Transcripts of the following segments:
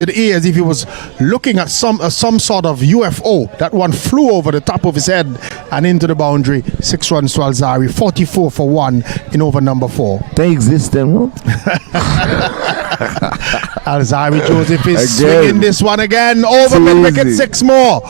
the ear as if he was looking at some sort of UFO. That one flew over the top of his head and into the boundary. 6 runs to Alzari, 44 for 1 in over number 4. They exist then, no? Alzari Joseph is swinging this one again over mid-wicket, 6 more.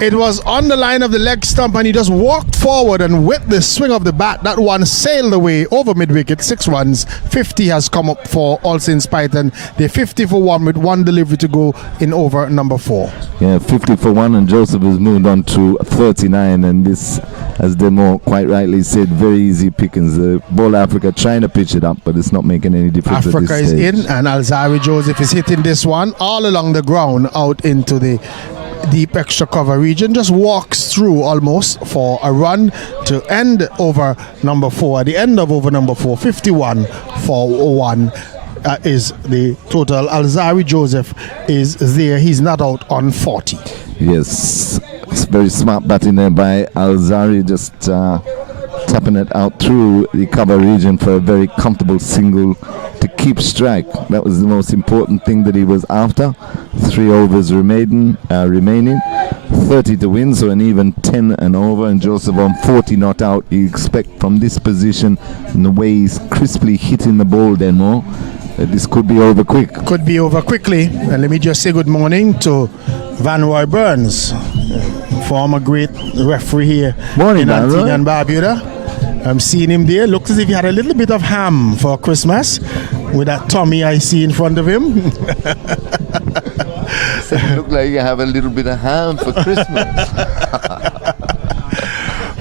It was on the line of the leg stump and he just walked forward, and with the swing of the bat, that one sailed away over mid-wicket, 6 runs. 50 has come up for All Saints Python. They're 50 for 1 with 1 delivery to go in over number 4. Yeah, 50 for 1, and Joseph has moved on to 39, and this, as Demo quite rightly said, very easy pickings. The ball Africa trying to pitch it up, but it's not making any difference. Africa at this is stage. in, and Alzari Joseph is hitting this one all along the ground out into the deep extra cover region. Just walks through almost for a run to end over number 4. At the end of over number 4, 51 for 1 is the total. Alzari Joseph is there. He's not out on 40. Yes, it's very smart batting there by Alzari, just tapping it out through the cover region for a very comfortable single to keep strike. That was the most important thing that he was after. 3 overs remaining, 30 to win, so an even 10 and over, and Joseph on 40 not out. You expect from this position and the way he's crisply hitting the ball then more, this could be over quick. Could be over quickly. And let me just say good morning to Van Roy Burns, former great referee here in Antigua and Barbuda. I'm seeing him there. Looks as if he had a little bit of ham for Christmas with that tummy I see in front of him. So you look like you have a little bit of ham for Christmas.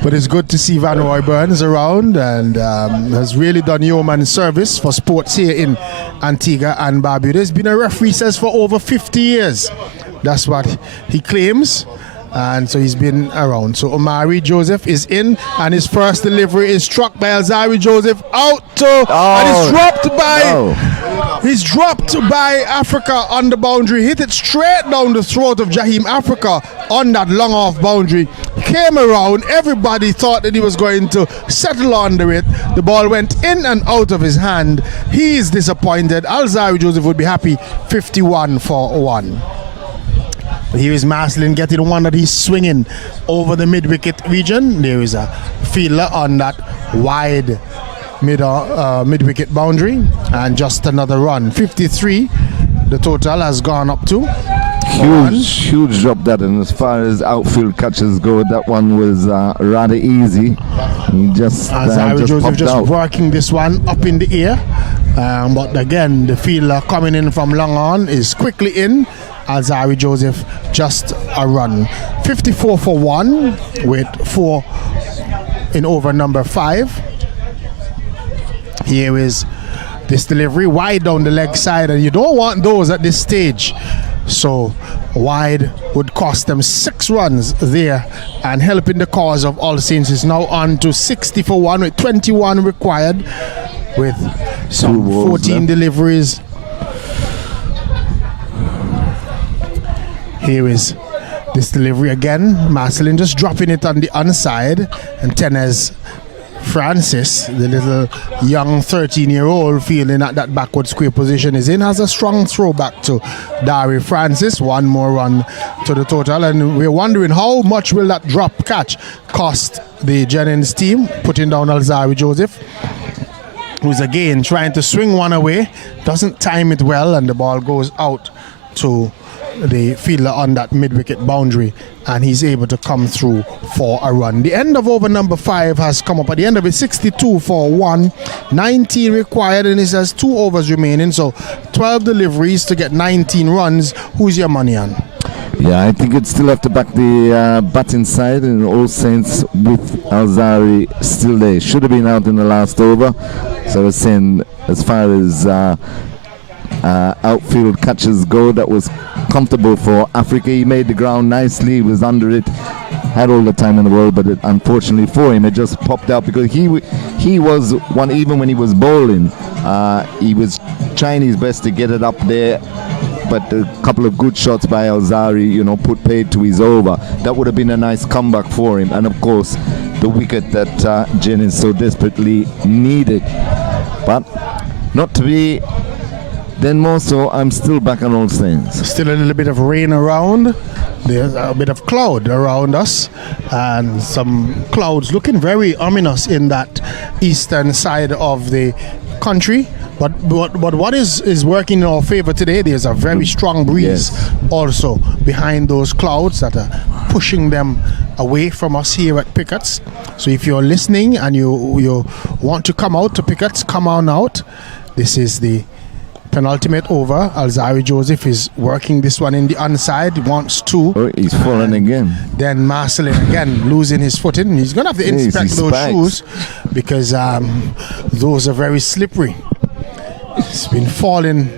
But it's good to see Van Roy Burns around, and has really done yeoman service for sports here in Antigua and Barbuda. He's been a referee, says, for over 50 years. That's what he claims. And so he's been around. So Omari Joseph is in, and his first delivery is struck by Alzari Joseph out to, and he's dropped by Africa on the boundary. Hit it straight down the throat of Jaheim Africa on that long off boundary. Came around, everybody thought that he was going to settle under it. The ball went in and out of his hand. He is disappointed. Alzari Joseph would be happy. 51 for 1. But here is Marcelin getting one that he's swinging over the mid-wicket region. There is a fielder on that wide mid-wicket boundary, and just another run. 53 the total has gone up to. Huge drop that, and as far as outfield catches go, that one was rather easy. He just Joseph just working this one up in the air, but again the fielder coming in from long on is quickly in. Alzari Joseph just a run. 54 for 1 with 4 in over number 5. Here is this delivery wide down the leg side, and you don't want those at this stage. So wide would cost them 6 runs there, and helping the cause of All Saints is now on to 60 for 1 with 21 required, with some 14 deliveries. Here is this delivery again. Marcelin just dropping it on the onside, and Tenez Francis, the little young 13-year-old feeling at that backward square position is in, has a strong throw back to Dari Francis. 1 more run to the total, and we're wondering how much will that drop catch cost the Jennings team, putting down Alzari Joseph, who's again trying to swing one away, doesn't time it well, and the ball goes out to the fielder on that mid-wicket boundary, and he's able to come through for a run. The end of over number 5 has come up. At the end of it, 62 for 1, 19 required, and it has 2 overs remaining, so 12 deliveries to get 19 runs. Who's your money on? Yeah, I think it's still have to back the batting side, and All Saints with Alzari still there. Should have been out in the last over. So I was saying, as far as outfield catches go, that was comfortable for Africa. He made the ground nicely, he was under it, had all the time in the world, but unfortunately for him it just popped out, because he was one, even when he was bowling, he was trying his best to get it up there, but a couple of good shots by Alzari, put paid to his over. That would have been a nice comeback for him, and of course the wicket that Jennings so desperately needed. But not to be Then more so, I'm still back on All Saints. Still a little bit of rain around. There's a bit of cloud around us, and some clouds looking very ominous in that eastern side of the country. But what is working in our favor today, there's a very strong breeze also behind those clouds that are pushing them away from us here at Pickett's. So if you're listening and you want to come out to Pickett's, come on out. This is the penultimate over. Alzari Joseph is working this one in the onside, wants two. Oh, he's falling again. Then Marcelin again losing his footing. He's going to have to inspect those shoes because those are very slippery. It's been falling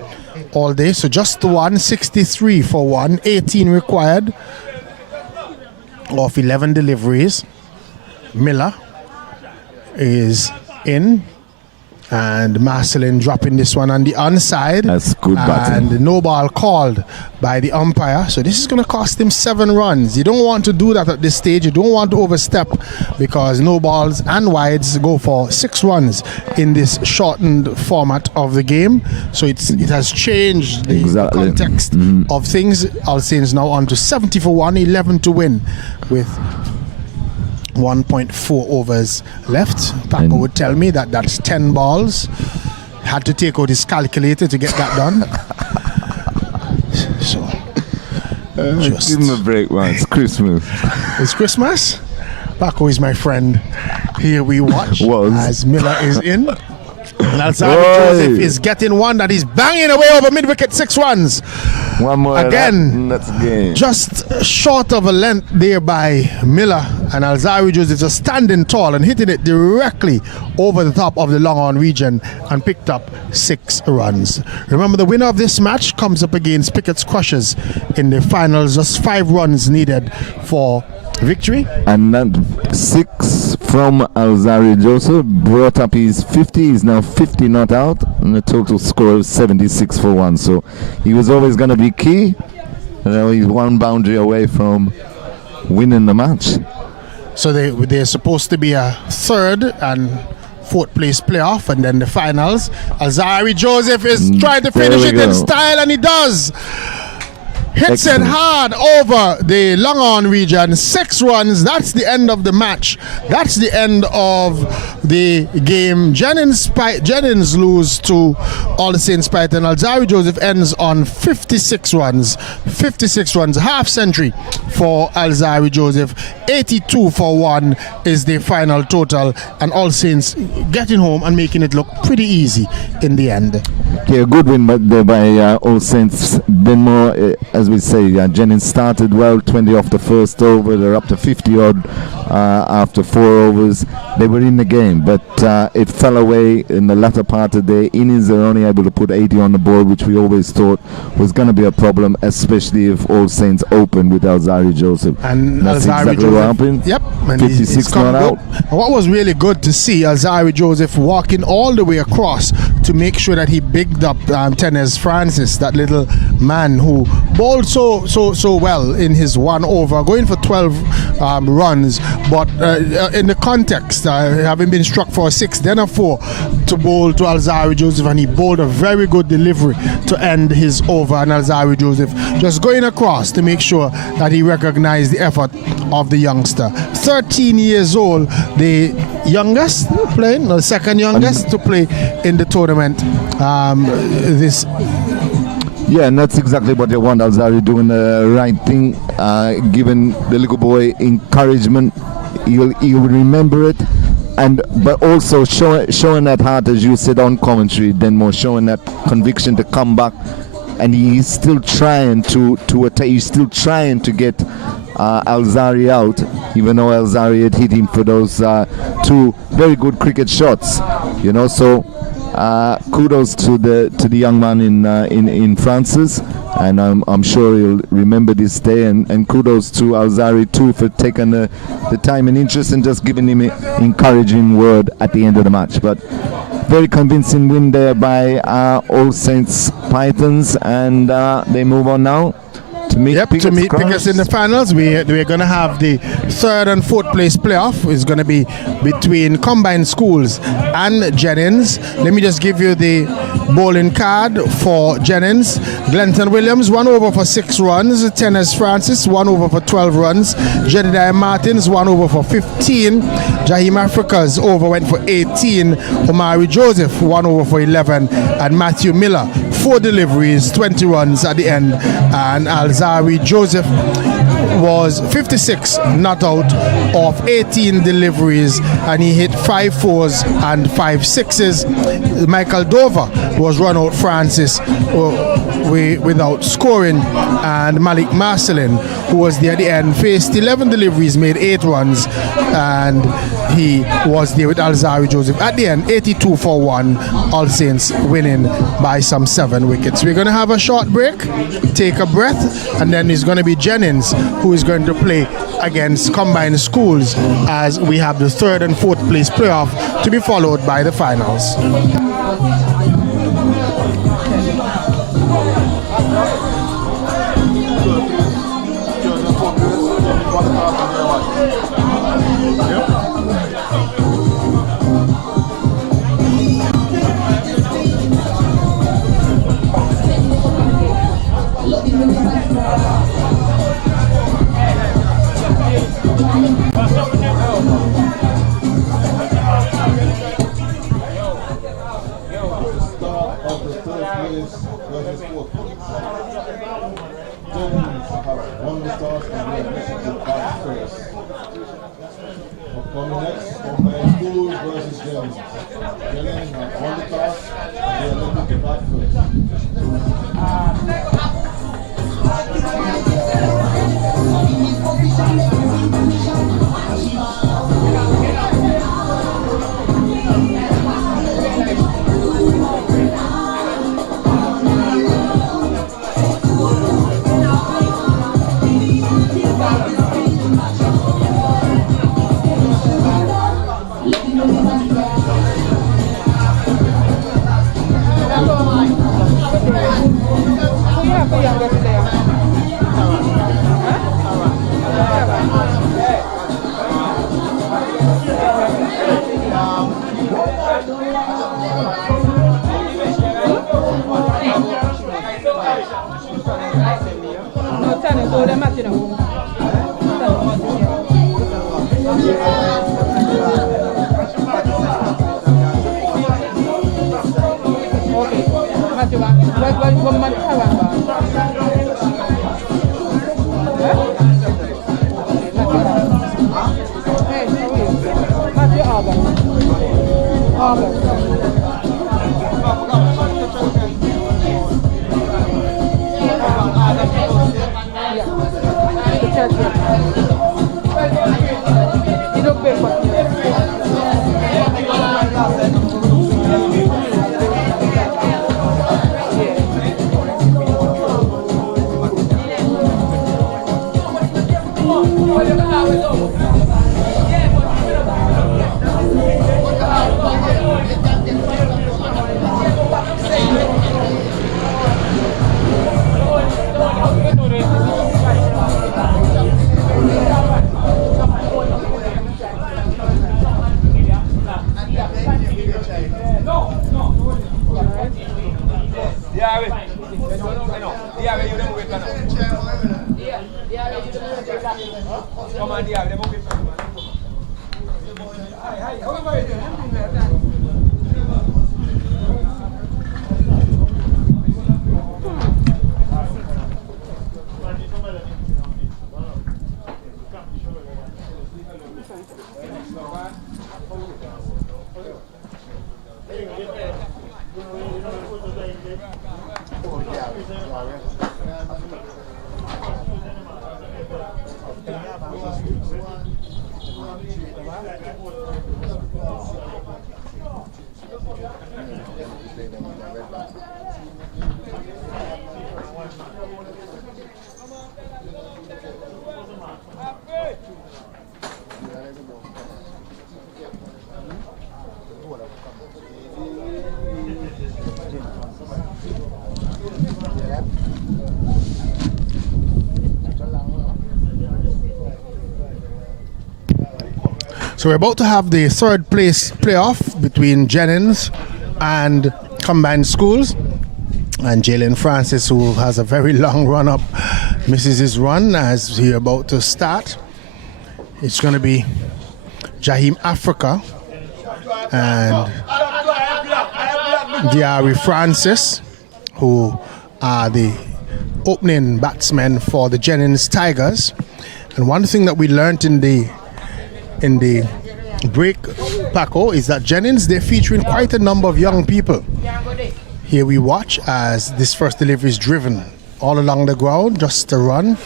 all day. So just the one, 63 for one, 18 required of 11 deliveries. Miller is in. And Marcelin dropping this one on the onside. That's good batting. And no ball called by the umpire. So this is going to cost him 7 runs. You don't want to do that at this stage. You don't want to overstep because no balls and wides go for 6 runs in this shortened format of the game. So it has changed the context of things. All Saints now on to 70 for 1, 11 to win with 1.4 overs left. Paco would tell me that that's 10 balls. Had to take out his calculator to get that done. So, give him a break, man. It's Christmas. It's Christmas. Paco is my friend. Here we watch as Miller is in. And Alzari Joseph is getting one that he's banging away over mid-wicket, 6 runs. One more again, that's game. Just short of a length there by Miller, and Alzari Joseph is standing tall and hitting it directly over the top of the long on region and picked up 6 runs. Remember, the winner of this match comes up against Pickett's Crushers in the finals. Just 5 runs needed for victory. And that 6 from Alzari Joseph brought up his 50. He's now 50 not out, and the total score is 76 for 1. So he was always going to be key. And now he's 1 boundary away from winning the match. So they're supposed to be a 3rd and 4th place playoff, and then the finals. Alzari Joseph is trying to finish it in style, and he does. Hits it hard over the long on region. 6 runs. That's the end of the match. That's the end of the game. Jennings lose to All Saints Python. Alzari Joseph ends on 56 runs. 56 runs. Half century for Alzari Joseph. 82 for 1 is the final total. And All Saints getting home and making it look pretty easy in the end. Okay, a good win by All Saints. Then more, as we say, Jennings started well, 20 off the first over. They're up to 50 odd after 4 overs. They were in the game, but it fell away in the latter part of the innings. They're only able to put 80 on the board, which we always thought was going to be a problem, especially if All Saints open with Alzari Joseph. And that's Alzari exactly Joseph, what happened. Yep, and 56 not out. And what was really good to see Alzari Joseph walking all the way across to make sure that he bigged up Tennis Francis, that little man who bowled so well in his 1 over, going for 12 runs, but in the context, having been struck for a 6, then a 4 to bowl to Alzari Joseph, and he bowled a very good delivery to end his over. And Alzari Joseph just going across to make sure that he recognized the effort of the youngster. 13 years old, the youngest playing, the second youngest to play in the tournament. Yeah, and that's exactly what they want. Alzari doing the right thing, giving the little boy encouragement. He'll remember it, but also showing that heart, as you said on commentary, then more showing that conviction to come back, and he's still trying to attack. He's still trying to get Alzari out, even though Alzari had hit him for those 2 very good cricket shots. So. Kudos to the young man in Francis, and I'm sure he'll remember this day. And kudos to Alzari too for taking the time and interest and just giving him an encouraging word at the end of the match. But very convincing win there by All Saints Pythons, and they move on now to meet Yep, to meet Pickers in the finals. We're going to have the third and fourth place playoff. It's going to be between combined schools and Jennings. Let me just give you the bowling card for Jennings. Glenton Williams, 1 over for 6 runs. Tennis Francis, 1 over for 12 runs. Jedediah Martins, 1 over for 15. Jahim Africa's over went for 18. Omari Joseph, 1 over for 11. And Matthew Miller, 4 deliveries, 20 runs at the end. And Alzari Joseph was 56 not out of 18 deliveries, and he hit 5 4s and 5 6s. Michael Dover was run out Francis without scoring, and Malik Marcelin, who was there at the end, faced 11 deliveries, made 8 runs, and he was there with Alzari Joseph at the end, 82 for 1. All Saints winning by some 7 wickets. We're going to have a short break, take a breath, and then it's going to be Jennings who is going to play against combined schools, as we have the 3rd and 4th place playoff to be followed by the finals. So we're about to have the third place playoff between Jennings and Combined Schools. And Jalen Francis, who has a very long run up, misses his run as he's about to start. It's going to be Jahim Africa and Diari Francis, who are the opening batsmen for the Jennings Tigers. And one thing that we learned in the break, Paco, is that Jennings, they're featuring quite a number of young people. Here we watch as this first delivery is driven all along the ground just to run.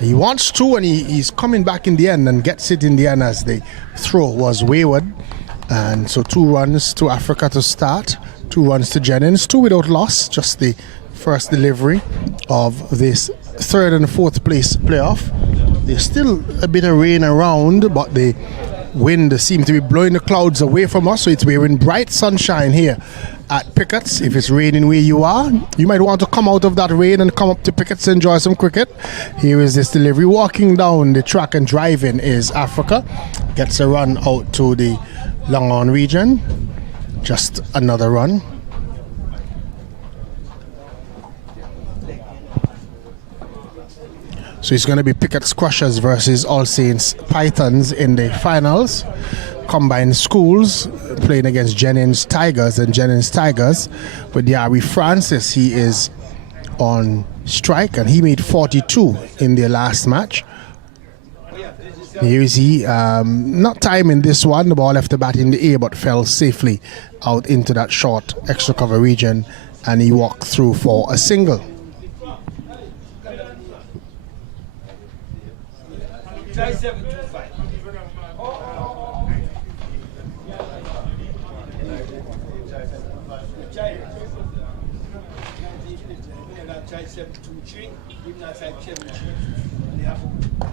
He wants to, and he's coming back in the end and gets it in the end as the throw was wayward. And so 2 runs to Africa to start, 2 runs to Jennings, 2 without loss, just the first delivery of this third and fourth place playoff. There's still a bit of rain around, but the wind seems to be blowing the clouds away from us, so we're in bright sunshine here at Pickett's. If it's raining where you are, you might want to come out of that rain and come up to Pickett's and enjoy some cricket. Here is this delivery. Walking down the track and driving is Africa. Gets a run out to the long on region. Just another run. So it's going to be Pickett's Crushers versus All Saints Pythons in the finals. Combined Schools playing against Jennings Tigers, and Jennings Tigers with Diari Francis. He is on strike and he made 42 in their last match. Here is he, not timing this one. The ball left the bat in the air but fell safely out into that short extra cover region, and he walked through for a single.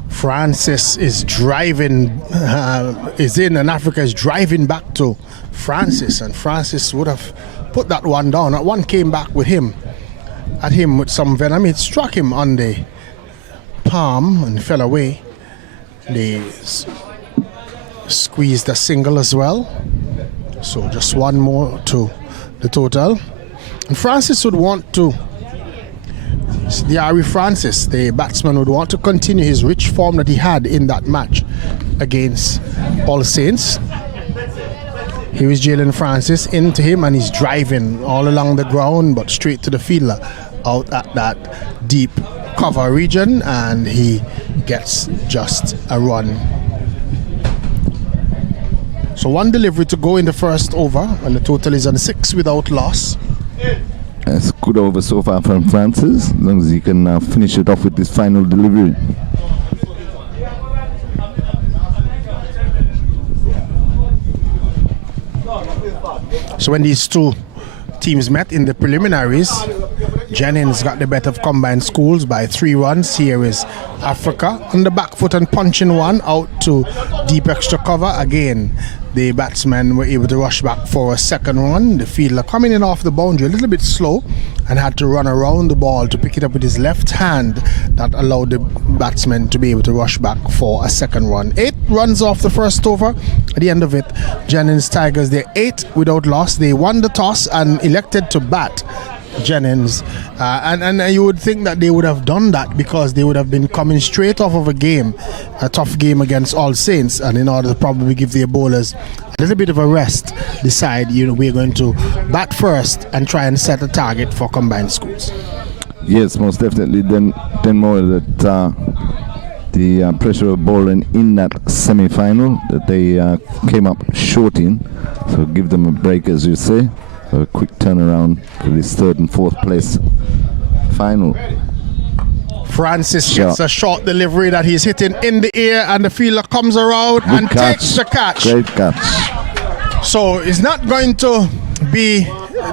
Francis is driving, is in, and Africa is driving back to Francis, and Francis would have put that one down. That one came back with him, at him with some venom. It struck him on the palm and fell away. They squeezed a single as well, so just one more to the total. And Francis would want to, Diari Francis, the batsman, would want to continue his rich form that he had in that match against All Saints. Here is Jalen Francis into him, and he's driving all along the ground but straight to the fielder out at that deep cover region, and he gets just a run. So 1 delivery to go in the first over, and the total is on 6 without loss. It's good over so far from Francis, as long as he can finish it off with this final delivery. So when these two teams met in the preliminaries, Jennings got the better of Combined Schools by 3 runs. Here is Africa on the back foot and punching one out to deep extra cover. Again, the batsmen were able to rush back for a second run. The fielder coming in off the boundary a little bit slow and had to run around the ball to pick it up with his left hand. That allowed the batsmen to be able to rush back for a second run. 8 runs off the first over. At the end of it, Jennings Tigers, they're 8 without loss. They won the toss and elected to bat. Jennings, and you would think that they would have done that because they would have been coming straight off of a tough game against All Saints, and in order to probably give their bowlers a little bit of a rest, decide, we're going to bat first and try and set a target for Combined Schools. Yes, most definitely. Then more that the pressure of bowling in that semi-final that they came up short in, so give them a break, as you say. A quick turnaround for this third and fourth place final. Francis gets a short delivery that he's hitting in the air, and the fielder comes around and takes the catch. Great catch. So it's not going to be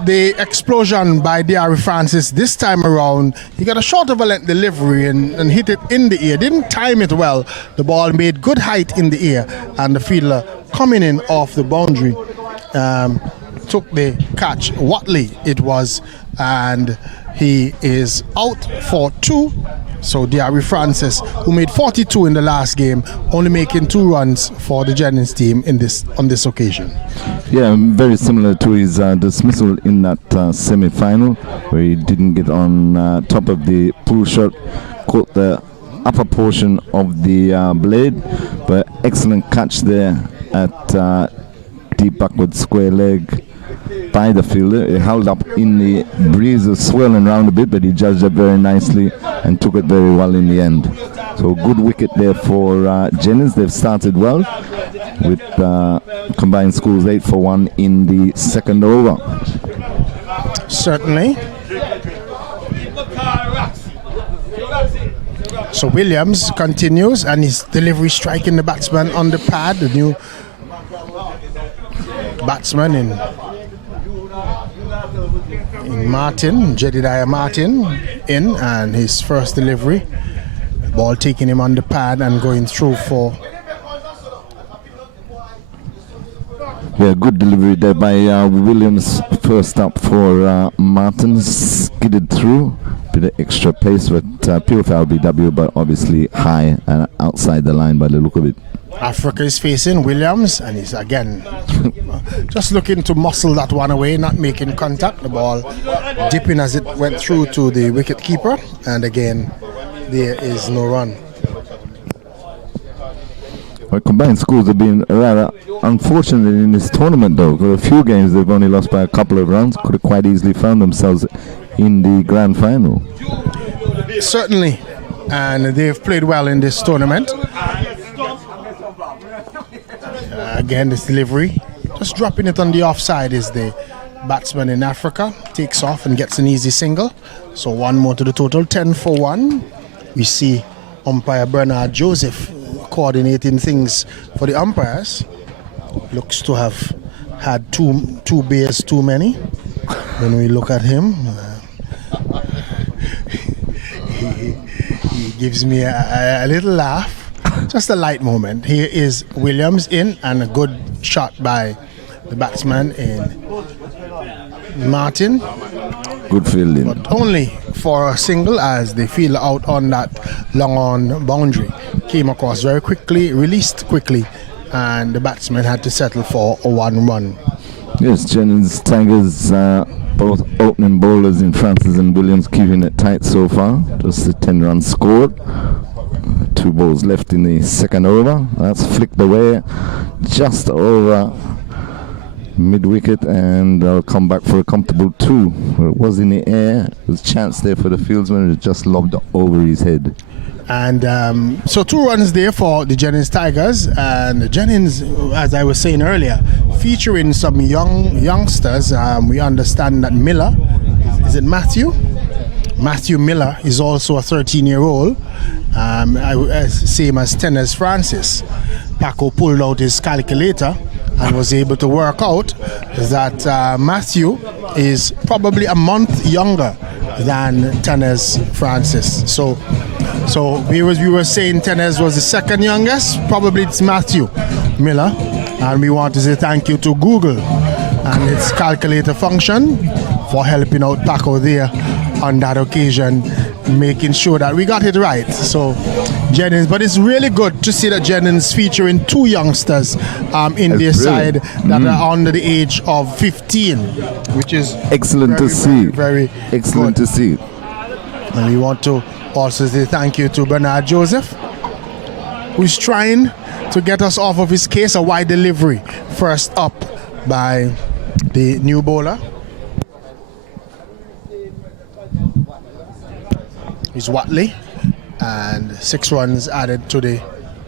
the explosion by Diari Francis this time around. He got a short of a length delivery and hit it in the air. Didn't time it well. The ball made good height in the air, and the fielder coming in off the boundary took the catch. Watley it was, and he is out for 2 So Diary Francis, who made 42 in the last game, only making 2 runs for the Jennings team on this occasion. Yeah, very similar to his dismissal in that semi-final, where he didn't get on top of the pull shot, caught the upper portion of the blade, but excellent catch there at deep backward square leg by the fielder. It held up in the breeze, was swirling around a bit, but he judged it very nicely and took it very well in the end. So good wicket there for Jennings. They've started well with combined schools 8 for 1 in the second over. Certainly. So Williams continues, and his delivery striking the batsman on the pad. The new batsman in Martin, Jedediah Martin, in, and his first delivery. Ball taking him on the pad and going through for. Yeah, good delivery there by Williams. First up for Martin, skidded through. Bit of extra pace, but pure for LBW, but obviously high and outside the line by the look of it. Africa is facing Williams, and he's again just looking to muscle that one away, not making contact. The ball dipping as it went through to the wicket keeper, and again there is no run. Well, combined schools have been rather unfortunate in this tournament, though. For a few games they've only lost by a couple of runs. Could have quite easily found themselves in the grand final. Certainly, and they've played well in this tournament. Again, this delivery, just dropping it on the offside, is the batsman in Africa. Takes off and gets an easy single. So 1 more to the total, 10 for 1. We see umpire Bernard Joseph coordinating things for the umpires. Looks to have had two beers too many. When we look at him, he gives me a little laugh. Just a light moment. Here is Williams in, and a good shot by the batsman in Martin. Good fielding. But only for a single, as they feel out on that long on boundary. Came across very quickly, released quickly, and the batsman had to settle for a 1 run. Yes, Jennings Tigers, both opening bowlers in Francis and Williams keeping it tight so far. Just a 10 runs scored. 2 balls left in the second over. That's flicked away just over mid-wicket, and they'll come back for a comfortable 2. It was in the air. There was a chance there for the fieldsman. It just lobbed over his head. And so 2 runs there for the Jennings Tigers. And Jennings, as I was saying earlier, featuring some youngsters. We understand that Miller, is it Matthew? Matthew Miller is also a 13-year-old. Same as Tennis Francis. Paco pulled out his calculator and was able to work out that Matthew is probably a month younger than Tennis Francis. So we were saying Tennis was the second youngest. Probably it's Matthew Miller, and we want to say thank you to Google and its calculator function for helping out Paco there on that occasion, making sure that we got it right. So Jennings, but it's really good to see that Jennings featuring 2 youngsters in their side that are under the age of 15, which is excellent to see. Very excellent good to see. And we want to also say thank you to Bernard Joseph, who's trying to get us off of his case. A wide delivery first up by the new bowler. Is Watley, and 6 runs added to the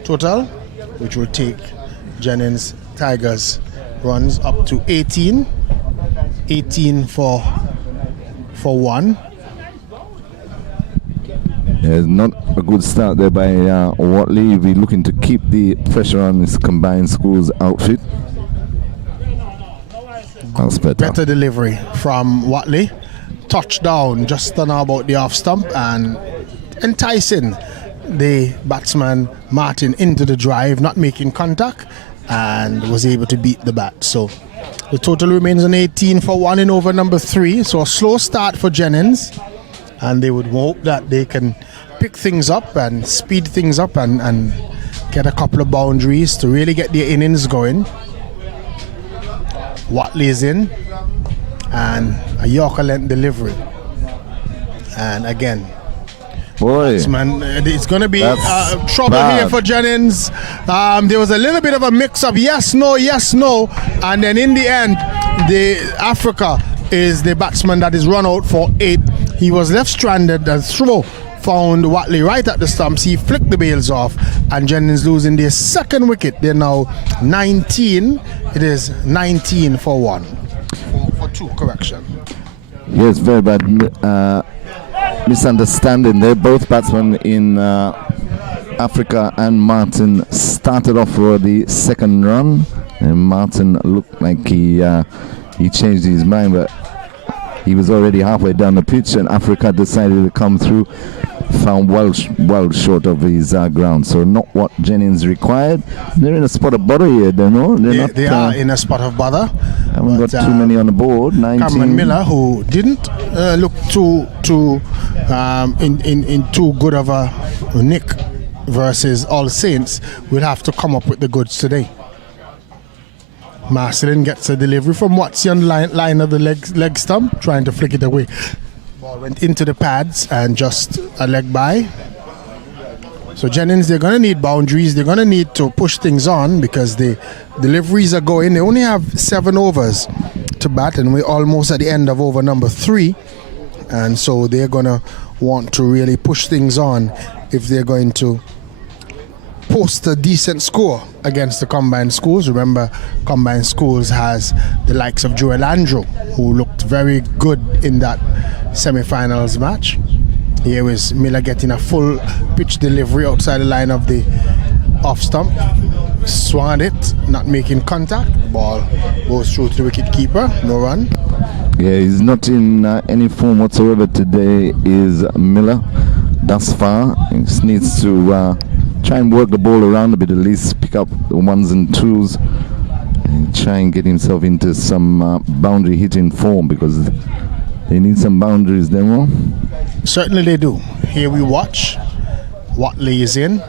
total, which will take Jennings Tigers runs up to 18 for 1. Yeah, not a good start there by Watley. He'll be looking to keep the pressure on this combined schools outfit. That's better delivery from Watley. Touchdown just on about the off stump and enticing the batsman Martin into the drive, not making contact, and was able to beat the bat. So the total remains on 18 for 1 in over number 3. So a slow start for Jennings, and they would hope that they can pick things up and speed things up and get a couple of boundaries to really get their innings going. Watley's in, and a Yorker length delivery. And again, boy, man, it's going to be trouble bad here for Jennings. There was a little bit of a mix-up, yes, no, and then in the end, the Africa is the batsman that is run out for 8. He was left stranded. The throw found Watley right at the stumps. He flicked the bails off, and Jennings losing their second wicket. They're now 19. It is 19 for 1. For 2, correction. Yes, very bad misunderstanding. They're both batsmen in Africa, and Martin started off for the second run, and Martin looked like he changed his mind, but he was already halfway down the pitch, and Africa decided to come through, found well short of his ground. So not what Jennings required. They're in a spot of bother here, they are in a spot of bother. Haven't got too many on the board. 19. Cameron Miller, who didn't look in too good of a nick versus All Saints, will have to come up with the goods today. Marcelin gets a delivery from Watsy on the line of the leg stump, trying to flick it away. Ball went into the pads and just a leg by. So Jennings, they're going to need boundaries. They're going to need to push things on because the deliveries are going. They only have 7 overs to bat, and we're almost at the end of over number 3. And so they're going to want to really push things on if they're going to post a decent score against the Combined Schools. Remember, Combined Schools has the likes of Joel Andrew, who looked very good in that semi-finals match. Here is Miller getting a full pitch delivery outside the line of the off stump. Swung it, not making contact. Ball goes through to the wicket keeper. No run. Yeah, he's not in any form whatsoever today, is Miller. Thus far, he just needs to try and work the ball around a bit, at least pick up the 1s and 2s and try and get himself into some boundary hitting form, because they need some boundaries then. Well, certainly they do. Here we watch. Watley is in,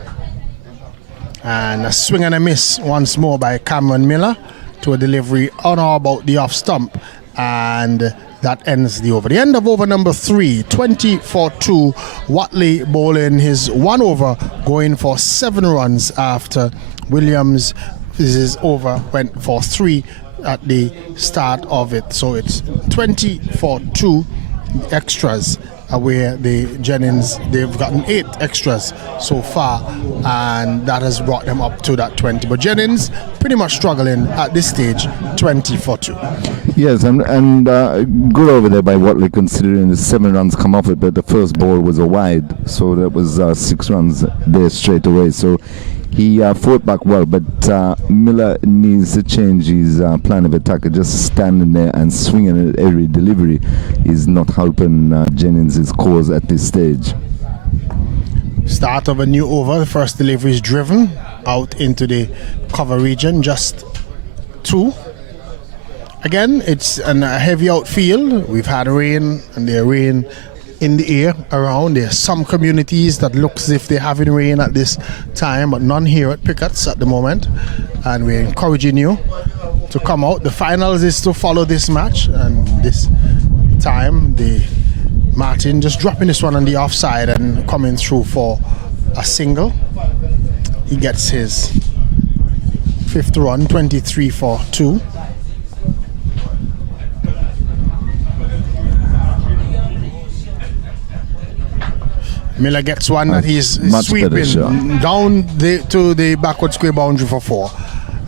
and a swing and a miss once more by Cameron Miller to a delivery on or about the off stump, and that ends the over. The end of over number 3, 20 for 2. Watley bowling his 1 over, going for 7 runs after Williams' his over went for 3 at the start of it. So it's 20 for 2 extras, where the Jennings, they've gotten 8 extras so far, and that has brought them up to that 20. But Jennings pretty much struggling at this stage, 20 for 2. Yes, and good over there by Watley, considering the 7 runs come off it, but the first ball was a wide, so that was 6 runs there straight away. So he fought back well, but Miller needs to change his plan of attack. Just standing there and swinging at every delivery is not helping Jennings' cause at this stage. Start of a new over. The first delivery is driven out into the cover region, just 2. Again, it's a heavy outfield. We've had rain, and there's rain in the air around. There's some communities that looks as if they're having rain at this time, but none here at Pickett's at the moment. And we're encouraging you to come out. The finals is to follow this match, and this time the Martin just dropping this one on the offside and coming through for a single. He gets his 5th run, 23 for 2. Miller gets one that he's sweeping down to the backward square boundary for 4.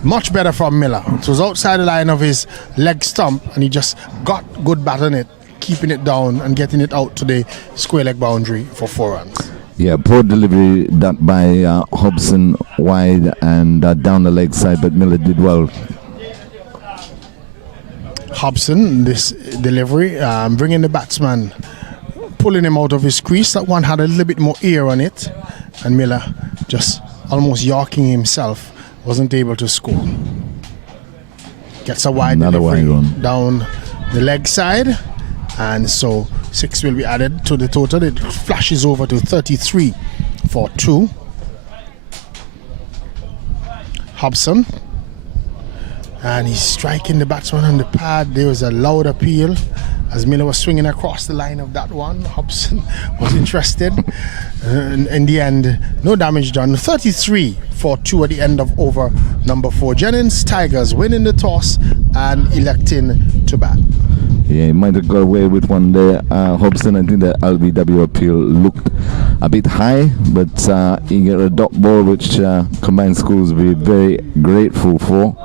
Much better from Miller. It was outside the line of his leg stump, and he just got good bat on it, keeping it down and getting it out to the square leg boundary for 4 runs. Yeah, poor delivery that by Hobson wide and down the leg side, but Miller did well. Hobson, this delivery, bringing the batsman, pulling him out of his crease. That one had a little bit more air on it, and Miller just almost yorking himself, wasn't able to score. Gets a wide delivery down the leg side, and so 6 will be added to the total. It flashes over to 33 for 2. Hobson. And he's striking the batsman on the pad. There was a loud appeal as Miller was swinging across the line of that one. Hobson was interested. In the end, no damage done. 33 for 2 at the end of over number 4. Jennings Tigers winning the toss and electing to bat. Yeah, he might have got away with one there. Hobson, I think the LBW appeal looked a bit high, but he got a dot ball which Combined Schools will be very grateful for.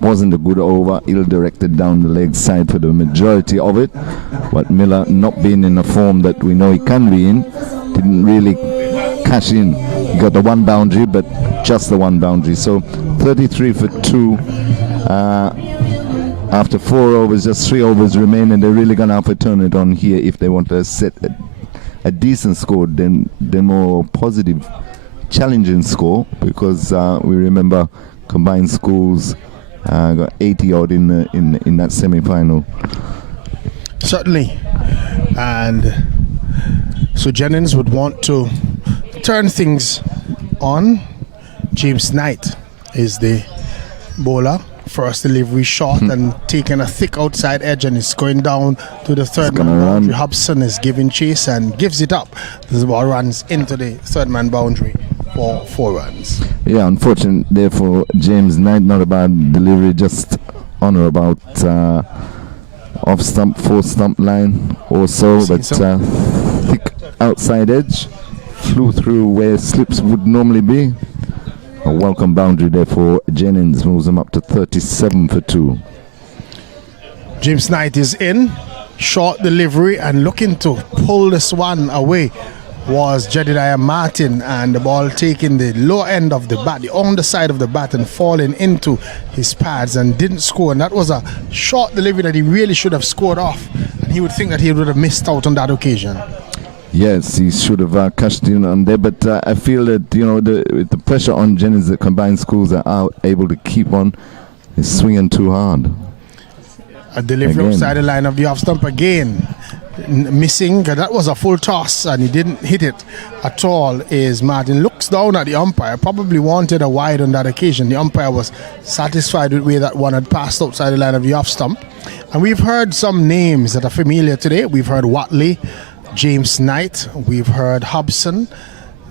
Wasn't a good over, ill-directed down the leg side for the majority of it, but Miller, not being in the form that we know he can be in, didn't really cash in. He got the one boundary, but just the one boundary. So 33 for 2. After 4 overs, just 3 overs remain, and they're really going to have to turn it on here if they want to set a decent score, then more positive, challenging score, because we remember Combined Schools got 80 odd in that semi-final. Certainly. And so Jennings would want to turn things on. James Knight is the bowler. First delivery short and taking a thick outside edge, and it's going down to the third man boundary. Hobson is giving chase and gives it up. The ball runs into the third man boundary for 4 runs. Yeah, unfortunate there for James Knight. Not a bad delivery, just on or about off stump, 4 stump line or so, but thick outside edge, flew through where slips would normally be. A welcome boundary there for Jennings, moves him up to 37 for 2. James Knight is in, short delivery, and looking to pull this one away was Jedediah Martin, and the ball taking the low end of the bat, the underside of the bat, and falling into his pads and didn't score. And that was a short delivery that he really should have scored off, and he would think that he would have missed out on that occasion. Yes, he should have cashed in on there, but I feel that, you know, with the pressure on Jennings, the Combined Schools are able to keep on. He's swinging too hard. A delivery outside the line of the off stump again. Missing, that was a full toss and he didn't hit it at all. Is Martin looks down at the umpire, probably wanted a wide on that occasion. The umpire was satisfied with the way that one had passed outside the line of the off stump. And we've heard some names that are familiar today. We've heard Watley, James Knight, we've heard Hobson,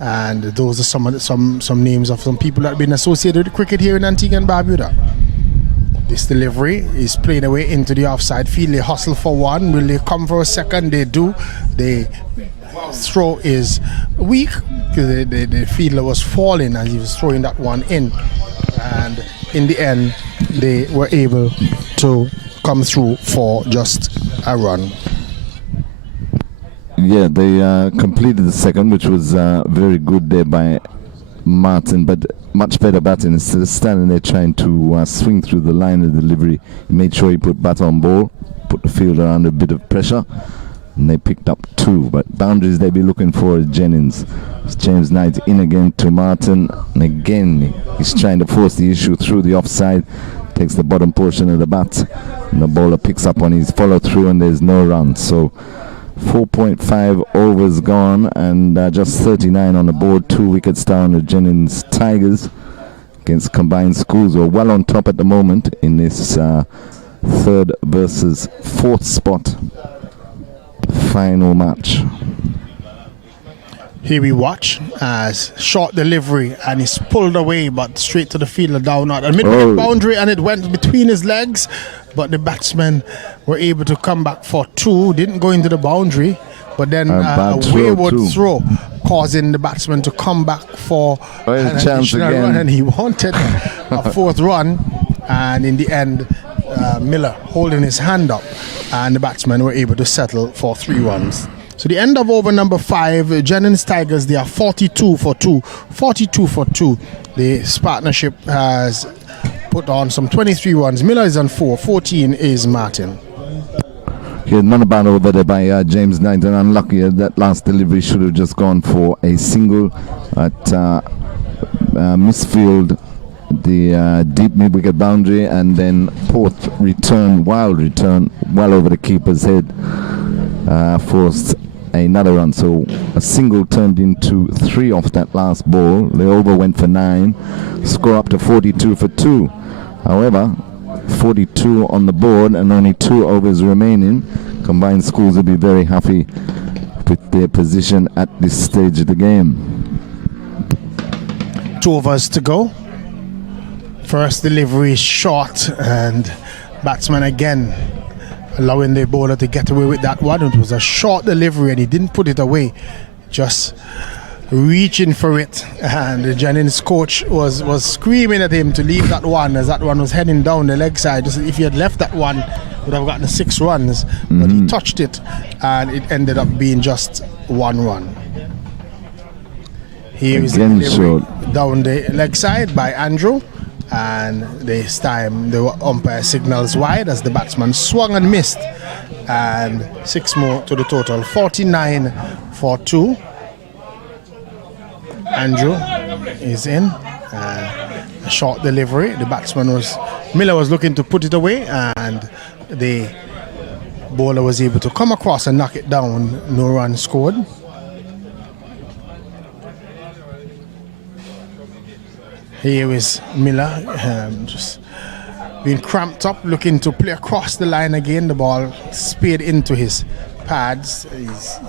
and those are some names of some people that have been associated with cricket here in Antigua and Barbuda. This delivery is played away into the offside field. They hustle for one. Will they come for a second? They do. The throw is weak because the fielder was falling as he was throwing that one in, and in the end they were able to come through for just a run. Yeah, they completed the second, which was very good there by Martin, but much better batting. Instead of standing there trying to swing through the line of delivery, he made sure he put bat on ball, put the fielder under a bit of pressure, and they picked up 2. But boundaries they'll be looking for is Jennings. It's James Knight in again to Martin, and again he's trying to force the issue through the offside, takes the bottom portion of the bat, and the bowler picks up on his follow through, and there's no run. So 4.5 overs gone, and just 39 on the board. 2 wickets down the Jennings Tigers against Combined Schools, who are well on top at the moment in this 3rd versus 4th spot final match. Here we watch as short delivery, and he's pulled away but straight to the fielder down at a mid-wicket boundary, and it went between his legs, but the batsmen were able to come back for 2. Didn't go into the boundary, but then a wayward throw causing the batsman to come back for an additional run, and he wanted a 4th run, and in the end Miller holding his hand up, and the batsmen were able to settle for 3 runs. So the end of over number 5, Jennings Tigers, they are 42 for 2. 42 for 2. This partnership has put on some 23 runs. Miller is on 4. 14 is Martin. Yeah, not a bad over there by James Knight, and unlucky that last delivery should have just gone for a single at misfield, the deep mid-wicket boundary, and then 4th return, wild return, well over the keeper's head. forced another run. So a single turned into 3 off that last ball. The over went for 9. Score up to 42 for 2. However, 42 on the board and only 2 overs remaining. Combined schools will be very happy with their position at this stage of the game. 2 overs to go. First delivery is short, and batsman again allowing the bowler to get away with that one. It was a short delivery and he didn't put it away, just reaching for it, and the Jennings coach was screaming at him to leave that one, as that one was heading down the leg side. Just if he had left that one, would have gotten 6 runs, but he touched it and it ended up being just 1 run. Here is the delivery down the leg side by Andrew, and this time the umpire signals wide as the batsman swung and missed, and 6 more to the total. 49 for 2. Andrew is in. A short delivery. The batsman Miller was looking to put it away, and the bowler was able to come across and knock it down. No run scored. Here is Miller, just being cramped up, looking to play across the line again. The ball speared into his pads.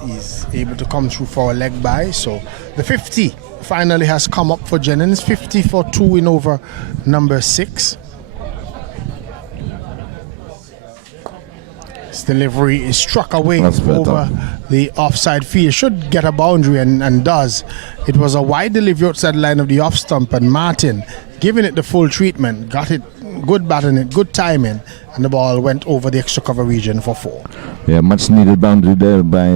He's able to come through for a leg by. So the 50 finally has come up for Jennings. 50 for 2 in over number 6. This delivery is struck away over the offside field. Should get a boundary and does. It was a wide delivery outside the line of the off stump, and Martin giving it the full treatment, got it, good batting it, good timing, and the ball went over the extra cover region for 4. Yeah, much needed boundary there by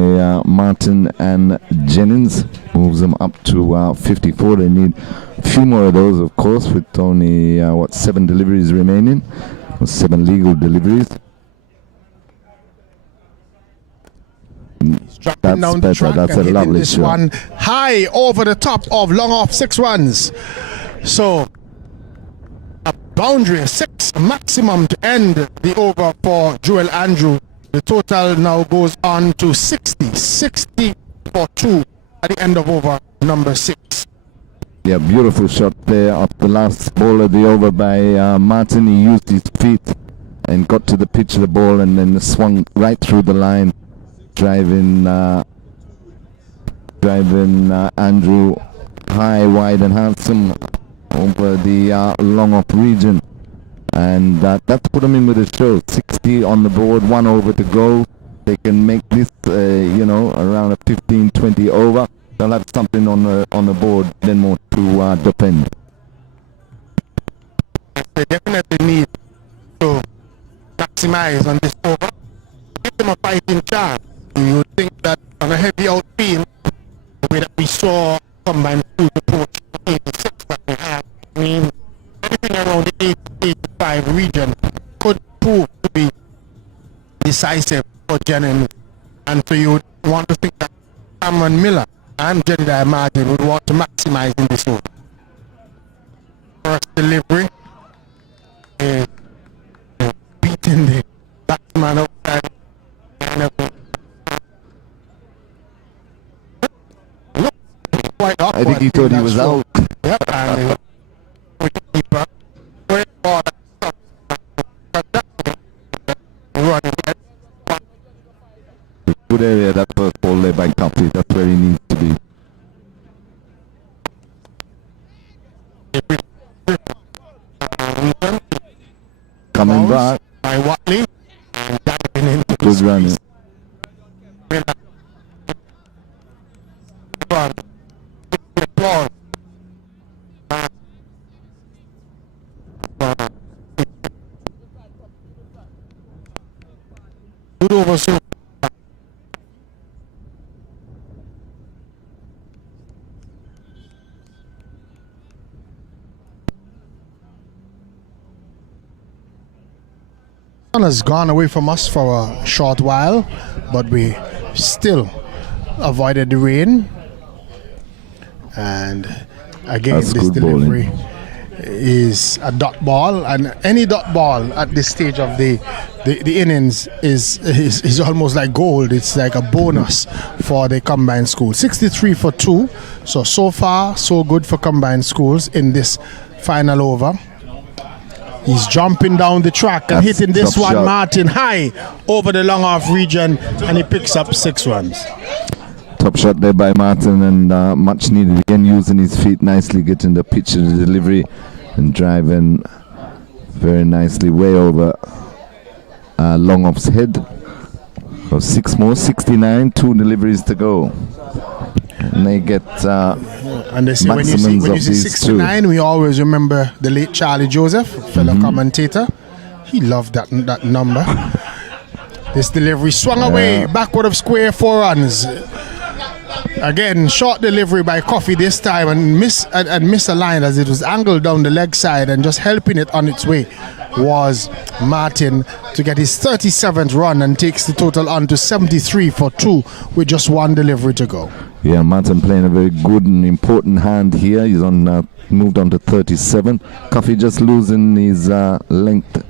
Martin, and Jennings moves them up to 54. They need a few more of those, of course, with only 7 deliveries remaining, 7 legal deliveries. Dropping down the track. That's a lovely this shot. One high over the top of long off, 6 runs. So a boundary of 6 maximum to end the over for Joel Andrew. The total now goes on to 60 for 2 at the end of over number 6. Yeah, beautiful shot there of the last ball of the over by Martin. He used his feet and got to the pitch of the ball and then swung right through the line, driving Andrew high, wide and handsome over the long off region, and that put him in with a show. 60 on the board, 1 over to go. They can make this around a 15-20 over. They'll have something on the board, then more to defend. They definitely need to maximize on this over, give them a fighting chance. You would think that on a heavy outfield, the way that we saw combined schools approach 86 that we have, I mean, anything around the 85 region could prove to be decisive for Jennings. And so you would want to think that Cameron Miller and Jedediah Martin would want to maximize in this over. First delivery is beating the batsman outside. I think he thought he was out. Yep, and keeper going for good area, that first ball there by Coffey. That's where he needs to be. Coming back. By Watley. Good run. Good over soon. Sun has gone away from us for a short while, but we still avoided the rain. And again, that's this delivery bowling. is a dot ball, and any dot ball at this stage of the the innings is almost like gold. It's like a bonus for the combined school. 63 for 2. So far, so good for combined schools in this final over. He's jumping down the track and hitting this one, shot. Martin, high over the long off region, and he picks up 6 runs. Top shot there by Martin, and much needed again, using his feet nicely, getting the pitch and the delivery, and driving very nicely way over long off's head. So 6 more, 69, 2 deliveries to go. And they get and they say when you see 69, we always remember the late Charlie Joseph, fellow commentator. He loved that number. This delivery swung away, backward of square, 4 runs. Again, short delivery by Coffee this time, and misaligned as it was angled down the leg side, and just helping it on its way was Martin to get his 37th run and takes the total on to 73 for 2 with just 1 delivery to go. Yeah, Martin playing a very good and important hand here. He's on moved on to 37. Coffee just losing his length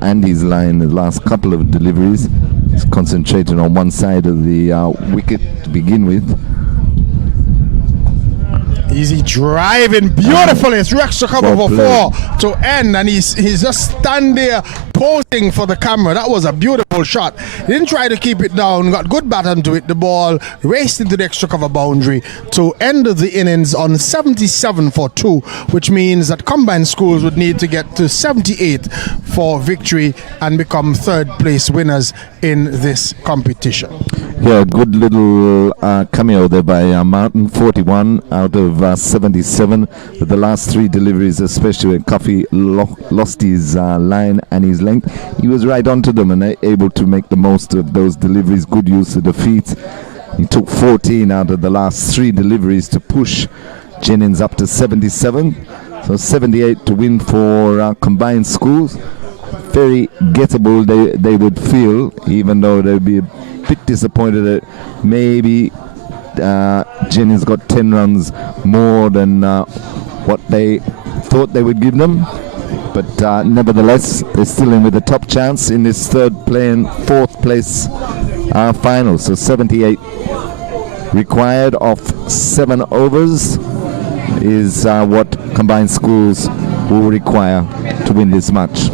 and his line the last couple of deliveries. He's concentrating on one side of the wicket to begin with. Easy driving, beautiful. It's extra cover for 4 to end, and he's just standing there posing for the camera. That was a beautiful shot. He didn't try to keep it down, got good bat onto it. The ball raced into the extra cover boundary to end the innings on 77 for 2, which means that combined schools would need to get to 78 for victory and become 3rd place winners in this competition. Yeah, good little cameo there by Martin, 41 out of 77. With the last 3 deliveries, especially when Coffee lost his line and his length, he was right onto them and able to make the most of those deliveries. Good use of the feet. He took 14 out of the last 3 deliveries to push Jennings up to 77. So 78 to win for combined schools. Very gettable, they would feel, even though they'd be a bit disappointed that maybe Jennings got 10 runs more than what they thought they would give them. But nevertheless, they're still in with a top chance in this 4th place final. So 78 required of 7 overs is what combined schools will require to win this match.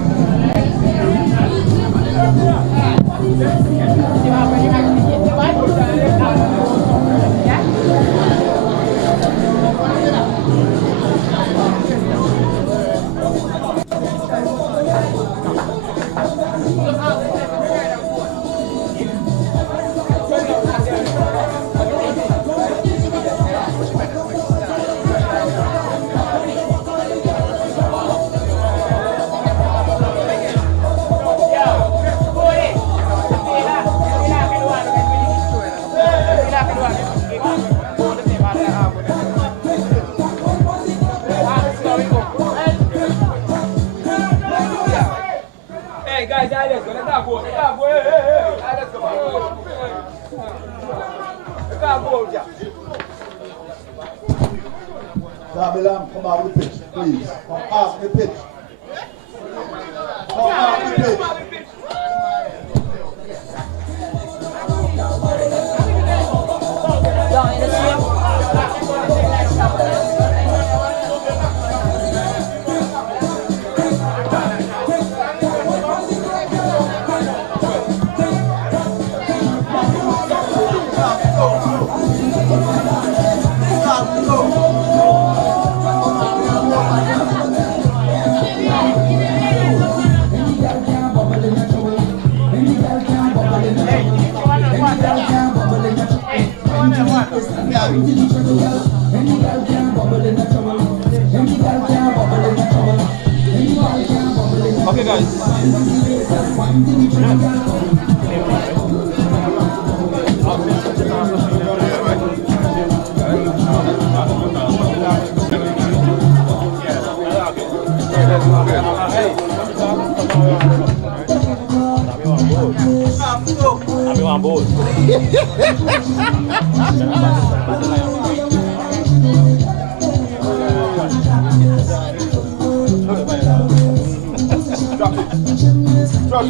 Come out of the pitch, please. Come off the pitch. Come off the pitch. Okay, guys. I'm on board. Drop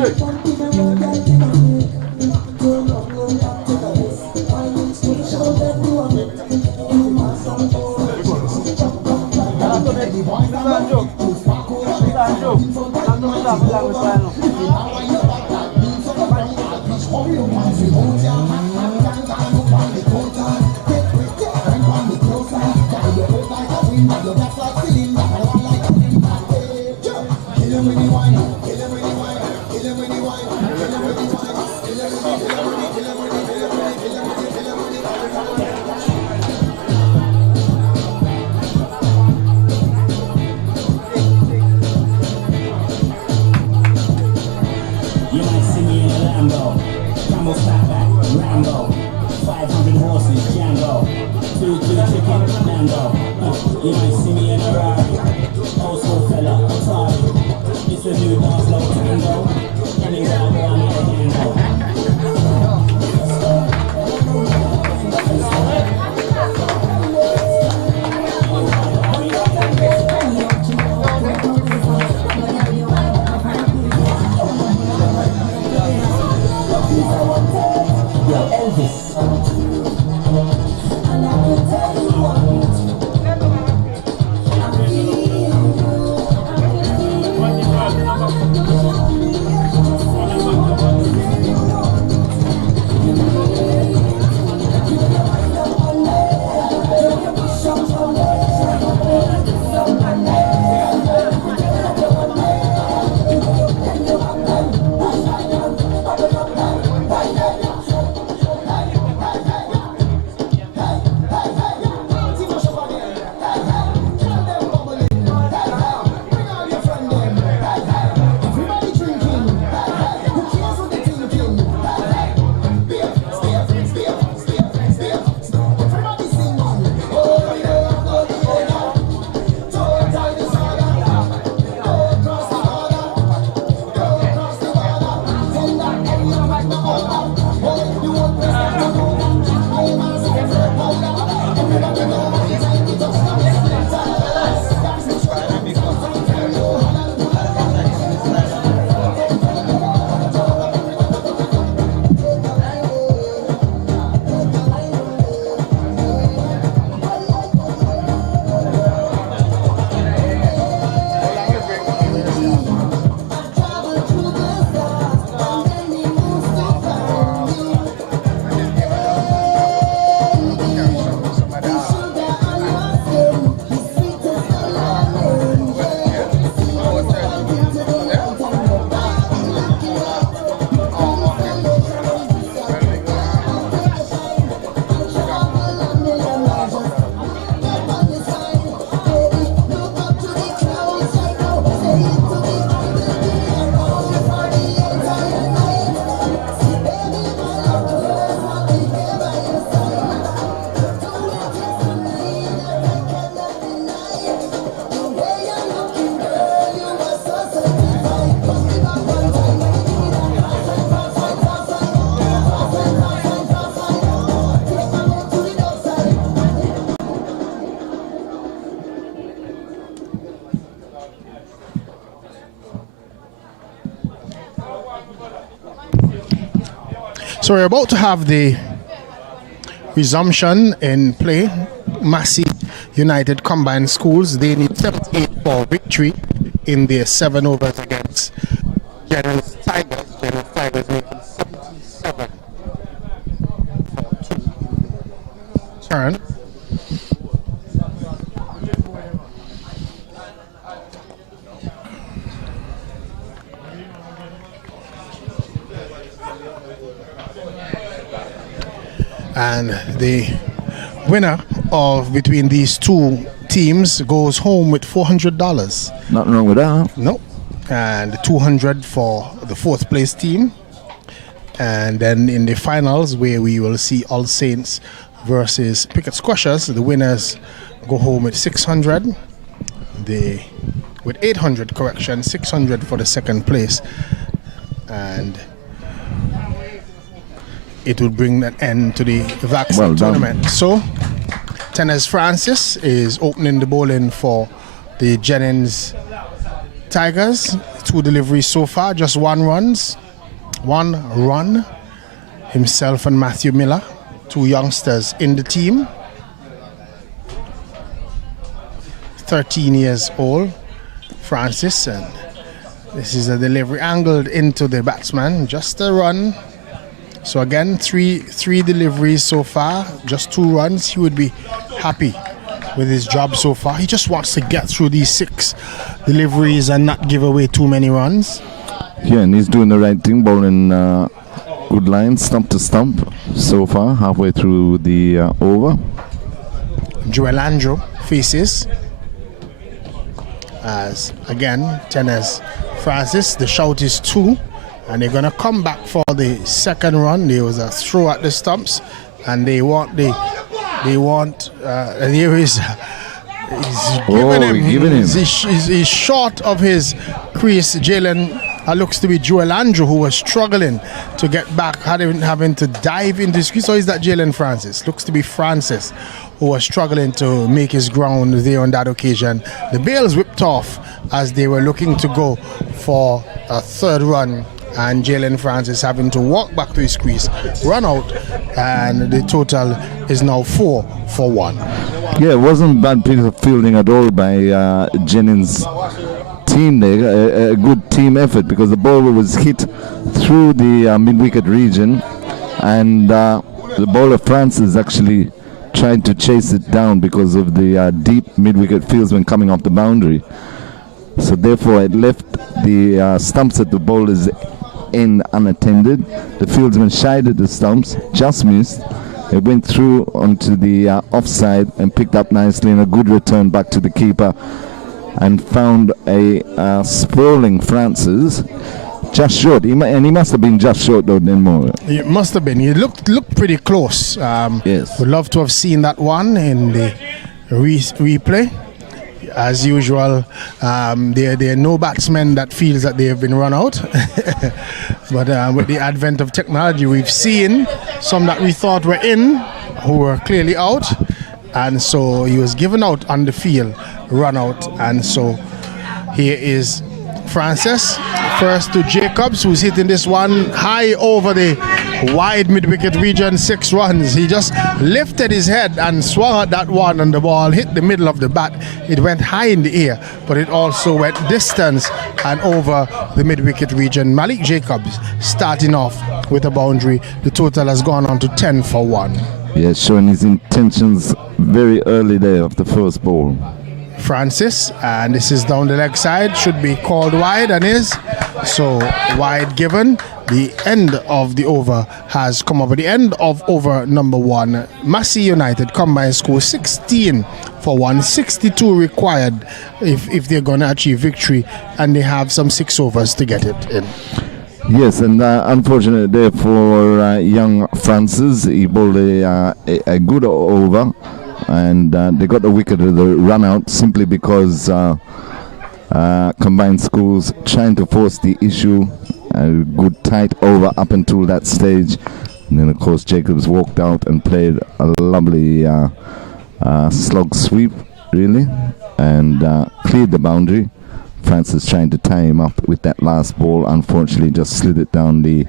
So we're about to have the resumption in play. Massey United Combined Schools, they need 78 for victory in their 7 overs against Jennings Tigers. Jennings Tigers making 77 for 2 turn. And the winner of between these two teams goes home with $400. Nothing wrong with that. No. And $200 for the 4th place team. And then in the finals, where we will see All Saints versus Pickett Squashers, the winners go home with $600. With $800, correction, $600 for the 2nd place. And it will bring an end to the VAX tournament. So, Tennis Francis is opening the bowling for the Jennings Tigers, 2 deliveries so far, just 1 run. Himself and Matthew Miller, 2 youngsters in the team. 13 years old, Francis, and this is a delivery angled into the batsman, just a run. So again, three deliveries so far, just 2 runs. He would be happy with his job so far. He just wants to get through these 6 deliveries and not give away too many runs. Yeah, and he's doing the right thing, bowling good line, stump to stump so far, halfway through the over. Joel Andrew faces as again tenors Francis. The shout is 2, and they're gonna come back for the second run. There was a throw at the stumps, and they want here is he's giving him. He's short of his crease. Jalen looks to be Joel Andrew, who was struggling to get back, having to dive into his crease. So is that Jalen Francis? Looks to be Francis, who was struggling to make his ground there on that occasion. The bails whipped off as they were looking to go for a third run, and Jalen Francis having to walk back to his crease, run out, and the total is now 4 for 1. Yeah, it wasn't bad piece of fielding at all by Jennings' team there. A good team effort, because the ball was hit through the mid-wicket region, and the bowler Francis actually tried to chase it down because of the deep mid-wicket fields when coming off the boundary. So therefore it left the stumps at the bowler's end unattended. The fieldsman shied at the stumps, just missed. It went through onto the offside and picked up nicely, and a good return back to the keeper, and found a sprawling Francis just short. He must have been just short though, Denmore. It must have been. He looked pretty close. Yes. Would love to have seen that one in the replay. As usual, there are no batsmen that feels that they have been run out. But with the advent of technology, we've seen some that we thought were in, who were clearly out. And so he was given out on the field, run out. And so here is Francis, first to Jacobs, who's hitting this one high over the wide mid-wicket region, 6 runs. He just lifted his head and swung at that one, and the ball hit the middle of the bat. It went high in the air, but it also went distance and over the mid-wicket region. Malik Jacobs starting off with a boundary. The total has gone on to 10 for 1. Yeah, showing his intentions very early there of the first ball. Francis, and this is down the leg side, should be called wide, and is so wide given. The end of the over has come over. The end of over number 1. Massey United combined score 16 for 1, 62 required if they're going to achieve victory, and they have some 6 overs to get it in. Yes, and unfortunately there for young Francis, he bowled a good over, and they got the wicket of the run out simply because combined schools trying to force the issue. A good tight over up until that stage, and then of course Jacobs walked out and played a lovely slug sweep really, and cleared the boundary. Francis trying to tie him up with that last ball, unfortunately just slid it down the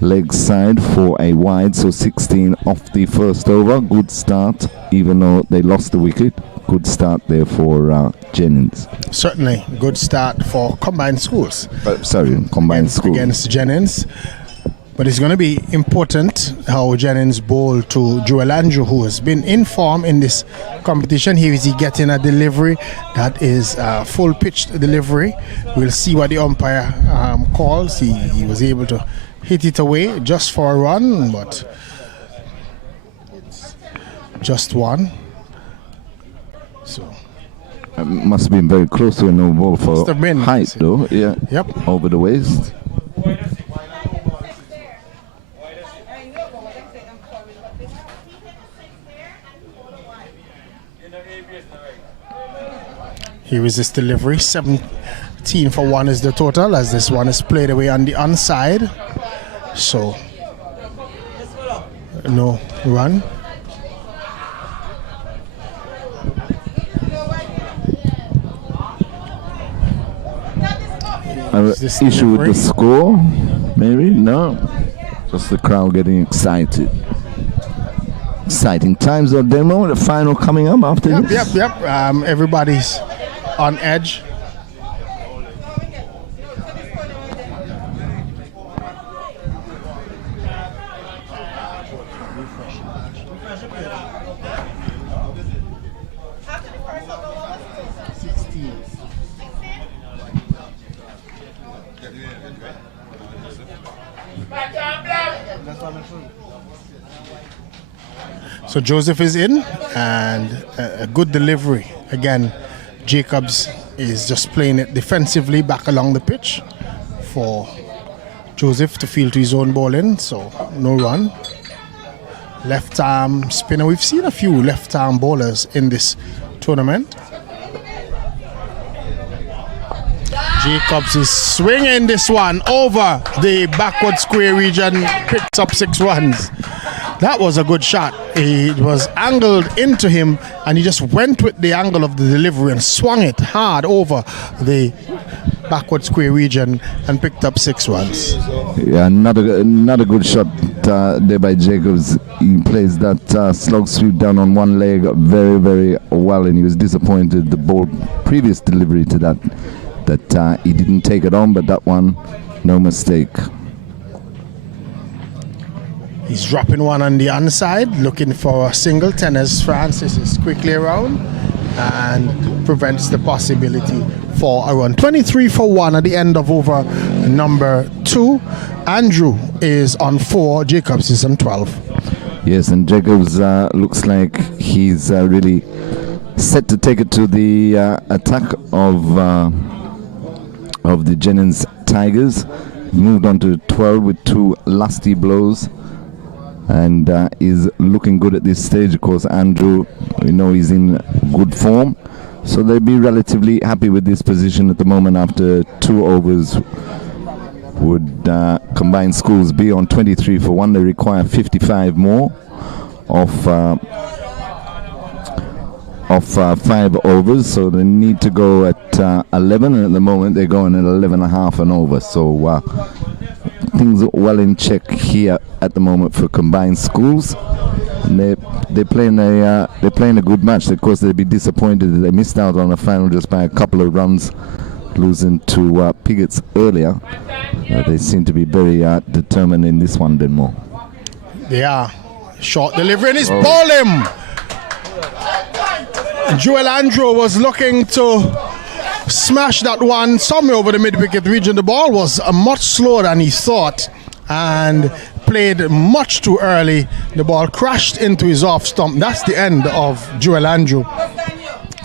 leg side for a wide. So 16 off the first over. Good start, even though they lost the wicket. Good start there for Jennings. Certainly, good start for combined schools. Combined schools against Jennings. But it's going to be important how Jennings bowled to Joel Andrew, who has been in form in this competition. Here is he getting a delivery that is full pitched delivery. We'll see what the umpire calls. He was able to hit it away just for a run, but it's just one. So must have been very close to a no ball for height though. Yeah. Yep. Over the waist. Here is this delivery. 17 for 1 is the total, as this one is played away on the onside. So no run. issue with the score? Maybe? No. Just the crowd getting excited. Exciting times of demo. The final coming up after this. Yep. Everybody's on edge. So Joseph is in, and a good delivery. Again, Jacobs is just playing it defensively back along the pitch for Joseph to field to his own ball in, so no run. Left arm spinner. We've seen a few left arm bowlers in this tournament. Jacobs is swinging this one over the backward square region, picks up 6 runs. That was a good shot. It was angled into him, and he just went with the angle of the delivery and swung it hard over the backward square region and picked up 6 runs. Yeah, another good shot there by Jacobs. He plays that slug sweep down on one leg very, very well, and he was disappointed the ball previous delivery to that he didn't take it on, but that one, no mistake. He's dropping one on the underside, looking for a single. Tennis Francis is quickly around and prevents the possibility for a run. 23 for 1 at the end of over number 2. Andrew is on 4, Jacobs is on 12. Yes, and Jacobs looks like he's really set to take it to the attack of the Jennings Tigers. Moved on to 12 with 2 lusty blows, and is looking good at this stage. Of course, Andrew, we know he's in good form, so they'll be relatively happy with this position at the moment. After 2 overs, would combined schools be on 23 for 1. They require 55 more of 5 overs, so they need to go at 11, and at the moment they're going at 11.5 and over. So things are well in check here at the moment for combined schools. And they're playing a good match. Of course, they'd be disappointed that they missed out on the final just by a couple of runs, losing to Pigots earlier. They seem to be very determined in this one, Denmore. They are. Short delivery, and it's ball him. Joel Andrew was looking to smash that one somewhere over the mid-wicket region. The ball was much slower than he thought and played much too early. The ball crashed into his off stump. That's the end of Joel Andrew.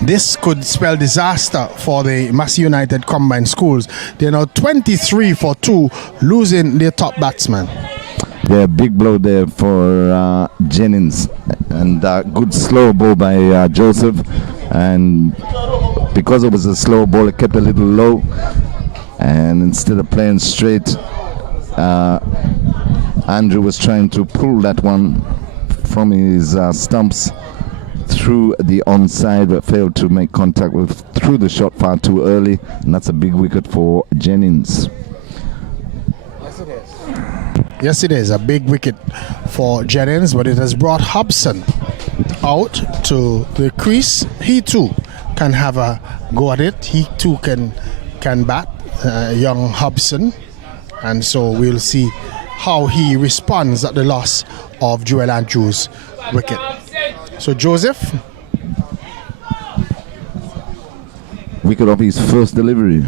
This could spell disaster for the Massey United combined schools. They're now 23 for 2, losing their top batsman. Yeah, big blow there for Jennings, and good slow ball by Joseph, and because it was a slow ball, it kept a little low, and instead of playing straight, Andrew was trying to pull that one from his stumps through the onside, but failed to make contact through the shot far too early, and that's a big wicket for Jennings. Yes, it is a big wicket for Jennings, but it has brought Hobson out to the crease. He too can have a go at it. He too can bat, young Hobson, and so we'll see how he responds at the loss of Joel Andrews' wicket. So Joseph, wicket off his first delivery.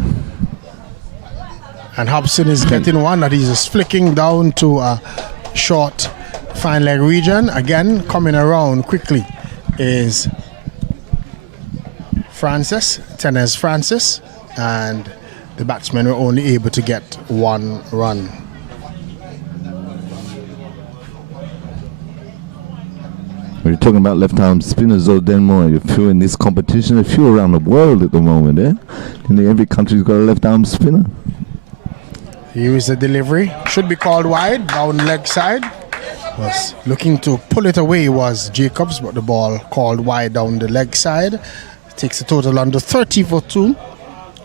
And Hobson is getting one that he's just flicking down to a short fine leg region. Again, coming around quickly is Francis, Tennis Francis, and the batsmen were only able to get 1 run. We're talking about left-arm spinners, though, Denmore. A few in this competition, a few around the world at the moment, eh? Nearly every country's got a left-arm spinner. Here's the delivery. Should be called wide, down leg side. Was looking to pull it away was Jacobs, but the ball called wide down the leg side. Takes a total under 30 for 2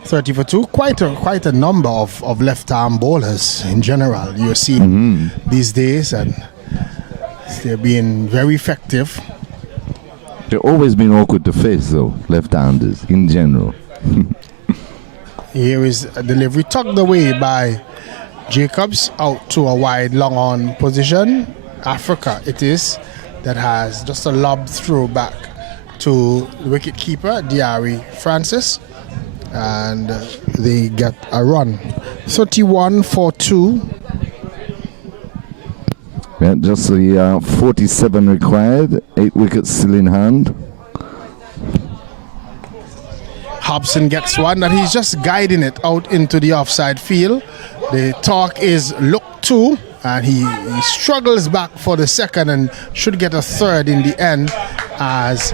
30 for 2. Quite a number of left-arm bowlers in general you're seeing these days, and they're being very effective. They've always been awkward to face, though, left-handers in general. Here is a delivery tucked away by Jacobs out to a wide long-on position. Africa it is, that has just a lob throw back to the wicket-keeper, Diari Francis, and they get a run. 31 for 2. Yeah, just the 47 required, 8 wickets still in hand. Hobson gets one that he's just guiding it out into the offside field. The talk is look 2, and he struggles back for the second and should get a third in the end, as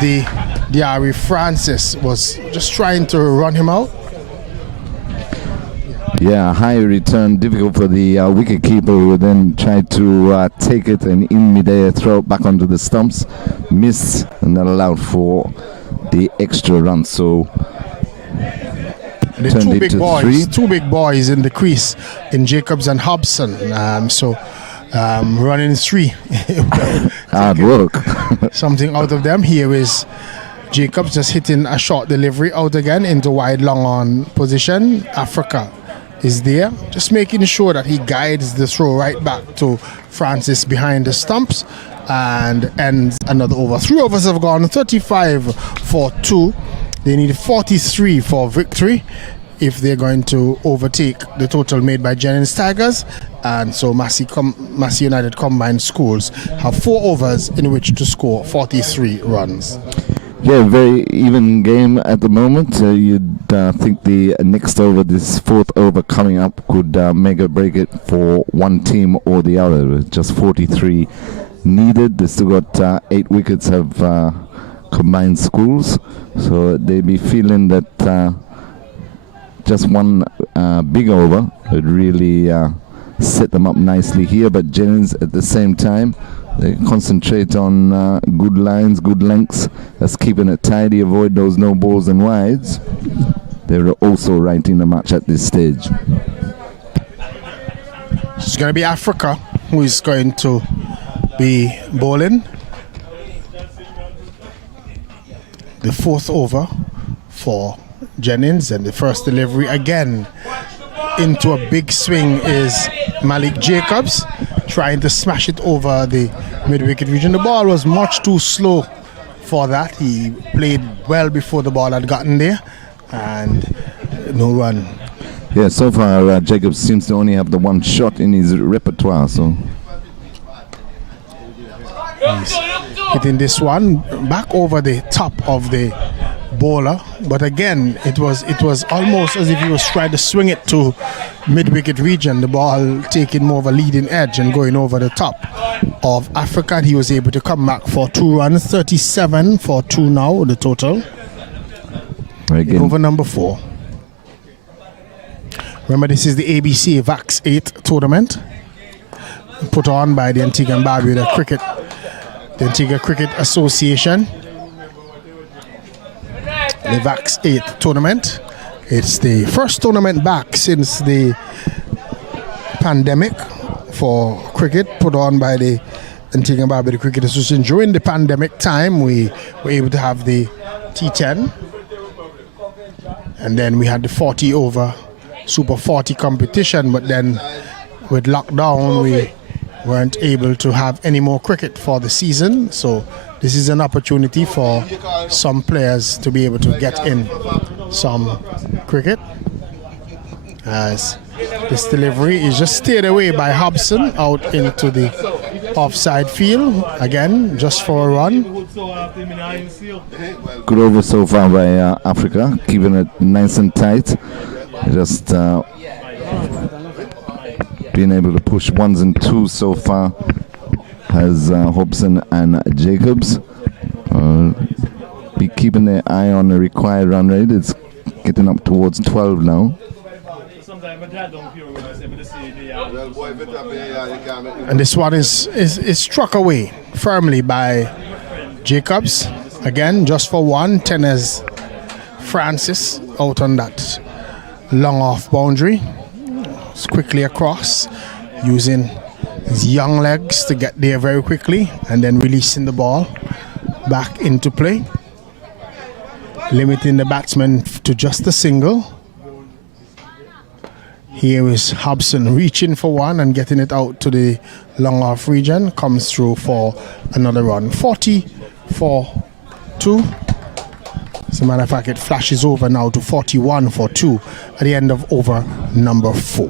the Diari Francis was just trying to run him out. Yeah, high return, difficult for the wicket keeper, who then tried to take it and in midair throw it back onto the stumps. Missed, and that allowed for the extra run. So the two big boys in the crease in Jacobs and Hobson. Running 3. Hard work. Something out of them. Here is Jacobs just hitting a short delivery out again into wide long on position. Africa is there, just making sure that he guides the throw right back to Francis behind the stumps, and ends another over. 3 overs have gone, 35 for 2. They need 43 for victory if they're going to overtake the total made by Jennings Tigers. And so Massey United Combined Schools have 4 overs in which to score 43 runs. Yeah, very even game at the moment. You'd think the next over, this 4th over coming up, could make or break it for one team or the other. With just 43 needed. They still got 8 wickets have combined schools, so they'd be feeling that just one big over would really set them up nicely here. But Jennings at the same time, they concentrate on good lines, good lengths. That's keeping it tidy, avoid those no balls and wides. They're also right in the match at this stage. It's going to be Africa who is going to be bowling. The 4th over for Jennings, and the first delivery again into a big swing is Malik Jacobs, trying to smash it over the mid-wicket region. The ball was much too slow for that. He played well before the ball had gotten there, and no run. Yeah, so far Jacobs seems to only have the one shot in his repertoire, so he's hitting this one back over the top of the bowler, but again it was almost as if he was trying to swing it to mid-wicket region, the ball taking more of a leading edge and going over the top of Africa, and he was able to come back for 2 runs. 37 for 2 now the total. Again. Over number 4. Remember, this is the ABCA VAX 8 tournament put on by the Antigua and Barbuda Cricket Association. The VAX 8 tournament. It's the first tournament back since the pandemic for cricket, put on by the Antigua and Barbuda Cricket Association. During the pandemic time, we were able to have the T10, and then we had the 40 over Super 40 competition, but then with lockdown we weren't able to have any more cricket for the season. So this is an opportunity for some players to be able to get in some cricket, as this delivery is just steered away by Hobson out into the offside field, again just for a run. Good over so far by Africa, keeping it nice and tight, just being able to push 1s and 2s so far has Hobson and Jacobs. Be keeping their eye on the required run rate. It's getting up towards 12 now. And this one is struck away firmly by Jacobs. Again, just for 1. Tennis Francis out on that long off boundary. It's quickly across, using his young legs to get there very quickly and then releasing the ball back into play, limiting the batsman to just a single. Here is Hobson reaching for one and getting it out to the long off region. Comes through for another run. 40-for-2. As a matter of fact, it flashes over now to 41-for-2 at the end of over number 4.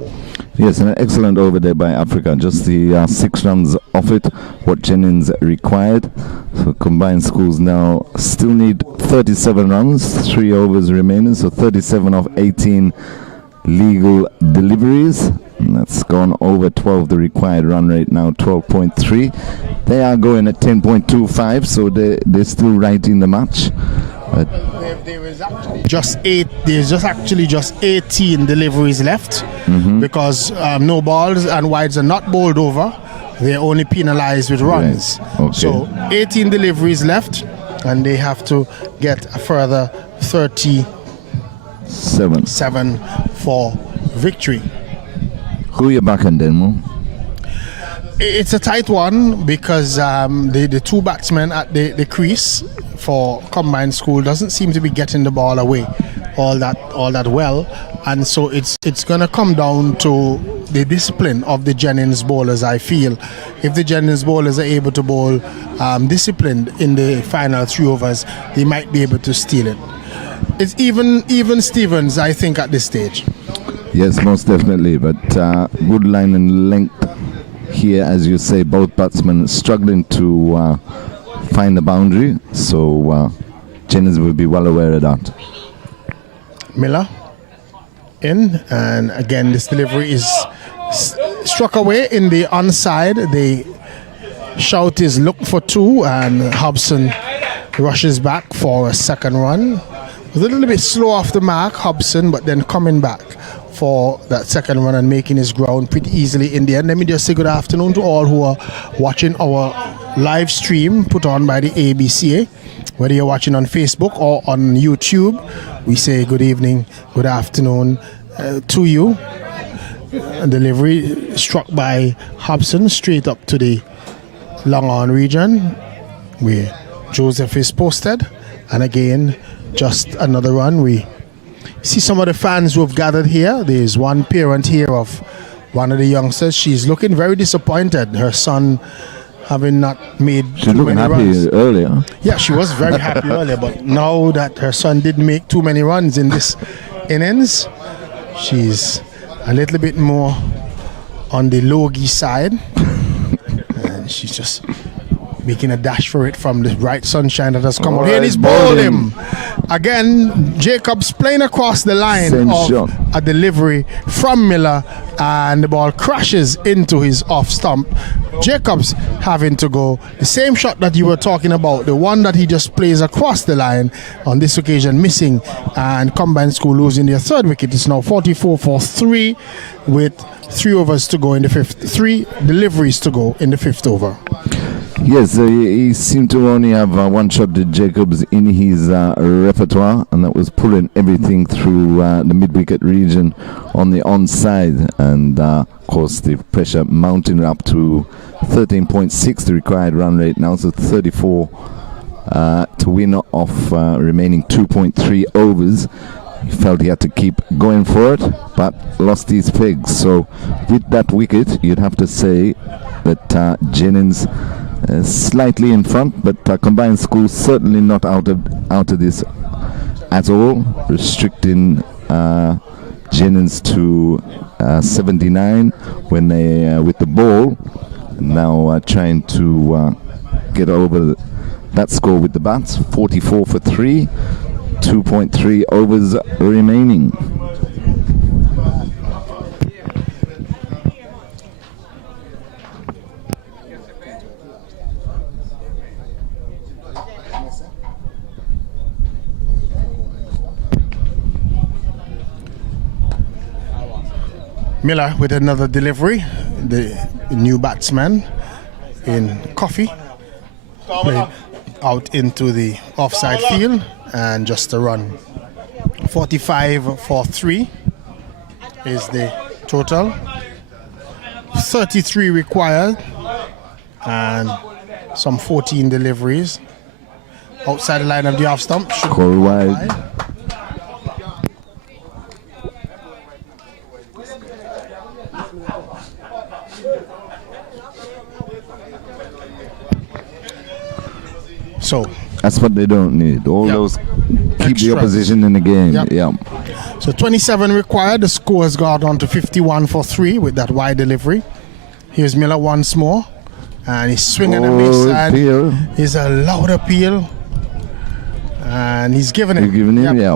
Yes, an excellent over there by Africa. Just the 6 runs off it, what Jennings required. So combined schools now still need 37 runs, 3 overs remaining, so 37 of 18 legal deliveries. And that's gone over 12, the required run rate now 12.3. They are going at 10.25, so they're still right in the match. But there is actually just 18 deliveries left, because no balls and wides are not bowled over. They're only penalized with runs. Right. Okay. So 18 deliveries left, and they have to get a further 37 for victory. Who are you backing then, Mo? It's a tight one because the 2 batsmen at the crease for combined school doesn't seem to be getting the ball away all that well, and so it's going to come down to the discipline of the Jennings bowlers. I feel if the Jennings bowlers are able to bowl disciplined in the final 3 overs, they might be able to steal it. It's even Stevens, I think, at this stage. Yes, most definitely, but good line and length here, as you say. Both batsmen struggling to find the boundary, so Jennings will be well aware of that. Miller in, and again this delivery is struck away in the onside. The shout is look for 2, and Hobson rushes back for a second run. A little bit slow off the mark, Hobson, but then coming back for that second run and making his ground pretty easily in the end. Let me just say good afternoon to all who are watching our live stream put on by the ABCA. Whether you're watching on Facebook or on YouTube, we say good evening, good afternoon to you. A delivery struck by Hobson straight up to the long on region where Joseph is posted, and again just another run. We see some of the fans who have gathered here. There's one parent here of one of the youngsters. She's looking very disappointed. Her son having not made She's looking happy runs earlier. Yeah, she was very happy earlier, but now that her son didn't make too many runs in this innings, she's a little bit more on the logy side, and she's just making a dash for it from the bright sunshine that has come out here, and he's bowled him. Again, Jacobs playing across the line of a delivery from Miller, and the ball crashes into his off stump. Jacobs having to go the same shot that you were talking about, the one that he just plays across the line, on this occasion missing, and combined school losing their 3rd wicket. It's now 44-for-3 with 3 overs to go in the 5th, 3 deliveries to go in the 5th over. Yes, he seemed to only have one shot to Jacobs in his repertoire, and that was pulling everything through the mid-wicket region on the onside, and of course the pressure mounting up to 13.6, the required run rate now, so 34 to win off remaining 2.3 overs. He felt he had to keep going for it, but lost his pegs. So with that wicket, you'd have to say that Jennings slightly in front, but combined school certainly not out of this at all, restricting Jennings to 79 when they with the ball. Now trying to get over that score with the bats. 44-for-3, 2.3 overs remaining. Miller with another delivery, the new batsman in coffee, played out into the offside field, and just a run 45 for 3 is the total. 33 required and some 14 deliveries. Outside the line of the off stump. Call wide. So that's what they don't need. All those keep the opposition in the game. Yeah. So 27 required. The score has gone on to 51 for 3 with that wide delivery. Here's Miller once more. And he's swinging the baseline. He's a loud appeal. And he's given it.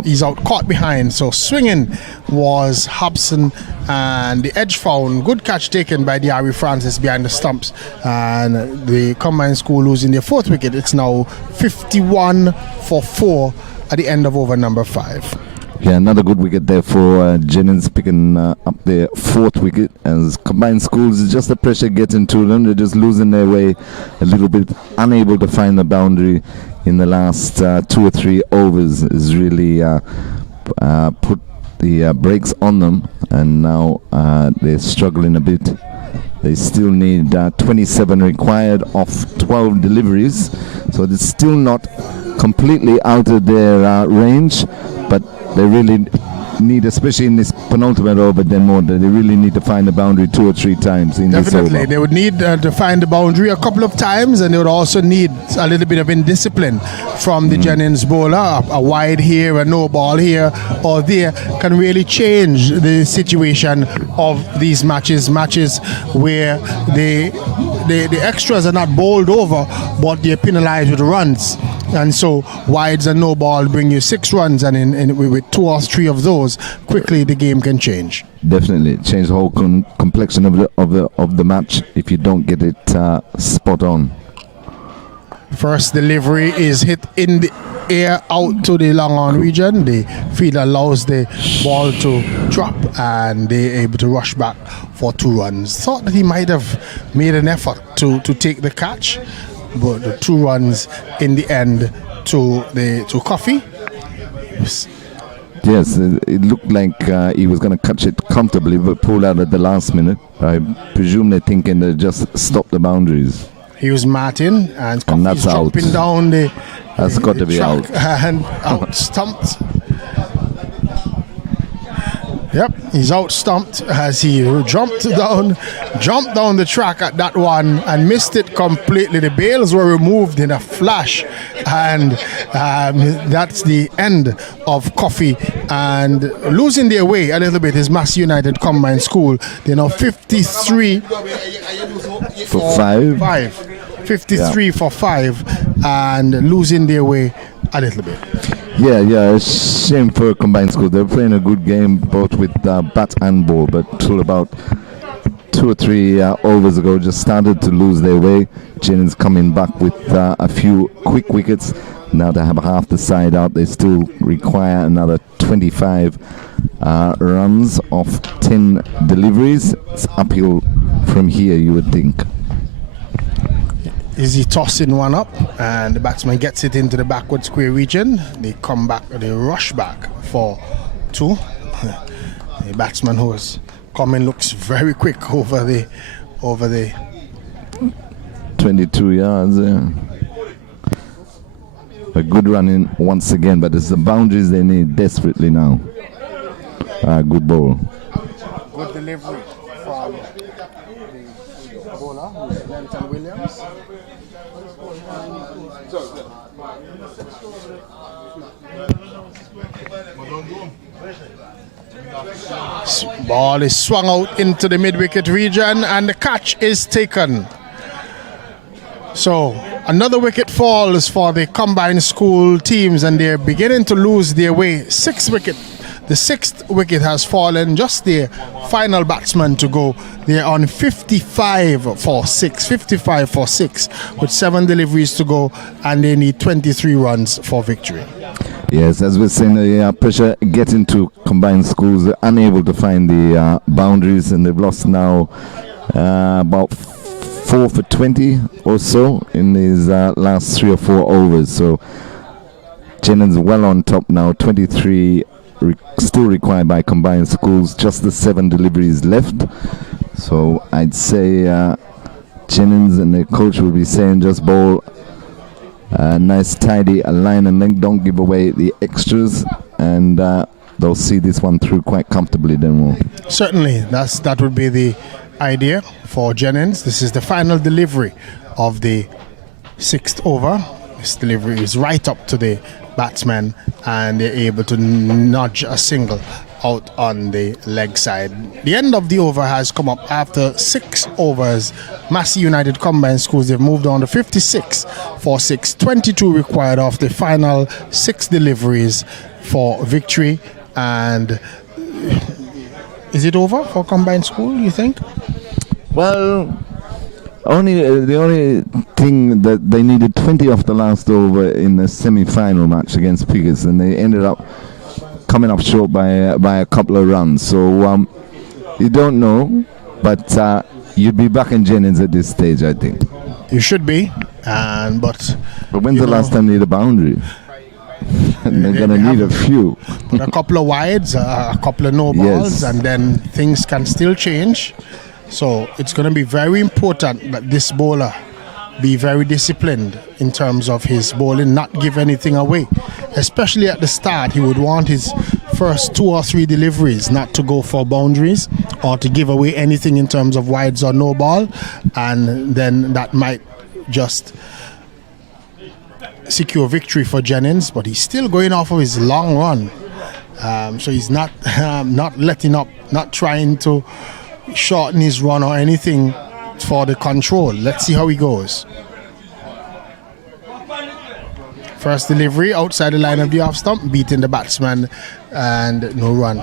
He's out caught behind. So swinging was Hobson. And the edge found. Good catch taken by Diari Francis behind the stumps. And the combined school losing their 4th wicket. It's now 51 for 4 at the end of over number 5. Yeah, another good wicket there for Jennings, picking up their 4th wicket. As combined schools, just the pressure getting to them. They're just losing their way a little bit, unable to find the boundary in the last 2 or 3 overs. Is really put the brakes on them, and now they're struggling a bit. They still need 27 required off 12 deliveries, so they're still not completely out of their range, but they really need, especially in this penultimate over, they really need to find the boundary 2 or 3 times in this over. Definitely, they would need to find the boundary a couple of times, and they would also need a little bit of indiscipline from the Jennings bowler. A wide here, a no ball here or there can really change the situation of these matches where the extras are not bowled over, but they're penalized with runs. And so wides and no ball bring you 6 runs, and with 2 or 3 of those, quickly the game can change. Definitely change the whole complexion of the match if you don't get it spot on. First delivery is hit in the air out to the long on region. The field allows the ball to drop, and they're able to rush back for 2 runs. Thought that he might have made an effort to take the catch, but the 2 runs in the end to Coffee. Yes, it looked like he was going to catch it comfortably, but pulled out at the last minute. I presume they're thinking they just stop the boundaries. Here's Martin, and Coffee's jumping down the That's got to be out. And out stumped. Yep, he's out stumped as he jumped down the track at that one and missed it completely. The bails were removed in a flash, and that's the end of Coffee. And losing their way a little bit is Mass United Combined School. They're now 53 for 5. 53 for 5, and losing their way a little bit. Yeah, shame for Combined School. They're playing a good game both with bat and ball, but till about 2 or 3 overs ago just started to lose their way. Jennings coming back with a few quick wickets. Now they have half the side out. They still require another 25 runs off 10 deliveries. It's uphill from here, you would think. Is he tossing one up, and the batsman gets it into the backward square region. They come back, they rush back for 2. The batsman who is coming looks very quick over the 22 yards. A good run in once again, but it's the boundaries they need desperately now. Good ball. Good delivery from the bowler, who's Lenton Williams. Ball is swung out into the mid-wicket region, and the catch is taken. So another wicket falls for the combined school teams, and they're beginning to lose their way. 6 wicket. The 6th wicket has fallen, just their final batsman to go. They're on 55 for 6 with 7 deliveries to go, and they need 23 runs for victory. Yes, as we're saying, the pressure getting to combined schools. They're unable to find the boundaries, and they've lost now about 4 for 20 or so in these last 3 or 4 overs. So Jennings well on top now, 23 still required by combined schools. Just the 7 deliveries left. So I'd say Jennings and the coach will be saying just bowl nice, tidy, a line and length. Don't give away the extras, and they'll see this one through quite comfortably. Then certainly that would be the idea for Jennings. This is the final delivery of the 6th over. This delivery is right up to the batsman, and they're able to nudge a single out on the leg side. The end of the over has come up after 6 overs. Massey United Combined Schools, they've moved on to 56 for 6, 22 required of the final 6 deliveries for victory. And is it over for Combined School, you think? Well, the only thing that they needed 20 off the last over in the semi-final match against Piggers, and they ended up coming up short by a couple of runs. So you don't know, but you'd be back in Jennings at this stage, I think. You should be, but when's the last time they need a boundary? They're going to need a few. But a couple of wides, a couple of no balls, and then things can still change. So it's going to be very important that this bowler be very disciplined in terms of his bowling, not give anything away. Especially at the start, he would want his first 2 or 3 deliveries not to go for boundaries or to give away anything in terms of wides or no ball, and then that might just secure victory for Jennings. But he's still going off of his long run, so he's not letting up, not trying to shorten his run or anything for the control. Let's see how he goes. First delivery outside the line of the off stump, beating the batsman, and no run.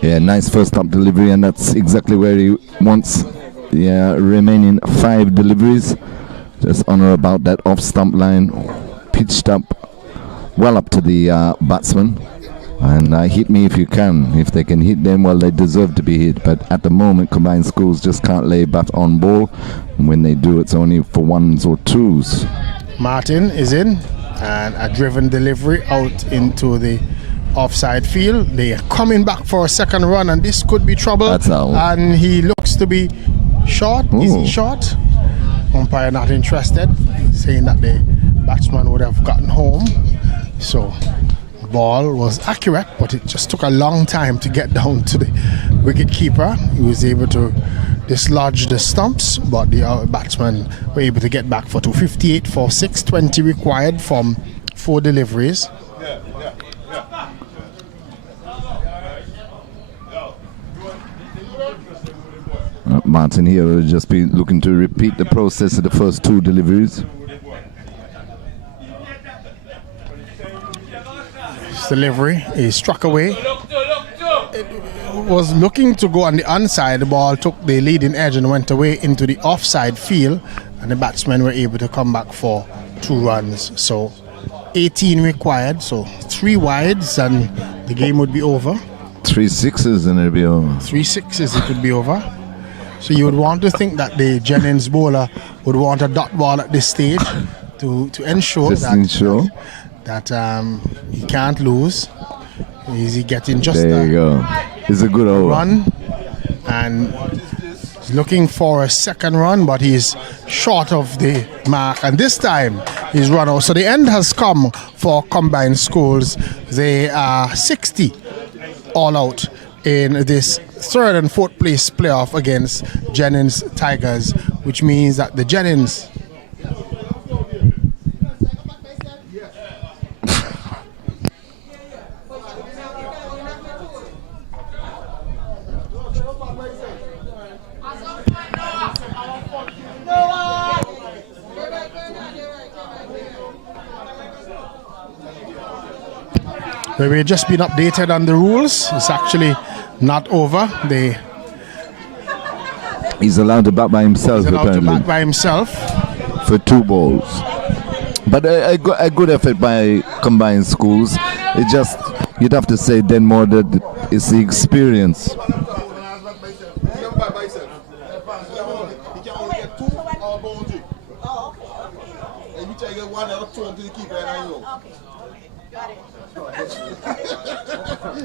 Yeah, nice first up delivery, and that's exactly where he wants. Yeah, remaining 5 deliveries, just on or about that off stump line, pitched up, well up to the batsman. And hit me if you can. If they can hit them, well, they deserve to be hit. But at the moment, combined schools just can't lay bat on ball. And when they do, it's only for 1s or 2s. Martin is in, and a driven delivery out into the offside field. They are coming back for a second run, and this could be trouble. That's out. And he looks to be short. Ooh. Is he short? Umpire not interested, saying that the batsman would have gotten home. So ball was accurate, but it just took a long time to get down to the wicket keeper. He was able to dislodge the stumps, but the batsmen were able to get back for 258 for 6, 20 required from 4 deliveries. Martin here will just be looking to repeat the process of the first 2 deliveries. Delivery, he struck away. It was looking to go on the onside. The ball took the leading edge and went away into the offside field, and the batsmen were able to come back for 2 runs. So 18 required, so 3 wides and the game would be over. 3 sixes and it'll be over. 3 sixes, it would be over. So you would want to think that the Jennings bowler would want a dot ball at this stage to ensure that he can't lose. Is he getting just there you go. It's a good over. Run, and he's looking for a second run, but he's short of the mark, and this time he's run out. So the end has come for combined schools. They are 60 all out in this 3rd and 4th place playoff against Jennings Tigers, which means that the Jennings we've just been updated on the rules. It's actually not over. He's allowed to bat by himself. For 2 balls. But a good effort by combined schools. It just, you'd have to say then more that it's the experience.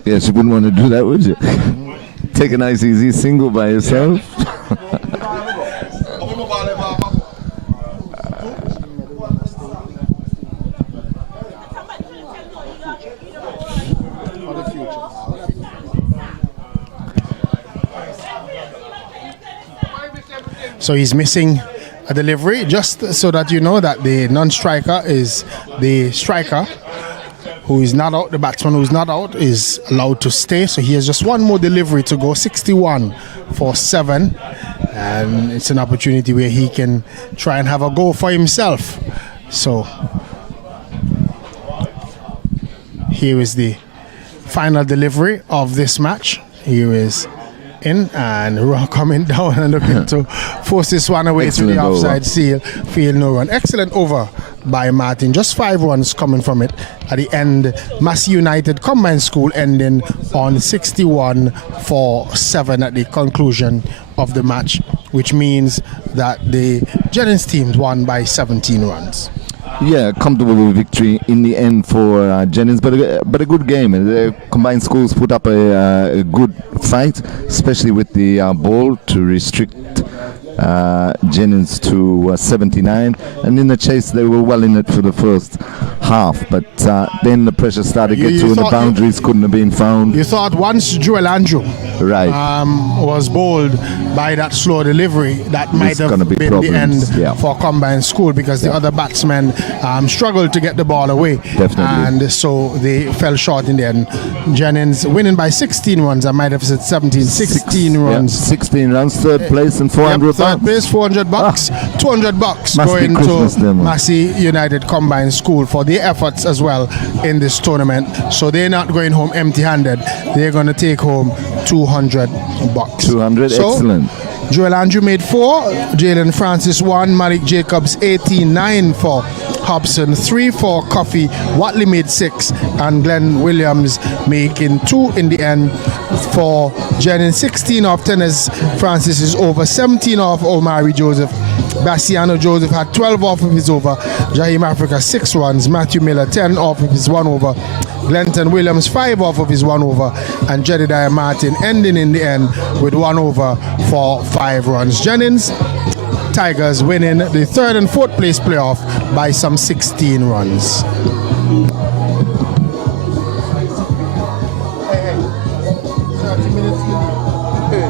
Yes, you wouldn't want to do that, would you? Take a nice easy single by yourself. So he's missing a delivery, just so that you know that the non-striker is the striker who is not out. The batsman who is not out is allowed to stay. So he has just one more delivery to go, 61 for 7. And it's an opportunity where he can try and have a go for himself. So here is the final delivery of this match. Here is in and coming down and looking to force this one away to the offside seal. Field no run. Excellent over by Martin. Just 5 runs coming from it. At the end, Massey United Combined School ending on 61 for 7 at the conclusion of the match, which means that the Jennings team won by 17 runs. Yeah, comfortable victory in the end for Jennings, but a good game. The combined schools put up a good fight, especially with the ball to restrict Jennings to 79, and in the chase they were well in it for the first half, but then the pressure started to get to, and the boundaries couldn't have been found. You thought once Joel Andrew was bowled by that slow delivery, that might have been problems. The end for combined school, because the other batsmen struggled to get the ball away. Definitely. And so they fell short in the end. Jennings winning by 16 runs. I might have said 17, 16 runs. 16 runs, third place, and 400 bucks. Third place, 400 bucks, 200 bucks going to Massey United Combined School for their efforts as well in this tournament. So they're not going home empty-handed. They're going to take home 200 bucks. 200, so, excellent. Joel Andrew made 4, Jalen Francis 1, Malik Jacobs 18, 9 for Hobson, 3 for Coffee, Watley made 6, and Glenn Williams making 2 in the end for Jennings. 16 off Tennis Francis is over, 17 off Omari Joseph. Bassiano Joseph had 12 off of his over. Jaheim Africa 6 runs. Matthew Miller 10 off of his 1 over. Glenton Williams 5 off of his 1 over, and Jedediah Martin ending in the end with 1 over for 5 runs. Jennings Tigers winning the 3rd and 4th place playoff by some 16 runs. Hey, 30 minutes. Hey,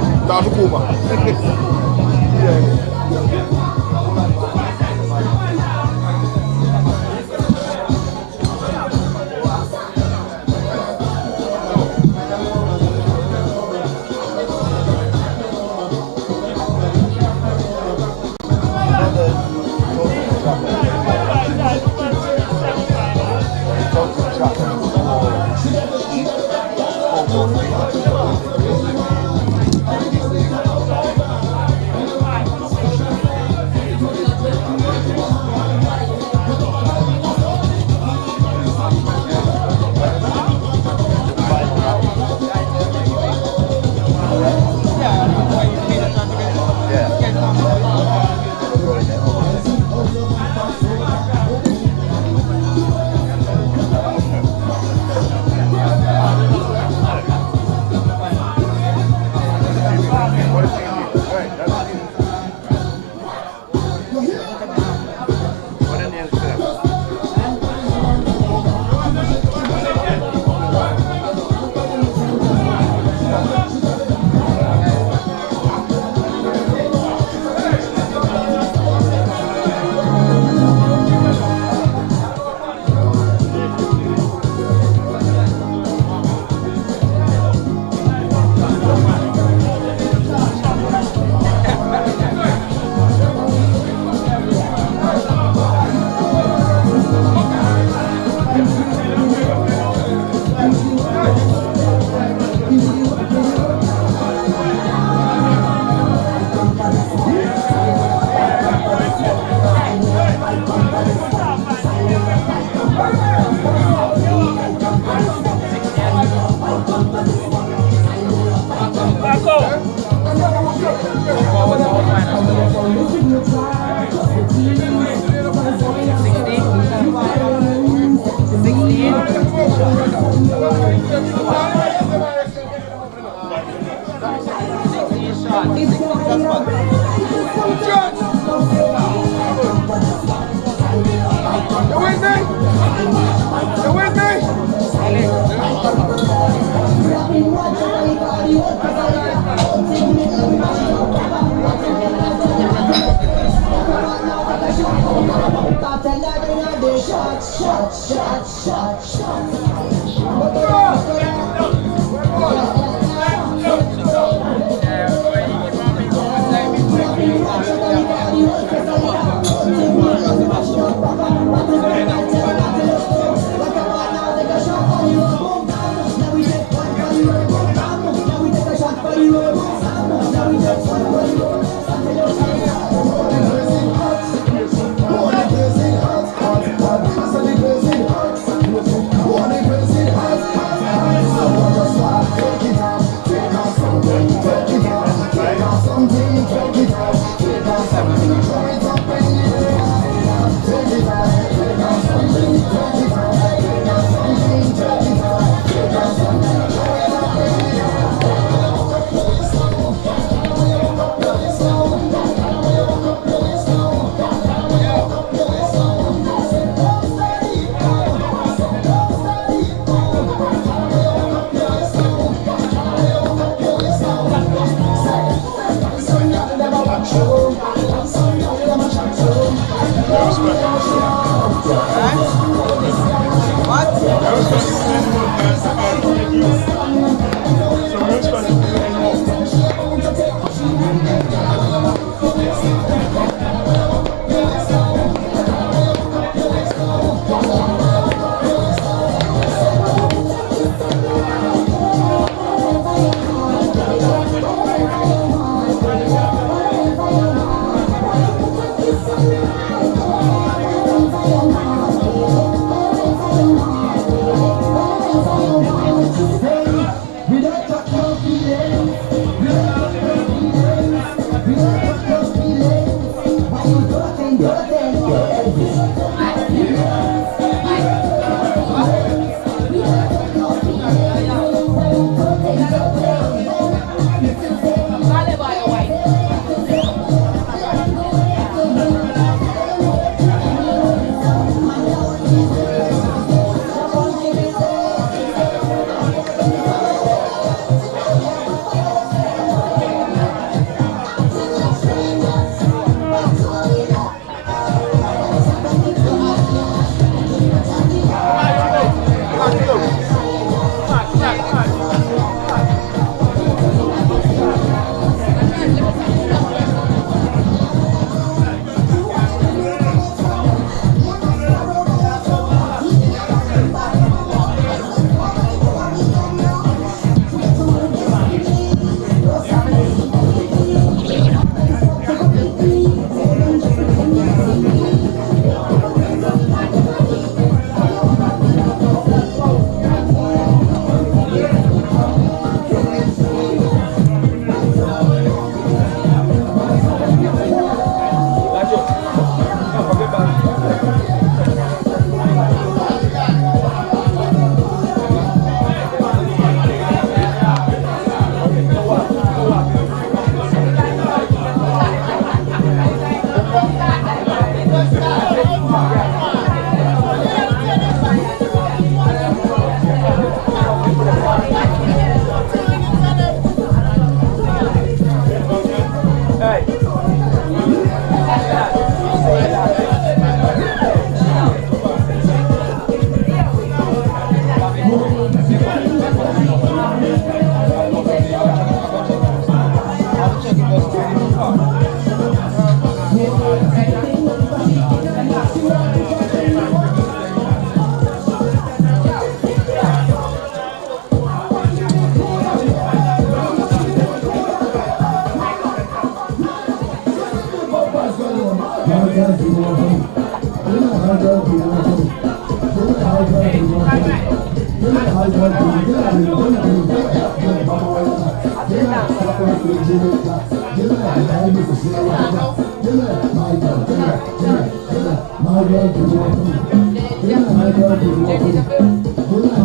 My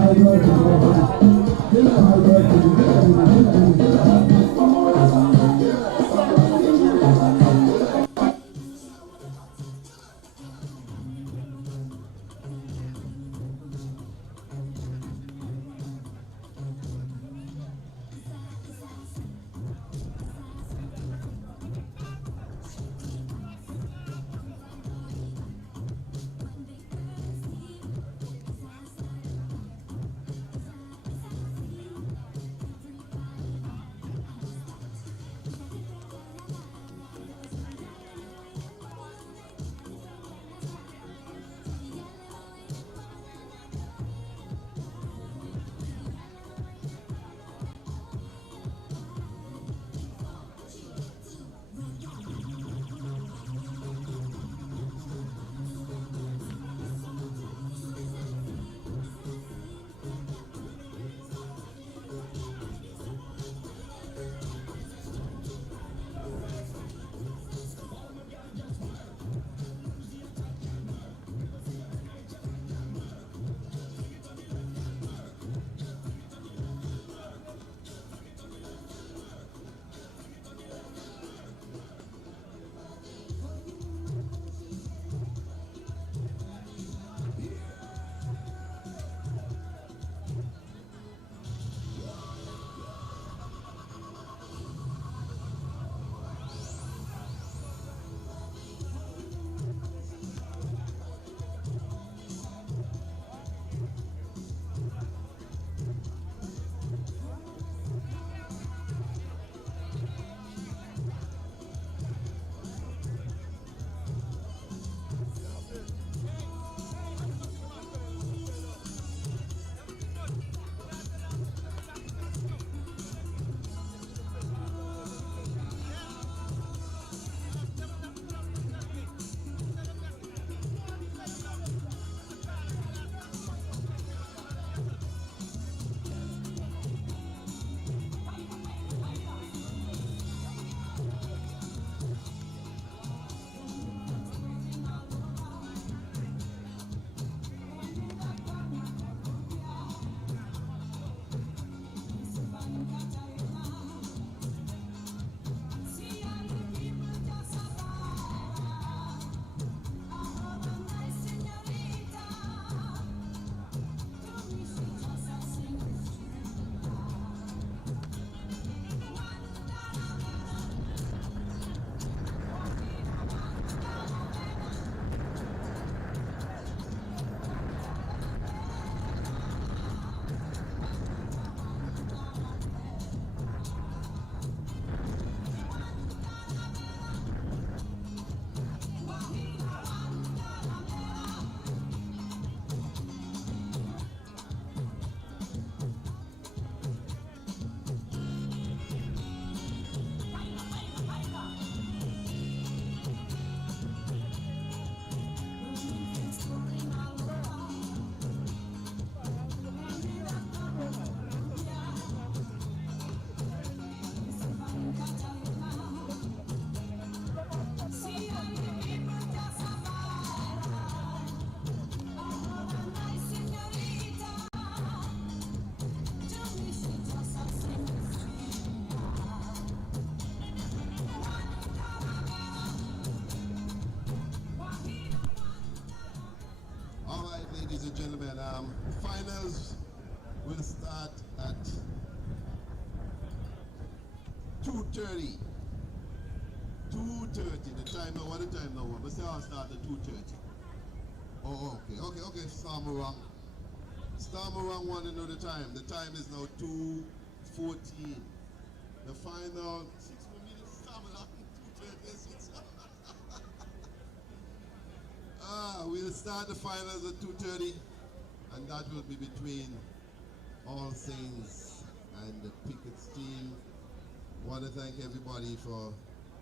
finals will start at 2:30. 2:30. The time now. What the time now? We say I'll start at 2:30. Oh, okay. Stormerang want to know the time. The time is now 2:14. The final 6 more minutes. Stormerang 2:36. We'll start the finals at 2:30, and that will be between All Saints and the Pickett's team. Want to thank everybody for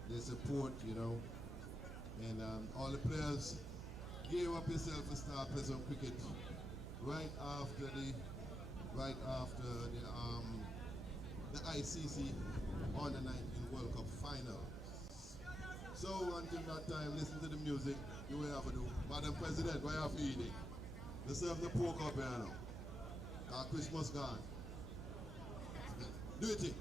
their support, you know, and all the players. Gear up yourself and start playing some cricket right after the ICC Under 19 World Cup final. So until that time, listen to the music. You will have to do. Madam President, what are you feeding? They serve the pork up here now. Christmas gone. Do it. Say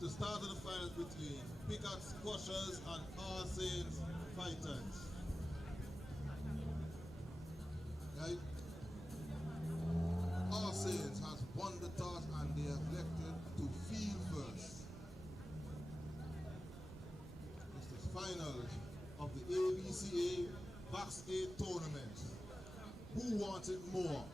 It's the start of the finals between Pickaxe Squashers and Arsene's Fighters. Right? Arsenes has won the toss and they have elected to field first. finals of the ABCA VAX 8 tournament. Who wanted more?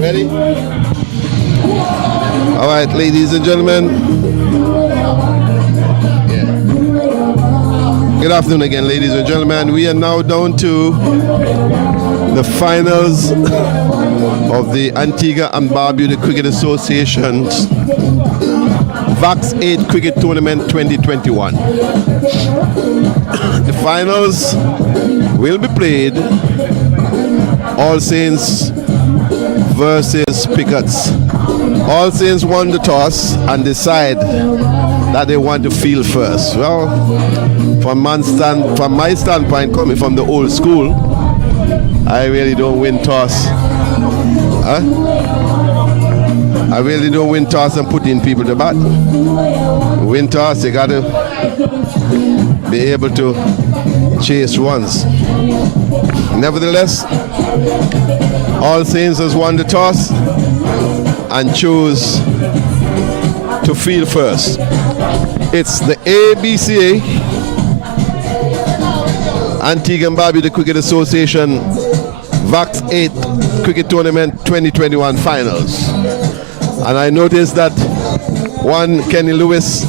Ready? All right, ladies and gentlemen. Good afternoon again, ladies and gentlemen. We are now down to the finals of the Antigua and Barbuda Cricket Association's VAX 8 Cricket Tournament 2021. The finals will be played All Saints versus Pickets. All Saints won the toss and decide that they want to field first. Well, from my standpoint, coming from the old school, I really don't win toss. I really don't win toss and put in people to bat. Win toss, you got to be able to chase runs. Nevertheless, All Saints has won the toss and chose to field first. It's the ABCA Antigua and Barbuda Cricket Association VAX 8 Cricket Tournament 2021 finals. And I noticed that one Kenny Lewis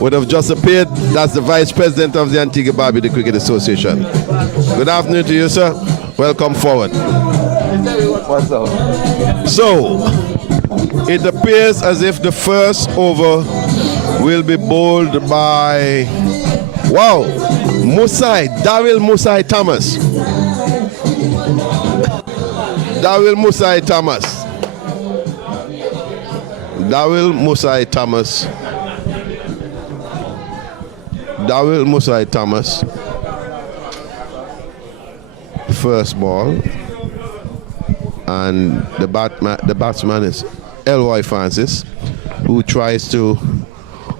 would have just appeared. That's the Vice President of the Antigua and Barbuda Cricket Association. Good afternoon to you, sir. Welcome forward. What's up? So, it appears as if the first over will be bowled by, wow, Daryl Musai Thomas. Daryl Musai Thomas. Daryl Musai Thomas. Daryl Musai Thomas. First ball. And the batsman is Elroy Francis, who tries to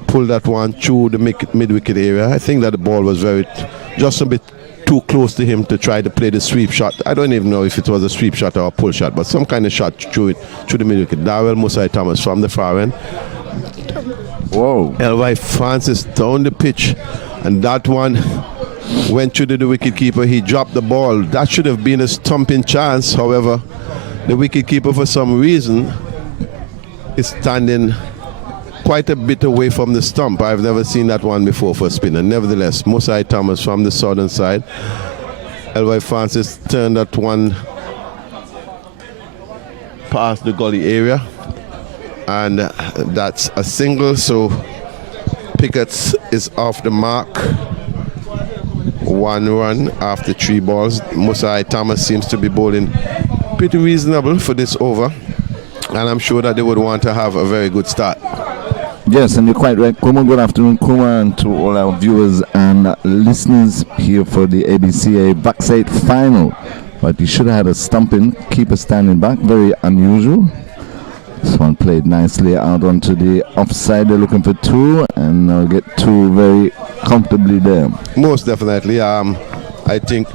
pull that one through the mid-wicket area. I think that the ball was just a bit too close to him to try to play the sweep shot. I don't even know if it was a sweep shot or a pull shot, but some kind of shot through the mid-wicket. Daryl Musai Thomas from the far end. Whoa. Elroy Francis down the pitch, and that one went through the wicket-keeper. He dropped the ball. That should have been a stumping chance. However, the wicket-keeper, for some reason, is standing quite a bit away from the stump. I've never seen that one before for a spinner. Nevertheless, Musai Thomas from the southern side. Elroy Francis turned that one past the gully area, and that's a single. So Pickett is off the mark. 1 run after 3 balls. Musai Thomas seems to be bowling pretty reasonable for this over, and I'm sure that they would want to have a very good start. Yes, and you're quite right, Kuma. Good afternoon, Kuma, and to all our viewers and listeners here for the ABCA VAX 8 final. But you should have had a stumping, keeper standing back, very unusual. This one played nicely out onto the offside. They're looking for 2, and they'll get 2 very comfortably there. Most definitely. I think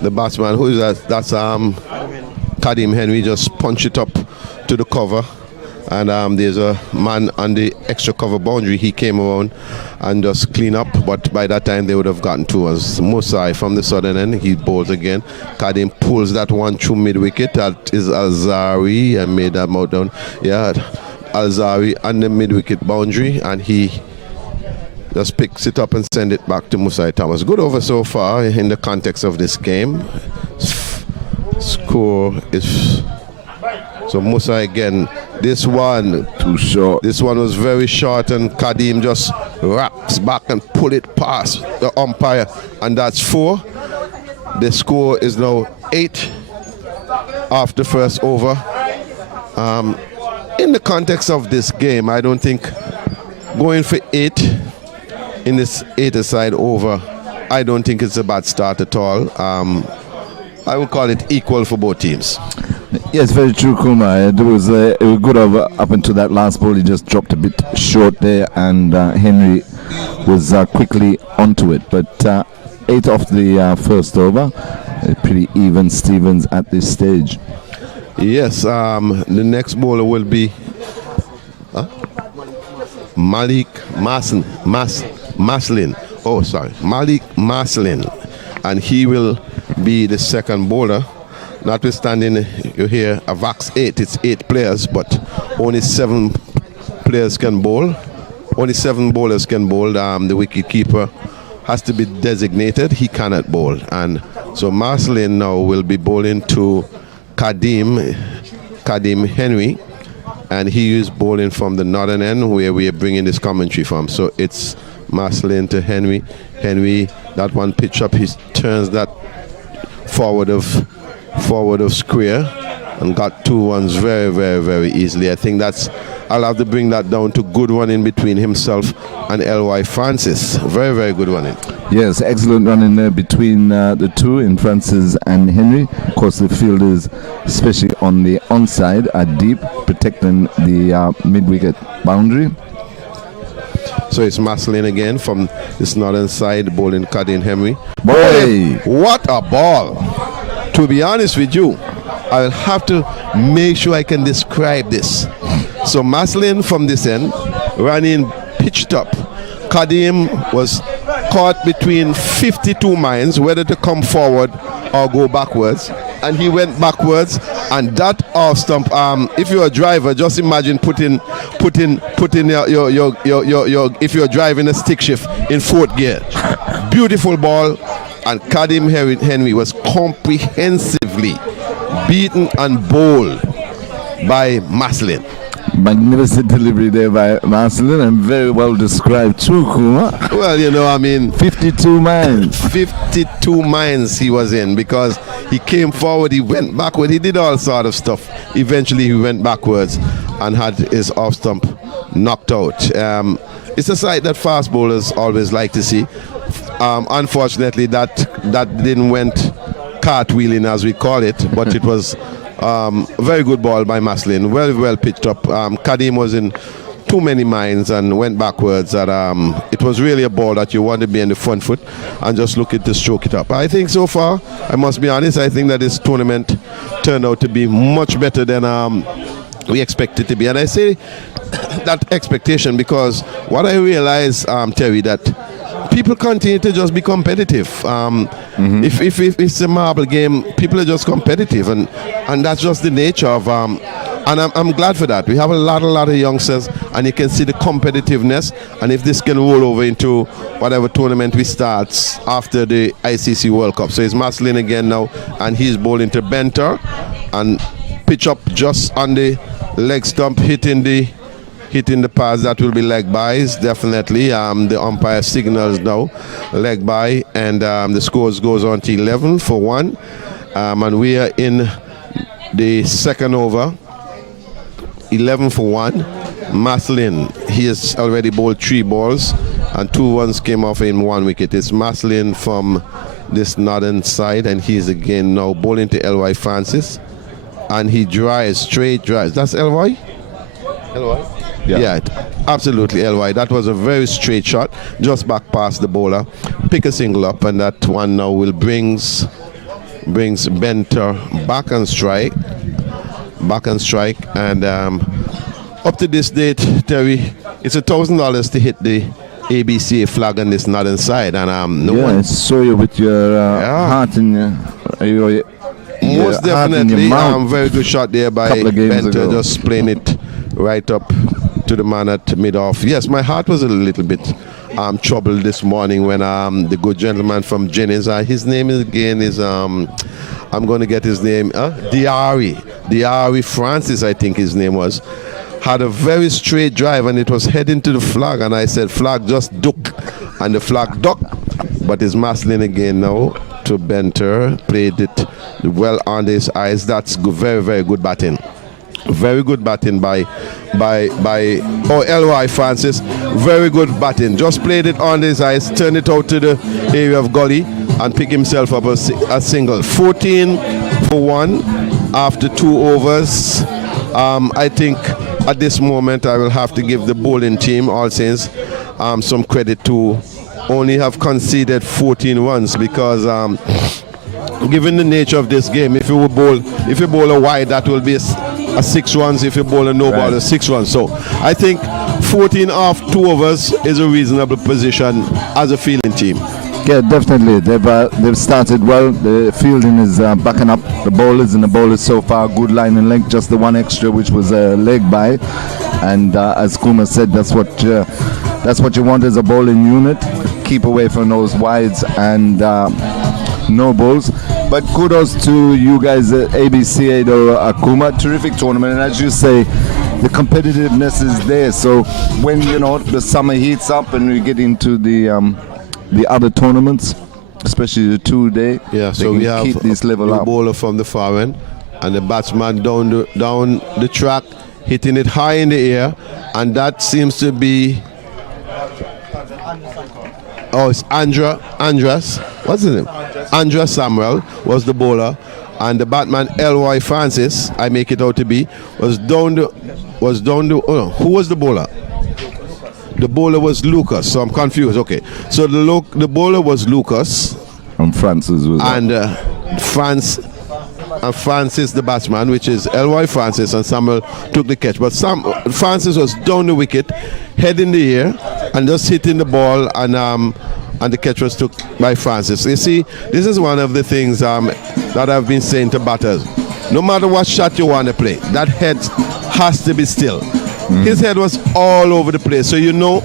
the batsman, who is that? That's Kadim Henry, just punch it up to the cover, and there's a man on the extra cover boundary. He came around and just clean up, but by that time they would have gotten 2. As Musai from the southern end, he bowls again. Kadim pulls that one through mid-wicket. That is Alzari. I made that mouth down. Yeah, Alzari on the mid-wicket boundary, and he just picks it up and send it back to Musai Thomas. Good over so far in the context of this game. Score is so Musai again. This one too short. This one was very short, and Kadim just wraps back and pull it past the umpire, and that's 4. The score is now 8 after first over. In the context of this game, I don't think going for 8 in this 8-a-side over, I don't think it's a bad start at all. I would call it equal for both teams. Yes, very true, Kuma. It was good up until that last ball. He just dropped a bit short there, and Henry was quickly onto it. But 8 off the first over. Pretty even Stevens at this stage. Yes, the next bowler will be Malik Maslin. Oh, sorry, Malik Maslin, and he will be the second bowler. Notwithstanding, you hear a VAX 8, it's 8 players, but only 7 players can bowl. Only 7 bowlers can bowl. The wicket keeper has to be designated. He cannot bowl. And so Maslin now will be bowling to Kadim Henry, and he is bowling from the northern end where we are bringing this commentary from. So it's Maslin to Henry. Henry, that one pitch up, he turns that forward of square and got 2 ones very, very, very easily. I think I'll have to bring that down to good one in between himself and L.Y. Francis. Very, very good one in. Yes, excellent run in there between the two, in Francis and Henry. Of course, the fielders, especially on the onside, are deep, protecting the mid-wicket boundary. So it's Maslin again from this northern side, bowling Kadim Henry. Boy! What a ball! To be honest with you, I will have to make sure I can describe this. So Maslin from this end, running pitched up. Kadim was caught between 52 minds, whether to come forward or go backwards. And he went backwards, and that off stump. If you're a driver, just imagine putting your if you're driving a stick shift in 4th gear. Beautiful ball. And Kadim Henry was comprehensively beaten and bowled by Maslin. Magnificent delivery there by Maslin, and very well described too, Kuma. Well, 52 minds. 52 minds he was in, because he came forward, he went backward, he did all sort of stuff. Eventually he went backwards and had his off stump knocked out. It's a sight that fast bowlers always like to see. Unfortunately, that didn't went cartwheeling, as we call it, but it was a very good ball by Maslin, very well pitched up. Kadim was in too many minds and went backwards. And it was really a ball that you want to be in the front foot and just looking to stroke it up. I think so far, I must be honest, I think that this tournament turned out to be much better than we expected to be. And I say that expectation because what I realize, Terry, that people continue to just be competitive. If it's a marble game, people are just competitive, and that's just the nature of. And I'm glad for that. We have a lot of youngsters, and you can see the competitiveness. And if this can roll over into whatever tournament we start after the ICC World Cup, so it's Maslin again now, and he's bowling to Benter, and pitch up just on the leg stump, hitting the pass. That will be leg bys, definitely. The umpire signals now leg by, and the scores goes on to 11 for 1, and we are in the second over. 11 for 1. Maslin, he has already bowled 3 balls, and 2 ones came off in 1 wicket. It's Maslin from this northern side, and he's again now bowling to L.Y. Francis, and he drives, straight drives. That's L.Y.? L.Y.? Yeah, absolutely, L.Y. That was a very straight shot, just back past the bowler. Pick a single up, and that one now will brings Benter back and strike. And up to this date, Terry, it's $1,000 to hit the ABCA flag on this northern side, and I saw you with your heart in your most definitely. Very good shot there by Benter, just playing it right up to the man at mid-off. Yes, my heart was a little bit troubled this morning when the good gentleman from Jennings, his name is I'm going to get his name, Diari Francis, I think his name was, had a very straight drive, and it was heading to the flag, and I said, flag, just duck, and the flag ducked. But it's Maslin again now to Benter, played it well under his eyes. That's good, very, very good batting. Very good batting by L.Y. Francis. Very good batting. Just played it on his eyes, turned it out to the area of gully, and picked himself up a single. 14 for 1. after 2 overs. I think at this moment I will have to give the bowling team, All Saints, some credit to only have conceded 14 runs because given the nature of this game, if you bowl a wide, that will be a 6 runs. If you bowl a no ball, a 6 runs. So I think 14 off 2 overs is a reasonable position as a fielding team. Yeah, definitely. They've started well. The fielding is backing up the bowlers, and the bowlers so far good line and length. Just the one extra, which was a leg by, and as Kuma said, that's what you want as a bowling unit. Keep away from those wides and no balls. But kudos to you guys at ABCA, though, Akuma. Terrific tournament, and as you say, the competitiveness is there. So when the summer heats up and we get into the other tournaments, especially the 2-day, so we have keep this level up. Bowler from the far end, and the batsman down the track, hitting it high in the air, and that seems to be. Oh, it's Andras. What's his name? Andras Samuel was the bowler, and the batman L.Y. Francis, I make it out to be, was down the. Oh no, who was the bowler? The bowler was Lucas, so I'm confused. Okay, so the bowler was Lucas, and Francis was. And Francis, the batsman, which is L.Y. Francis, and Samuel took the catch. But Francis was down the wicket, head in the air, and just hitting the ball, and the catch was took by Francis. You see, this is one of the things that I've been saying to batters. No matter what shot you want to play, that head has to be still. His head was all over the place, so you know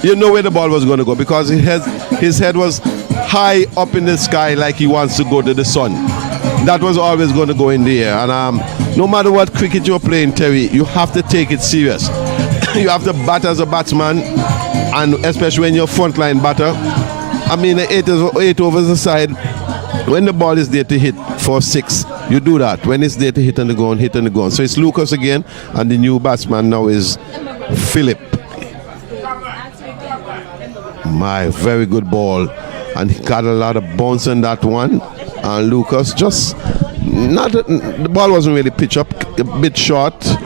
where the ball was going to go, because his head was high up in the sky like he wants to go to the sun. That was always going to go in the air, and no matter what cricket you're playing, Terry, you have to take it serious. You have to bat as a batsman, and especially when you're frontline batter. I mean, 8 overs aside, when the ball is there to hit for 6, you do that. When it's there to hit on the ground, hit on the ground. So it's Lucas again, and the new batsman now is Philip. My very good ball, and he got a lot of bounce on that one. And Lucas the ball wasn't really pitched up, a bit short.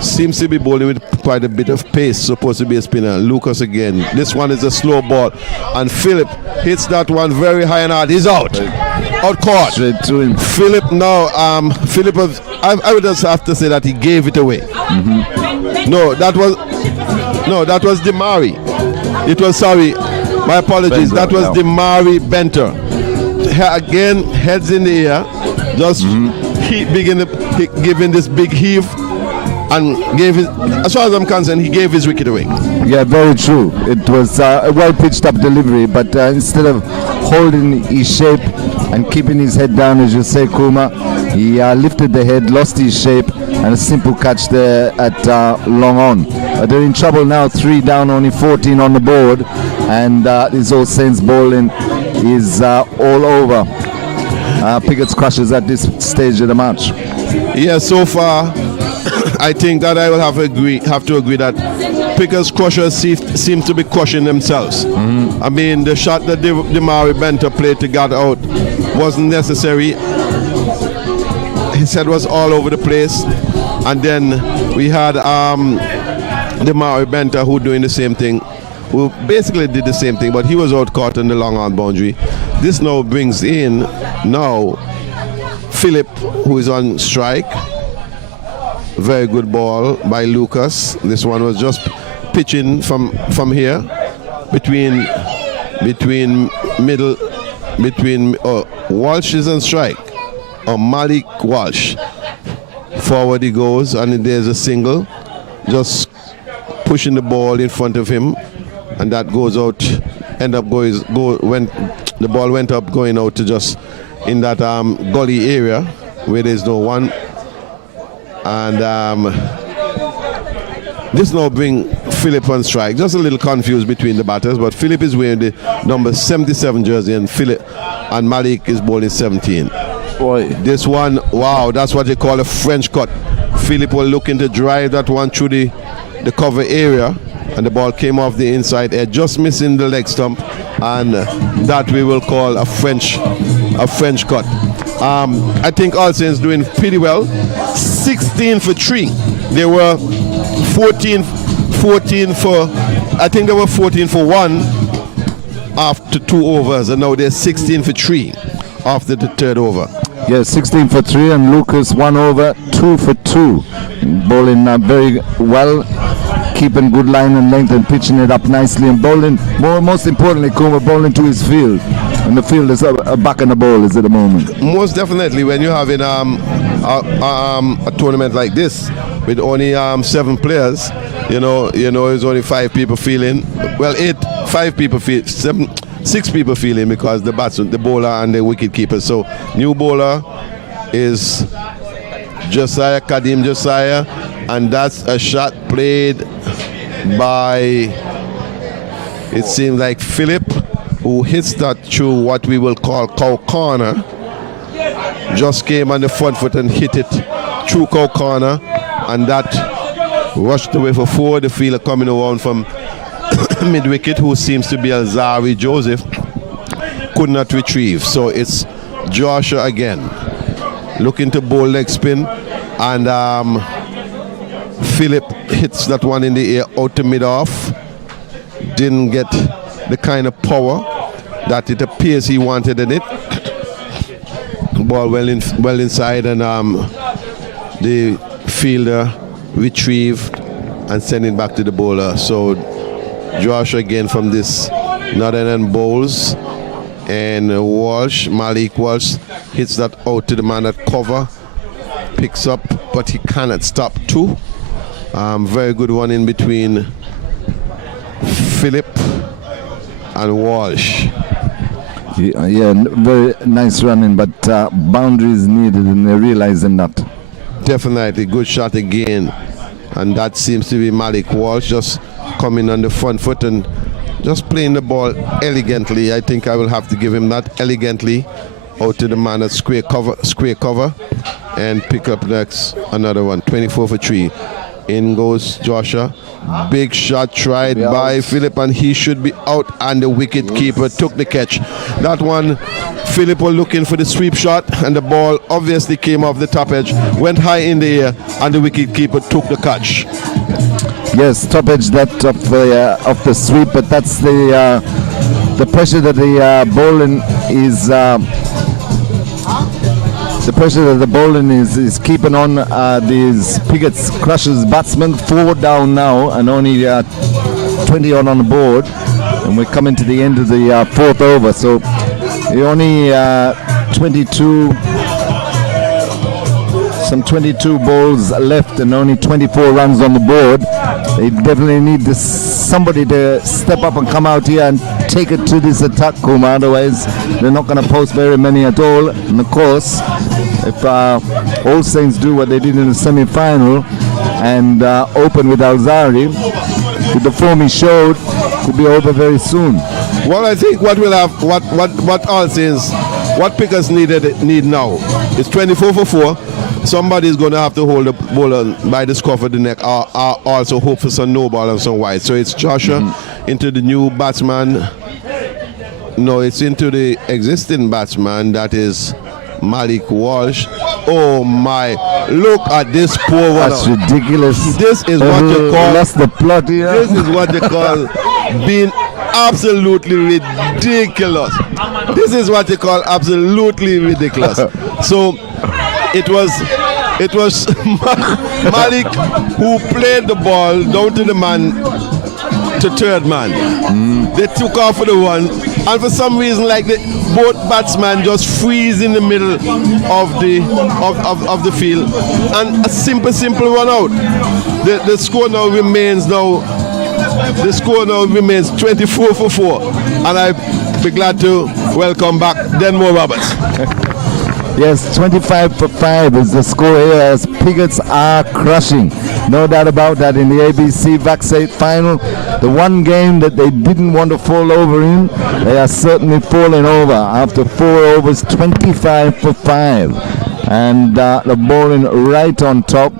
Seems to be bowling with quite a bit of pace, supposed to be a spinner. Lucas again. This one is a slow ball, and Philip hits that one very high and hard. He's out caught. Straight to him. Philip now. Philip was. I would just have to say that he gave it away. No, that was Demari. It was, sorry, my apologies. That was Demari Benter. Again, heads in the air, just giving this big heave. And as far as I'm concerned, he gave his wicket away. Yeah, very true. It was a well-pitched up delivery, but instead of holding his shape and keeping his head down, as you say, Kuma, he lifted the head, lost his shape, and a simple catch there at long on. They're in trouble now, 3 down, only 14 on the board, and this All Saints bowling is all over. Pickett's crushes at this stage of the match. Yeah, so far, I think that I will have to agree that Pickett's crushers seem to be crushing themselves. I mean, the shot that Demari Benter played to get out wasn't necessary. His head was all over the place. And then we had Demari Benter who doing the same thing, who basically did the same thing, but he was out caught in the long on boundary. This now brings in Philip, who is on strike. Very good ball by Lucas. This one was just pitching from here between Walsh is on strike, or Malik Walsh. Forward he goes, and there's a single, just pushing the ball in front of him, and that goes out. When the ball went up, going out to just in that gully area where there's no one. And this now bring Philip on strike. Just a little confused between the batters, but Philip is wearing the number 77 jersey, and Malik is bowling 17. Boy, this one, wow, that's what they call a French cut. Philip was looking to drive that one through the cover area, and the ball came off the inside edge, just missing the leg stump, and that we will call a French cut. I think All Saints doing pretty well. 16 for 3. They were 14 for, I think they were 14 for 1 after 2 overs, and now they're 16 for 3 after the 3rd over. Yeah, 16 for 3, and Lucas 1 over, 2 for 2. Bowling very well, keeping good line and length and pitching it up nicely, and bowling, most importantly, Kuma bowling to his field. And the field is back in the bowlers at the moment. Most definitely, when you're having a tournament like this with only 7 players, there's only 5 people feeling. Well, 5 people feel, 6 people feeling, because the bowler and the wicket keeper. So new bowler is Kadim Josiah, and that's a shot played by, it seems like, Philip, who hits that through what we will call cow corner. Just came on the front foot and hit it through cow corner, and that rushed away for 4. The fielder coming around from mid wicket, who seems to be Alzari Joseph, could not retrieve. So it's Joshua again, looking to bowl leg spin, and Philip hits that one in the air out to mid off. Didn't get the kind of power that it appears he wanted in it. Ball well inside, and the fielder retrieved and sent it back to the bowler. So Joshua again from this Northern End bowls, and Malik Walsh hits that out to the man at cover, picks up, but he cannot stop 2. Very good one in between Philip and Walsh. Yeah, very nice running, but boundaries needed, and they're realizing that. Definitely good shot again, and that seems to be Malik Walsh, just coming on the front foot and just playing the ball elegantly. I think I will have to give him that, elegantly out to the man at square cover, and pick up next another one. 24 for 3. In goes Joshua. Big shot tried by Philip, and he should be out, and the wicket keeper took the catch. That one, Philip was looking for the sweep shot, and the ball obviously came off the top edge, went high in the air, and the wicket keeper took the catch. Yes, top edge that of the sweep, but that's the pressure that the bowling is. The pressure that the bowling is keeping on these Pickett's Crushers batsmen. 4 down now, and only 20 on the board, and we're coming to the end of the 4th over. So only 22 balls left, and only 24 runs on the board. They definitely need somebody to step up and come out here and take it to this attack, Kuma. Otherwise, they're not going to post very many at all. And of course, if All Saints do what they did in the semi-final and open with Alzari, with the form he showed, could be over very soon. Well, I think what we'll have, what All Saints, what Pickers need now is 24 for 4. Somebody's going to have to hold the bowler by the scruff of the neck, or also hope for some no ball and some wide. So it's Joshua into the new batsman. No, it's into the existing batsman, that is Malik Walsh. Oh my, look at this poor one. That's ridiculous. This is what you call, that's the plot here. This is what you call being absolutely ridiculous. This is what you call absolutely ridiculous. So it was Malik who played the ball down to the man, to 3rd man. They took off for the one, and for some reason, like both batsmen just freeze in the middle of the field, and a simple run out. The score now remains 24 for 4, and I'd be glad to welcome back Denmore Roberts. Yes, 25 for 5 is the score here, as Pickets are crushing. No doubt about that. In the ABC VAX final, the one game that they didn't want to fall over in, they are certainly falling over. After 4 overs, 25 for 5. And the bowling right on top,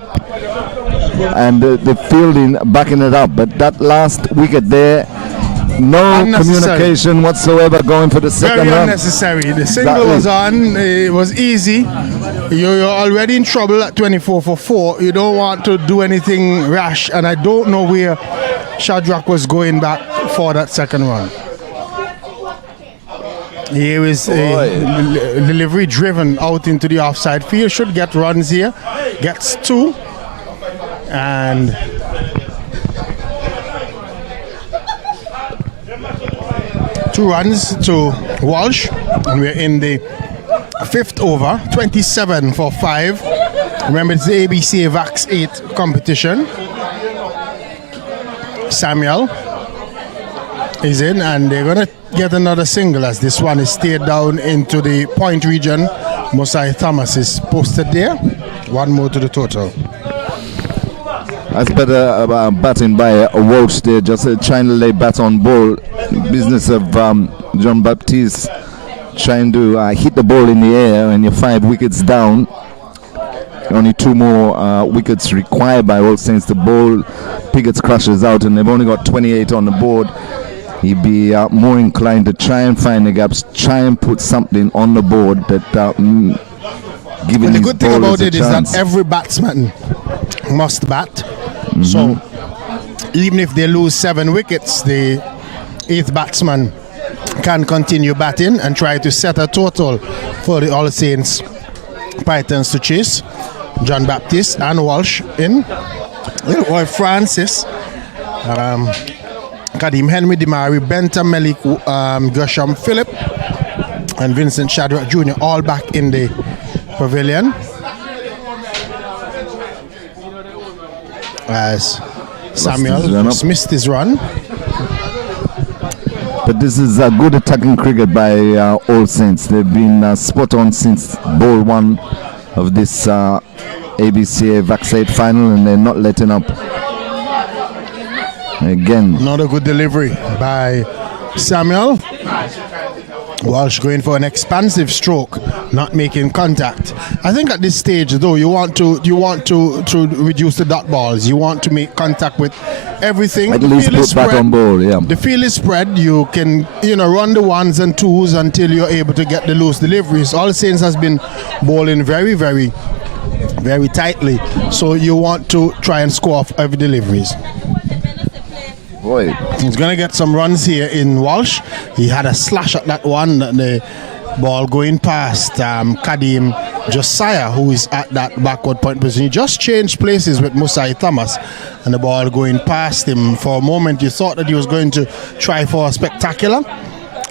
and the fielding backing it up. But that last wicket there No Unnecessary. communication whatsoever going for the second Very run. unnecessary. The single was on. It was easy. You're already in trouble at 24 for 4. You don't want to do anything rash. And I don't know where Shadrach was going back for that second run. Here is a delivery driven out into the offside field. Should get runs here. Gets 2. And two runs to Walsh, and we're in the 5th over, 27 for 5. Remember, it's the ABCA VAX 8 competition. Samuel is in, and they're going to get another single as this one is steered down into the point region. Mosai Thomas is posted there. One more to the total. That's better batting by Walsh there, just trying to lay bat on ball. Business of John Baptiste trying to hit the ball in the air, and you're 5 wickets down. Only 2 more wickets required by All Saints. The ball, Piggott's crashes out, and they've only got 28 on the board. He'd be more inclined to try and find the gaps, try and put something on the board that giving. And the good thing about it is chance. that every batsman must bat. So even if they lose 7 wickets, the 8th batsman can continue batting and try to set a total for the All Saints Pythons to chase. John Baptiste and Walsh in. Little Francis, Kadim Henry, Dimari, Benta, Melik, Gershom, Phillip, and Vincent Shadrach Jr. all back in the pavilion. As Samuel missed his run. But this is a good attacking cricket by All Saints. They've been spot on since ball 1 of this ABCA VAX 8 final, and they're not letting up. Again, another good delivery by Samuel. Walsh going for an expansive stroke, not making contact. I think at this stage, though, you want to reduce the dot balls. You want to make contact with everything. At least put back on ball. Yeah. The field is spread. You can run the 1s and 2s until you're able to get the loose deliveries. All Saints has been bowling very, very, very tightly. So you want to try and score off every deliveries. Boy. He's going to get some runs here in Walsh. He had a slash at that one. The ball going past Kadim Josiah, who is at that backward point position. He just changed places with Mosai Thomas, and the ball going past him. For a moment, you thought that he was going to try for a spectacular,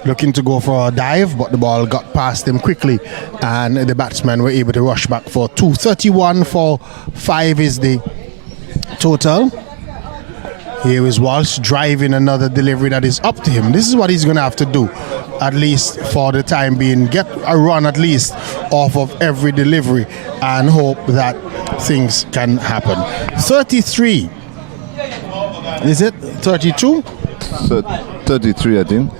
looking to go for a dive, but the ball got past him quickly, and the batsmen were able to rush back for 2. 31 for 5 is the total. Here is Walsh driving another delivery that is up to him. This is what he's going to have to do, at least for the time being. Get a run at least off of every delivery and hope that things can happen. 33. Is it 32? 33, I think.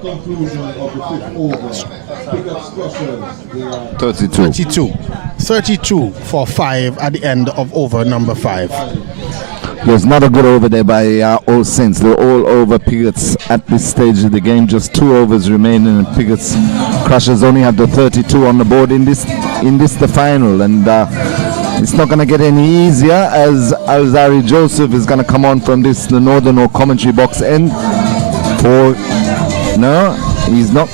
Conclusion of the 5th over. 32 for 5 at the end of over number 5. There's not a good over there by All Saints. They're all over Piggott's at this stage of the game. Just 2 overs remaining, and Piggott's Crushers only have the 32 on the board in this the final, and it's not going to get any easier as Alzari Joseph is going to come on from the Northern or commentary box end. No, he's not.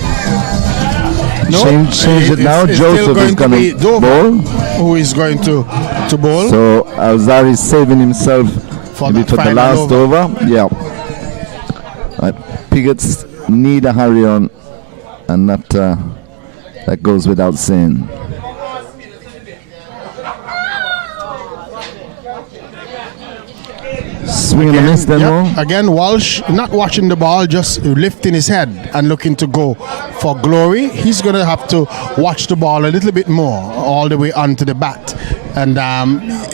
Change it now. Joseph is going to bowl. Who is going to bowl? So Alzari is saving himself for the last over. Yeah. Piggott's need a hurry on, and that goes without saying. Swing and a miss then. Again, Walsh not watching the ball, just lifting his head and looking to go for glory. He's going to have to watch the ball a little bit more all the way onto the bat, and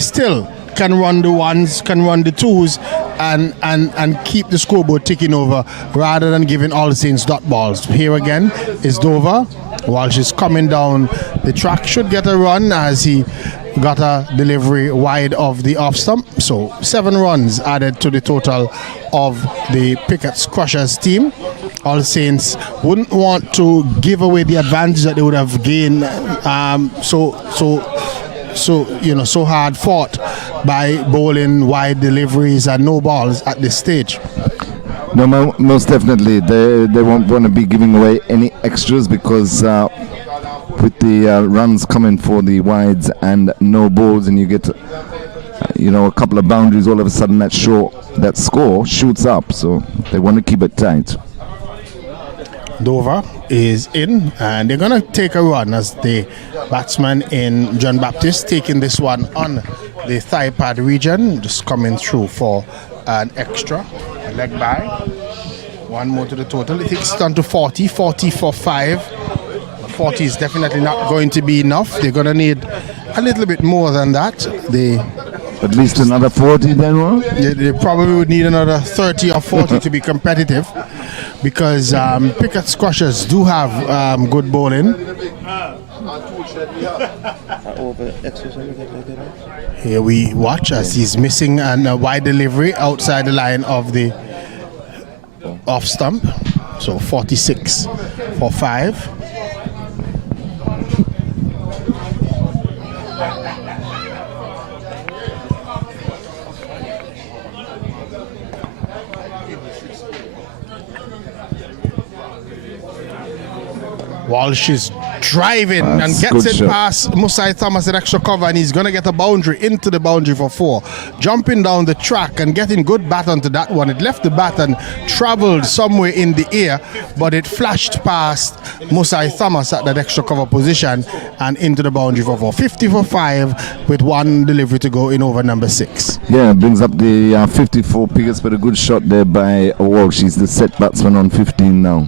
still can run the 1s, can run the 2s, and keep the scoreboard ticking over rather than giving All Saints dot balls. Here again is Dover. Walsh is coming down the track, should get a run as he got a delivery wide of the off stump. So 7 runs added to the total of the Pickett's Crushers team. All Saints wouldn't want to give away the advantage that they would have gained so hard fought by bowling wide deliveries and no balls at this stage. No, most definitely. They won't want to be giving away any extras because with the runs coming for the wides and no balls, and you get a couple of boundaries, all of a sudden that score shoots up. So they want to keep it tight. Dover is in, and they're going to take a run as the batsman in John Baptist taking this one on the thigh pad region, just coming through for an extra leg by. One more to the total. It takes it on to 40 for 5. 40 is definitely not going to be enough. They're going to need a little bit more than that. At least another 40 then, Ron? They probably would need another 30 or 40 to be competitive, because Pickett's Crushers do have good bowling. Here we watch as he's missing a wide delivery outside the line of the off stump. So 46 for 5. Walsh is driving and gets it past Musai Thomas at extra cover, and he's going to get a boundary into the boundary for 4. Jumping down the track and getting good bat onto that one. It left the bat and traveled somewhere in the air, but it flashed past Musai Thomas at that extra cover position and into the boundary for 4. 50 for 5 with 1 delivery to go in over number 6. Yeah, brings up the 54 Pickets, but a good shot there by Walsh. He's the set batsman on 15 now.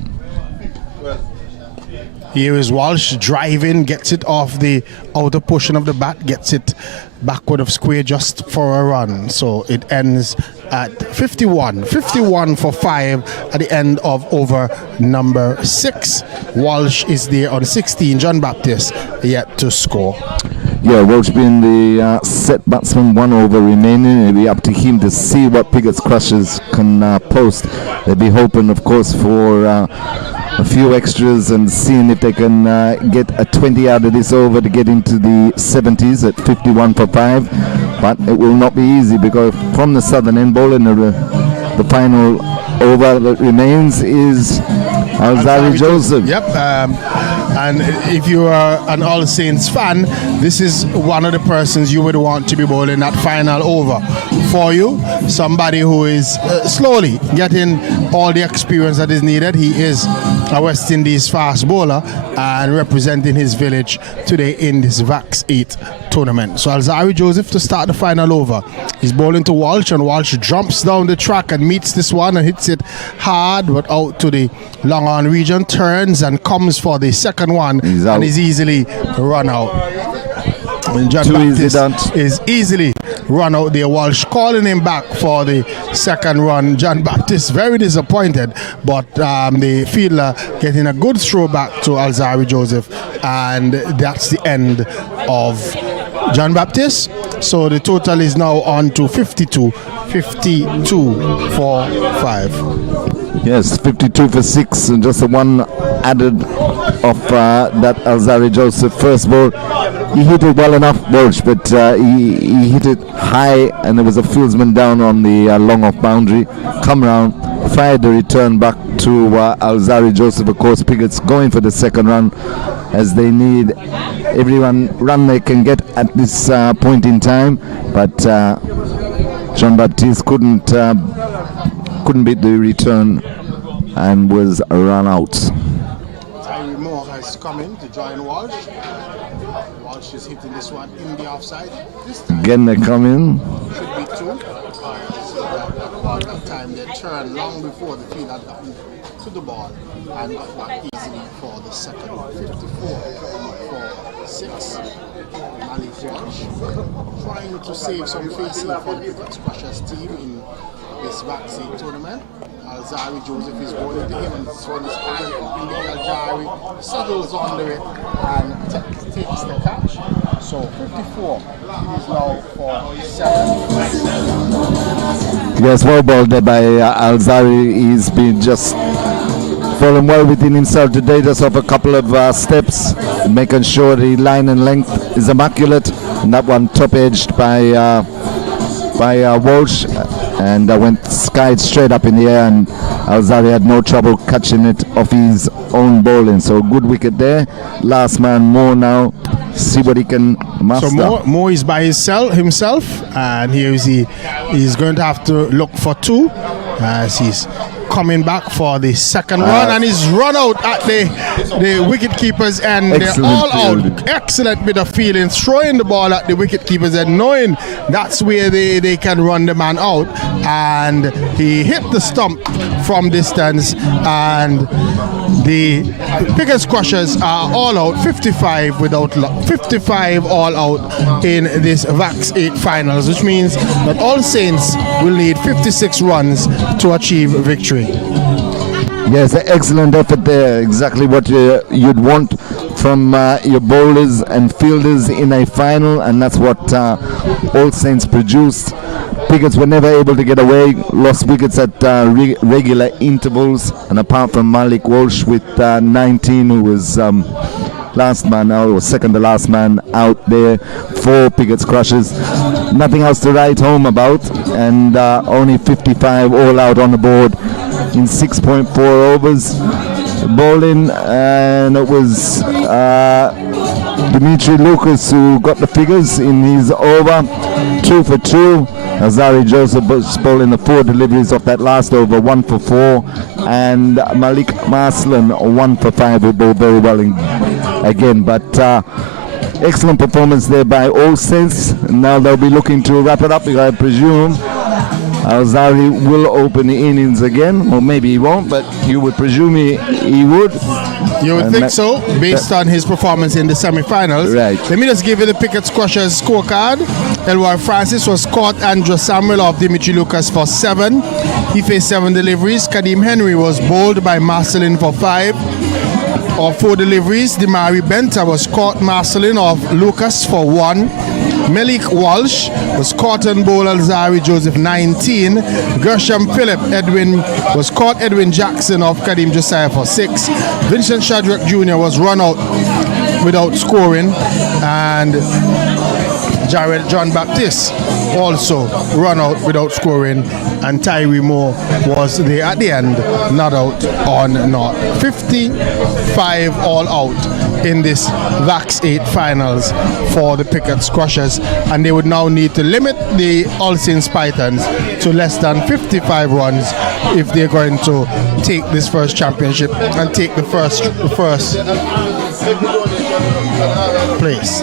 Here is Walsh driving, gets it off the outer portion of the bat, gets it backward of square just for a run. So it ends at 51 for 5 at the end of over number 6. Walsh is there on 16. John Baptist yet to score. Yeah, Walsh being the set batsman, 1 over remaining. It'll be up to him to see what Pickett's Crushers can post. They'll be hoping, of course, for a few extras and seeing if they can get a 20 out of this over to get into the 70s at 51 for 5. But it will not be easy, because from the southern end, bowling the final over that remains is Alzari Joseph. Yep, and if you are an All Saints fan, this is one of the persons you would want to be bowling that final over for you. Somebody who is slowly getting all the experience that is needed. He is a West Indies fast bowler and representing his village today in this VAX 8 tournament. So Alzari Joseph to start the final over. He's bowling to Walsh, and Walsh jumps down the track and meets this one and hits it hard, but out to the long on region, turns and comes for the second one, and is easily run out. And John Baptist is easily run out there. Walsh calling him back for the second run. John Baptist very disappointed, but the fielder getting a good throw back to Alzari Joseph, and that's the end of John Baptist. So the total is now on to 52 for 5. Yes, 52 for 6, and just the one added of that Alzari Joseph first ball. He hit it well enough, Walsh, but he hit it high, and there was a fieldsman down on the long off boundary. Come round, fired the return back to Alzari Joseph. Of course, Pickett's going for the second run, as they need every run they can get at this point in time. But John Baptiste couldn't beat the return and was run out. Tyree Moore has come in to join Walsh. Walsh is hitting this one in the offside. This time Again they come in. should be 2. That time they turned long before the field had gotten to the ball and got back easily for the second one. 54 for 6. Malik Walsh trying to save some face here for the Pickett's Crushers team in this VAX 8 tournament. Alzari Joseph is bowling to him, and this one is high up in the air. Alzari settles under it and takes the catch. So 54 is now for 7. Yes, well ball there by Alzari. He's been just falling well within himself today, just off a couple of steps, making sure the line and length is immaculate. And that one top edged by Walsh, and went skied straight up in the air, and Alzari had no trouble catching it off his own bowling. So good wicket there. Last man Moore now, see what he can master. So Moore is by himself, and here is he's going to have to look for 2 as he's coming back for the second run, and he's run out at the wicket keeper's end. They're all out. Excellent bit of feeling, throwing the ball at the wicket keeper's end, knowing that's where they can run the man out, and he hit the stump from distance, and the biggest crushers are all out. 55 all out in this VAX 8 finals, which means that All Saints will need 56 runs to achieve victory. Yes, excellent effort there. Exactly what you'd want from your bowlers and fielders in a final, and that's what All Saints produced. Pickets were never able to get away, lost wickets at regular intervals, and apart from Malik Walsh with 19, who was last man out, or second to last man out there, 4 Pickett's crushes, nothing else to write home about, and only 55 all out on the board in 6.4 overs bowling, and it was Dimitri Lucas who got the figures in his over, 2 for 2. Azari Joseph was bowling the 4 deliveries off that last over, 1 for 4, and Malik Marslan 1 for 5, who bowled very well again. But excellent performance there by All Saints. Now they'll be looking to wrap it up, I presume. Alzari will open the innings again, or maybe he won't, but you would presume he would. You would think so, based on his performance in the semi-finals. Right. Let me just give you the Pickett Squashers scorecard. Elroy Francis was caught Andrew Samuel of Dimitri Lucas for 7. He faced 7 deliveries. Kadeem Henry was bowled by Marcelin for 5. Of 4 deliveries, Demari Benta was caught Marcelin of Lucas for 1. Malik Walsh was caught and bowled Alzari Joseph 19. Gershom Phillip was caught Edwin Jackson of Kadeem Josiah for 6. Vincent Shadrack Jr. was run out without scoring, and Jared John Baptiste also run out without scoring, and Tyree Moore was there at the end, not out on naught. 55 all out in this VAX 8 finals for the Pickett Crushers, and they would now need to limit the All Saints Pythons to less than 55 runs if they're going to take this first championship and take the first place.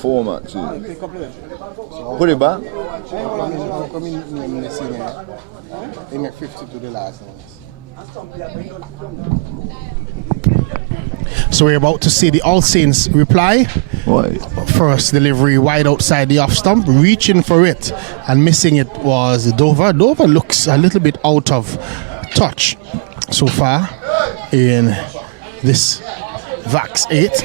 Four matches. Put it back. They make 50 to the last ones. So we're about to see the All Saints reply. What? First delivery wide outside the off stump, reaching for it and missing it was Dover. Dover looks a little bit out of touch so far in this VAX 8.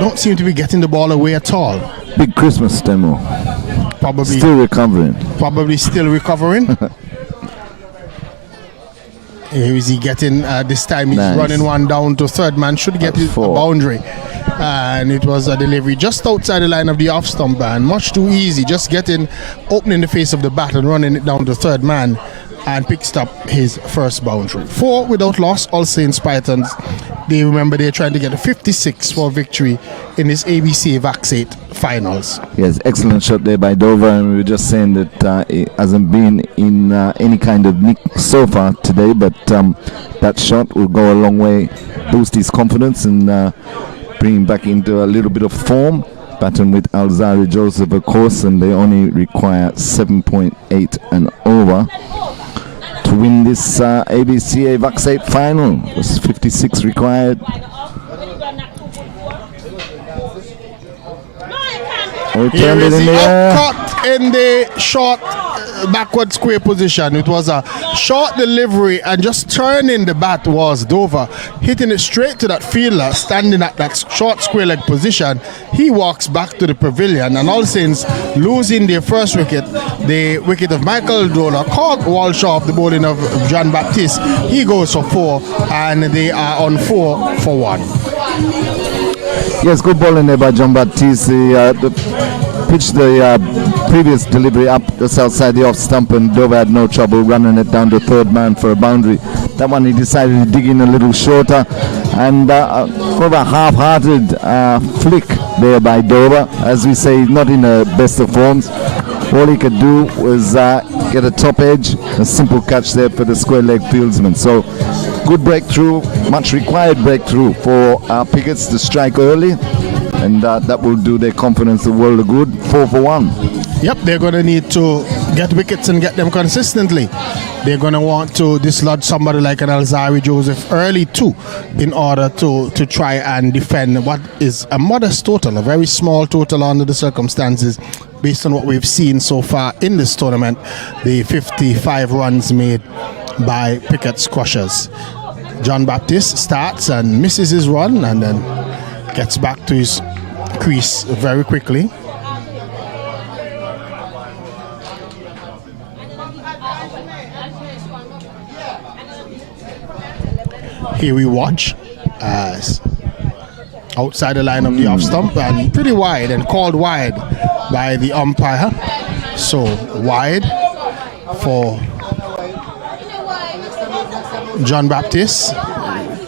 Don't seem to be getting the ball away at all. Big Christmas demo. Probably still recovering. Probably still recovering. Here is he getting this time he's nice. Running one down to third man, should get it a boundary, and it was a delivery just outside the line of the off stump, and much too easy, just opening the face of the bat and running it down to third man, and picks up his first boundary. 4 without loss. All Saints Pythons, they're trying to get a 56 for victory in this ABCA VAX 8 finals. Yes, excellent shot there by Dover, and we were just saying that it hasn't been in any kind of nick so far today, but that shot will go a long way, boost his confidence and bring him back into a little bit of form. Batting with Alzari Joseph, of course, and they only require 7.8 and over to win this ABCA VAX 8 final. There's 56 required. Here is the upcut in the short backward square position. It was a short delivery, and just turning the bat was Dover, hitting it straight to that fielder standing at that short square leg position. He walks back to the pavilion, and All Saints losing their first wicket, the wicket of Michael Dola, caught Walsh off the bowling of John Baptiste. He goes for 4, and they are on 4 for 1. Yes, good bowling there by John Baptiste. Pitched the previous delivery up just outside the off stump, and Dover had no trouble running it down to third man for a boundary. That one he decided to dig in a little shorter, and for a half-hearted flick there by Dover. As we say, not in the best of forms. All he could do was get a top edge, a simple catch there for the square leg fieldsman. So good breakthrough, much required breakthrough for Pickets to strike early, and that will do their confidence the world of good. 4 for 1. Yep, they're going to need to get wickets and get them consistently. They're going to want to dislodge somebody like an Alzari Joseph early too, in order to try and defend what is a modest total, a very small total under the circumstances, based on what we've seen so far in this tournament, the 55 runs made by Pickett's Crushers. John Baptiste starts and misses his run and then gets back to his crease very quickly. Here we watch as outside the line of the off stump and pretty wide and called wide by the umpire. So wide for John Baptiste.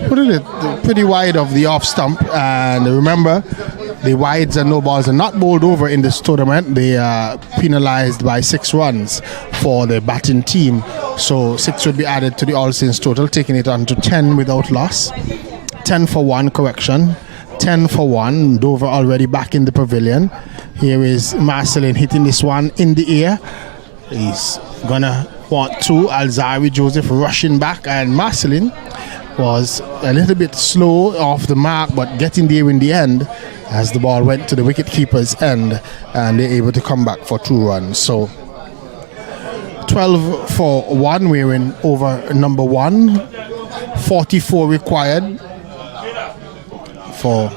Pretty wide of the off stump, and remember, the wides and no balls are not bowled over in this tournament. They are penalized by 6 runs for the batting team. So 6 would be added to the All Saints total, taking it on to 10 without loss. 10 for 1, correction. 10 for 1. Dover already back in the pavilion. Here is Marcelin hitting this one in the air. He's gonna want to. Alzari Joseph rushing back, and Marcelin was a little bit slow off the mark, but getting there in the end as the ball went to the wicket-keeper's end, and they're able to come back for 2 runs. So 12 for 1, we're in over number 1. 44 required for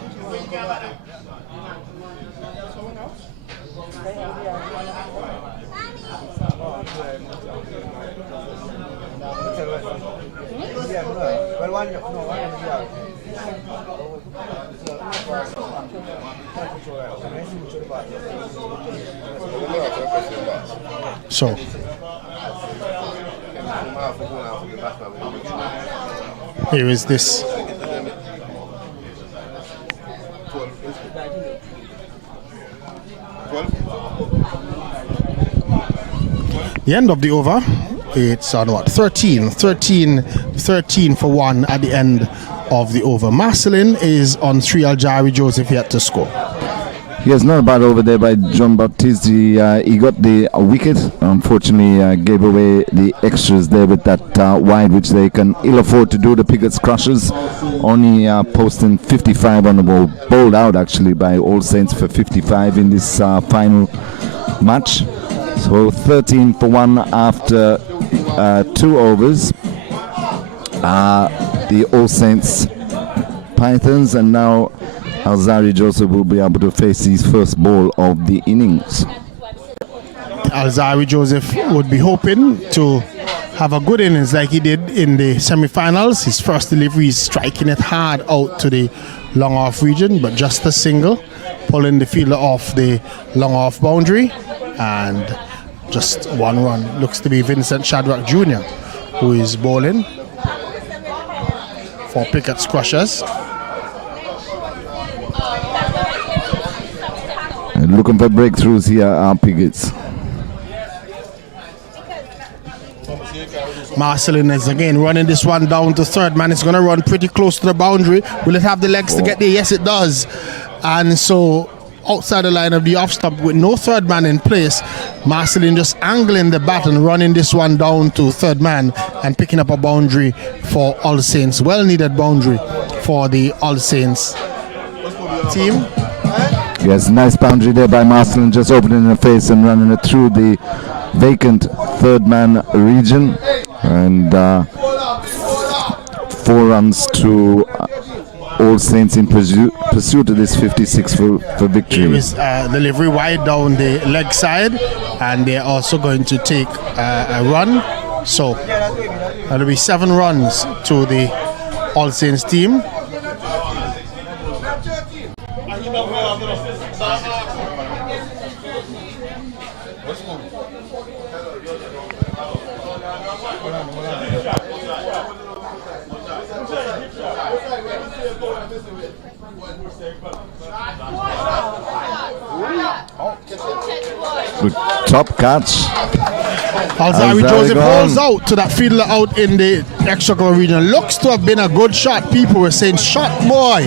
so here is this. The end of the over, it's on what, 13 for 1 at the end of the over. Marcelin is on 3, Alzari Joseph yet to score. Yes, not a bad over there by John Baptiste. He got the wicket. Unfortunately, gave away the extras there with that wide, which they can ill afford to do. The Pickett's Crushers only posting 55 on the ball. Bowled out actually by All Saints for 55 in this final match. So 13 for 1 after 2 overs. The All Saints Pythons, and now Alzari Joseph will be able to face his first ball of the innings. Alzari Joseph would be hoping to have a good innings like he did in the semi-finals. His first delivery is striking it hard out to the long off region, but just a single, pulling the fielder off the long off boundary, and just 1 run. Looks to be Vincent Shadrack Jr. who is bowling for Pickett's Crushers. Looking for breakthroughs here are Pickets. Marcelin is again running this one down to third man. It's going to run pretty close to the boundary. Will it have the legs to get there? Yes, it does. And so outside the line of the off stump with no third man in place, Marcelin just angling the bat and running this one down to third man and picking up a boundary for All Saints. Well needed boundary for the All Saints team. Yes, nice boundary there by Marcelin, just opening the face and running it through the vacant third man region. And 4 runs to All Saints in pursuit of this 56 for victory. Here is delivery wide down the leg side, and they're also going to take a run. So that'll be 7 runs to the All Saints team. Good top catch. Alzari Joseph rolls out to that fielder out in the extra cover region. Looks to have been a good shot. People were saying, shot boy.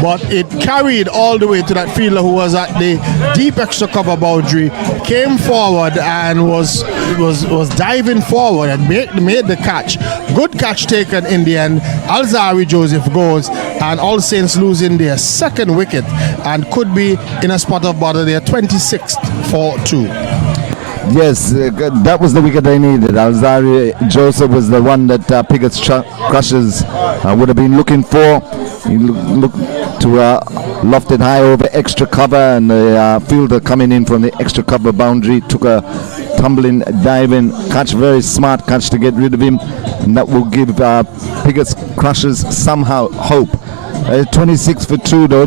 But it carried all the way to that fielder who was at the deep extra cover boundary. Came forward and was diving forward and made the catch. Good catch taken in the end. Alzari Joseph goes and All Saints losing their second wicket and could be in a spot of bother there, 26th for 2. Yes, that was the wicket they needed. Alzari Joseph was the one that Pickett's Crushers would have been looking for. He looked to lofted high over extra cover, and the fielder coming in from the extra cover boundary took a tumbling, diving catch, very smart catch to get rid of him, and that will give Pickett's Crushers somehow hope. 26 for 2 though,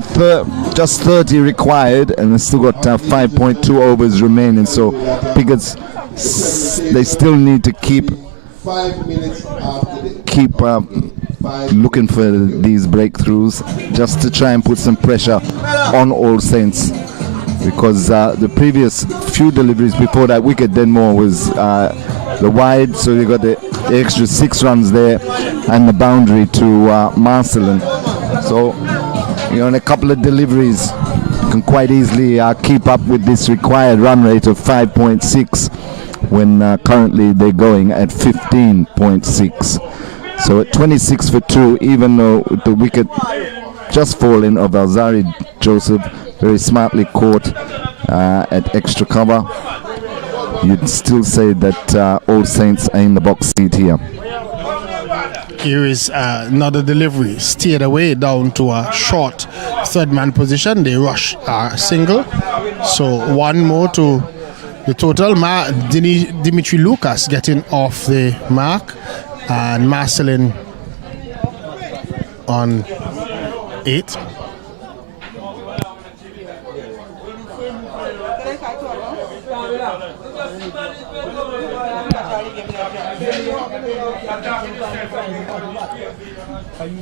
just 30 required, and they still got 5.2 overs remaining, so Pickett's, they still need to keep looking for these breakthroughs just to try and put some pressure on All Saints, because the previous few deliveries before that wicket Denmore was the wide, so you got the extra 6 runs there and the boundary to Marcelin. So, in a couple of deliveries, you can quite easily keep up with this required run rate of 5.6 when currently they're going at 15.6. So at 26 for 2, even though with the wicket just falling of Alzari Joseph, very smartly caught at extra cover, you'd still say that All Saints are in the box seat here. Here is another delivery, steered away down to a short third man position. They rush a single, so one more to the total. Dimitri Lucas getting off the mark, and Marcelin on 8.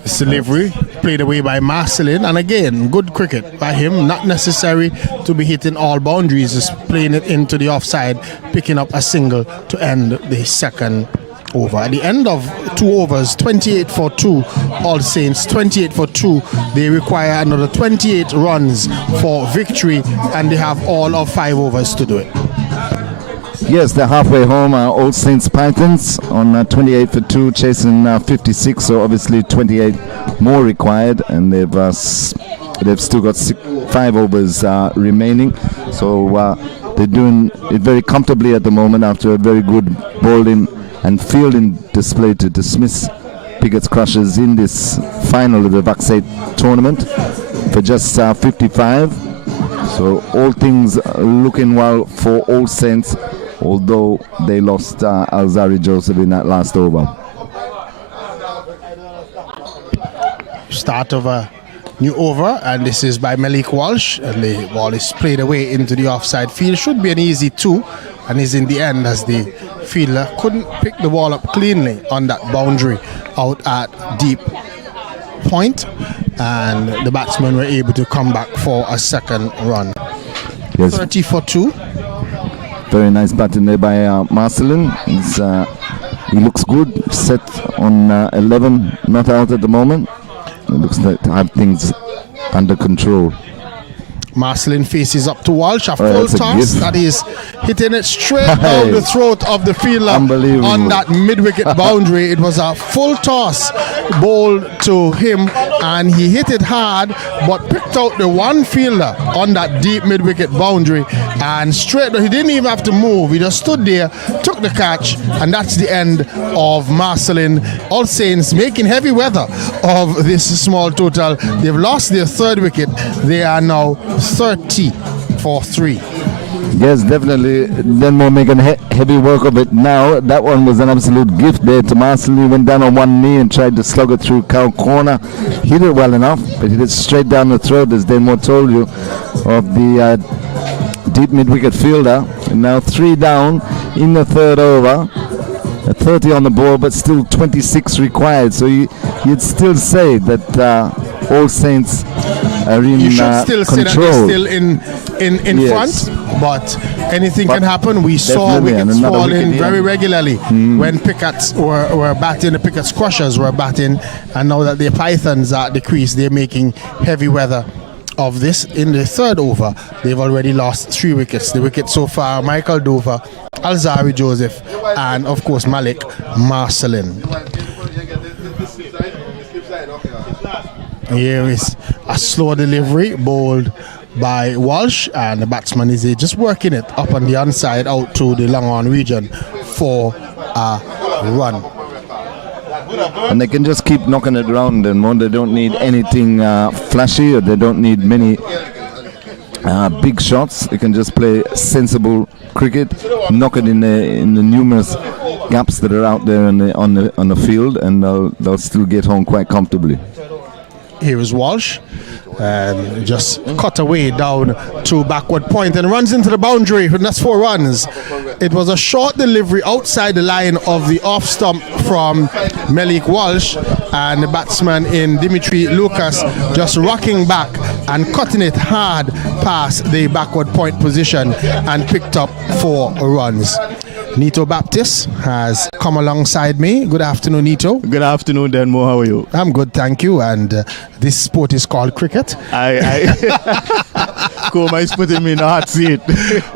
This delivery played away by Marcelin, and again, good cricket by him. Not necessary to be hitting all boundaries, just playing it into the offside, picking up a single to end the second over. At the end of 2 overs, 28 for 2, All Saints 28 for 2. They require another 28 runs for victory, and they have all of 5 overs to do it. Yes, they're halfway home. All Saints Pythons on 28 for 2, chasing 56, so obviously 28 more required, and they've still got 5 overs remaining. So they're doing it very comfortably at the moment after a very good bowling and fielding display to dismiss Pickett's Crushers in this final of the VAX tournament for just 55. So all things looking well for All Saints, although they lost Alzari Joseph in that last over. Start of a new over, and this is by Malik Walsh, and the ball is played away into the offside field. Should be an easy 2, and is in the end as the fielder couldn't pick the ball up cleanly on that boundary out at deep point, and the batsmen were able to come back for a second run. Yes. 30 for 2. Very nice batting there by Marcelin. He looks good, set on 11, not out at the moment. It looks like to have things under control. Marcelin faces up to Walsh, a full toss that is hitting it straight down the throat of the fielder on that mid-wicket boundary. It was a full toss bowled to him, and he hit it hard, but picked out the one fielder on that deep mid-wicket boundary, and straight, he didn't even have to move. He just stood there, took the catch, and that's the end of Marcelin. All Saints making heavy weather of this small total. They've lost their 3rd wicket. They are now 30 for 3. Yes, definitely. Denmore making heavy work of it now. That one was an absolute gift there to Marcelin. He went down on one knee and tried to slug it through cow corner. Hit it well enough, but hit it straight down the throat, as Denmore told you, of the deep mid-wicket fielder. And now 3 down in the 3rd over. 30 on the board, but still 26 required. So you'd still say that All Saints are in you should still control. say that they're still in in Yes. front, but anything But can happen. We saw definitely, and wickets another falling wicket, very yeah. regularly when Pickets were batting, the Pickets crushers were batting, and now that the Pythons are at the crease, they're making heavy weather of this. In the third over, they've already lost 3 wickets. The wickets so far, Michael Dover, Alzari Joseph, and of course Malik Marcelin. Here is a slow delivery bowled by Walsh, and the batsman is just working it up on the onside out to the long on region for a run. And they can just keep knocking it around, and more, they don't need anything flashy, or they don't need many big shots. They can just play sensible cricket, knock it in the numerous gaps that are out there on the field, and they'll still get home quite comfortably. Here is Walsh, and just cut away down to backward point and runs into the boundary, and that's 4 runs. It was a short delivery outside the line of the off stump from Malik Walsh, and the batsman in Dimitri Lucas just rocking back and cutting it hard past the backward point position and picked up 4 runs. Nito Baptist has come alongside me. Good afternoon, Nito. Good afternoon, Denmo. How are you? I'm good, thank you. And this sport is called cricket. Koma is putting me in the hot seat.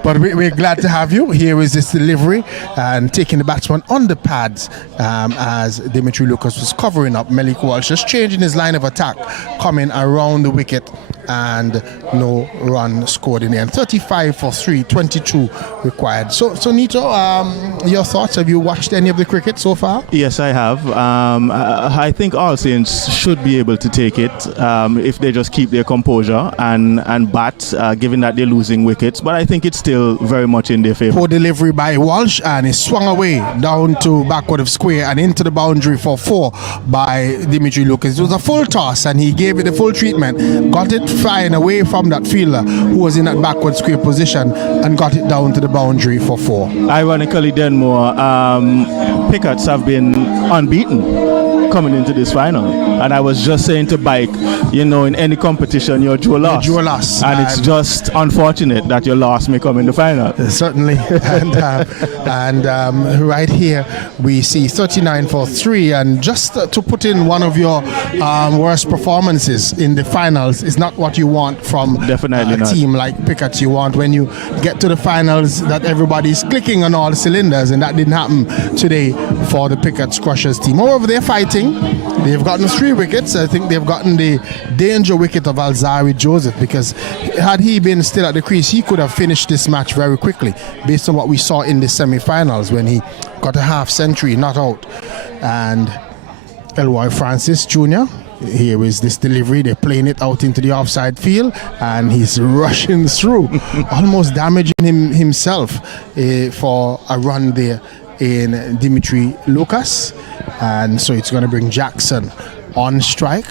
But we're glad to have you. Here is this delivery and taking the batsman on the pads as Dimitri Lucas was covering up. Malik Walsh just changing his line of attack, coming around the wicket, and no run scored in the end. 35 for 3, 22 required. So Nito, your thoughts? Have you watched any of the cricket so far? Yes, I have. I think all Saints should be able to take it if they just keep their composure and bat, given that they're losing wickets. But I think it's still very much in their favour. Poor delivery by Walsh, and he swung away down to backward of square and into the boundary for 4 by Dimitri Lucas. It was a full toss, and he gave it the full treatment. Got it flying away from that fielder who was in that backward square position and got it down to the boundary for 4. Ironically, Denmore, Pickets have been unbeaten coming into this final. And I was just saying to Bike, in any competition, you're Joe loss. Joe loss. And it's just unfortunate that your loss may come in the final. Certainly. and right here, we see 39 for 3. And just to put in one of your worst performances in the finals is not what you want from Definitely a team like Pickets. You want when you get to the finals that everybody's clicking on all cylinders, and that didn't happen today for the Pickets Crushers team. However, they're fighting. They've gotten 3 wickets. I think they've gotten the danger wicket of Alzari Joseph, because had he been still at the crease, he could have finished this match very quickly based on what we saw in the semi-finals when he got a half century not out. And Elroy Francis Jr., here is this delivery. They're playing it out into the offside field, and he's rushing through, almost damaging himself for a run there in Dimitri Lucas. And so it's going to bring Jackson on strike.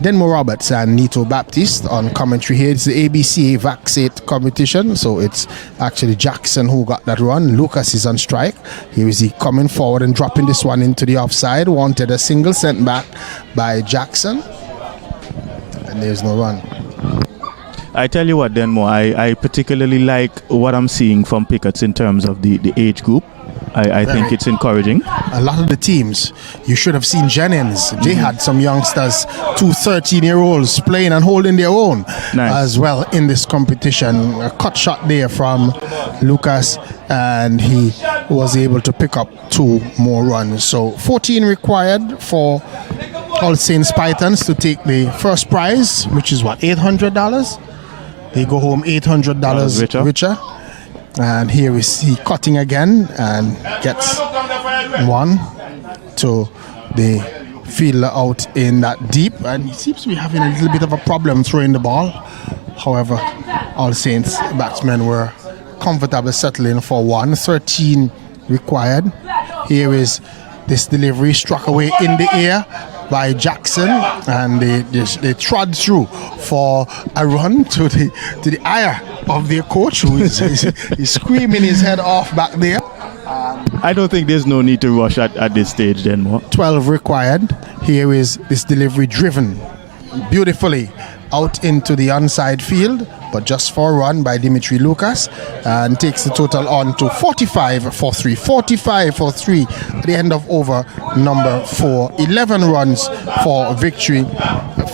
Denmo Roberts and Nito Baptiste on commentary here. It's the ABCA VAX competition, so it's actually Jackson who got that run. Lucas is on strike. Here is he coming forward and dropping this one into the offside. Wanted a single sent back by Jackson, and there's no run. I tell you what, Denmo, I particularly like what I'm seeing from Pickets in terms of the age group. I think it's encouraging. A lot of the teams, you should have seen Jennings. They had some youngsters, 2 13-year-olds playing and holding their own as well in this competition. A cut shot there from Lucas, and he was able to pick up 2 more runs. So 14 required for All Saints Pythons to take the first prize, which is what, $800? They go home $800 richer. And here is he cutting again and gets 1 to the fielder out in that deep, and he seems to be having a little bit of a problem throwing the ball. However, All Saints batsmen were comfortable settling for 1. 13 required. Here is this delivery struck away in the air by Jackson, and they trod through for a run to the ire of their coach, who is screaming his head off back there. I don't think there's no need to rush at this stage, then. 12 required. Here is this delivery driven beautifully out into the onside field but just for a run by Dimitri Lucas, and takes the total on to 45 for 3. 45 for 3 at the end of over number 4. 11 runs for victory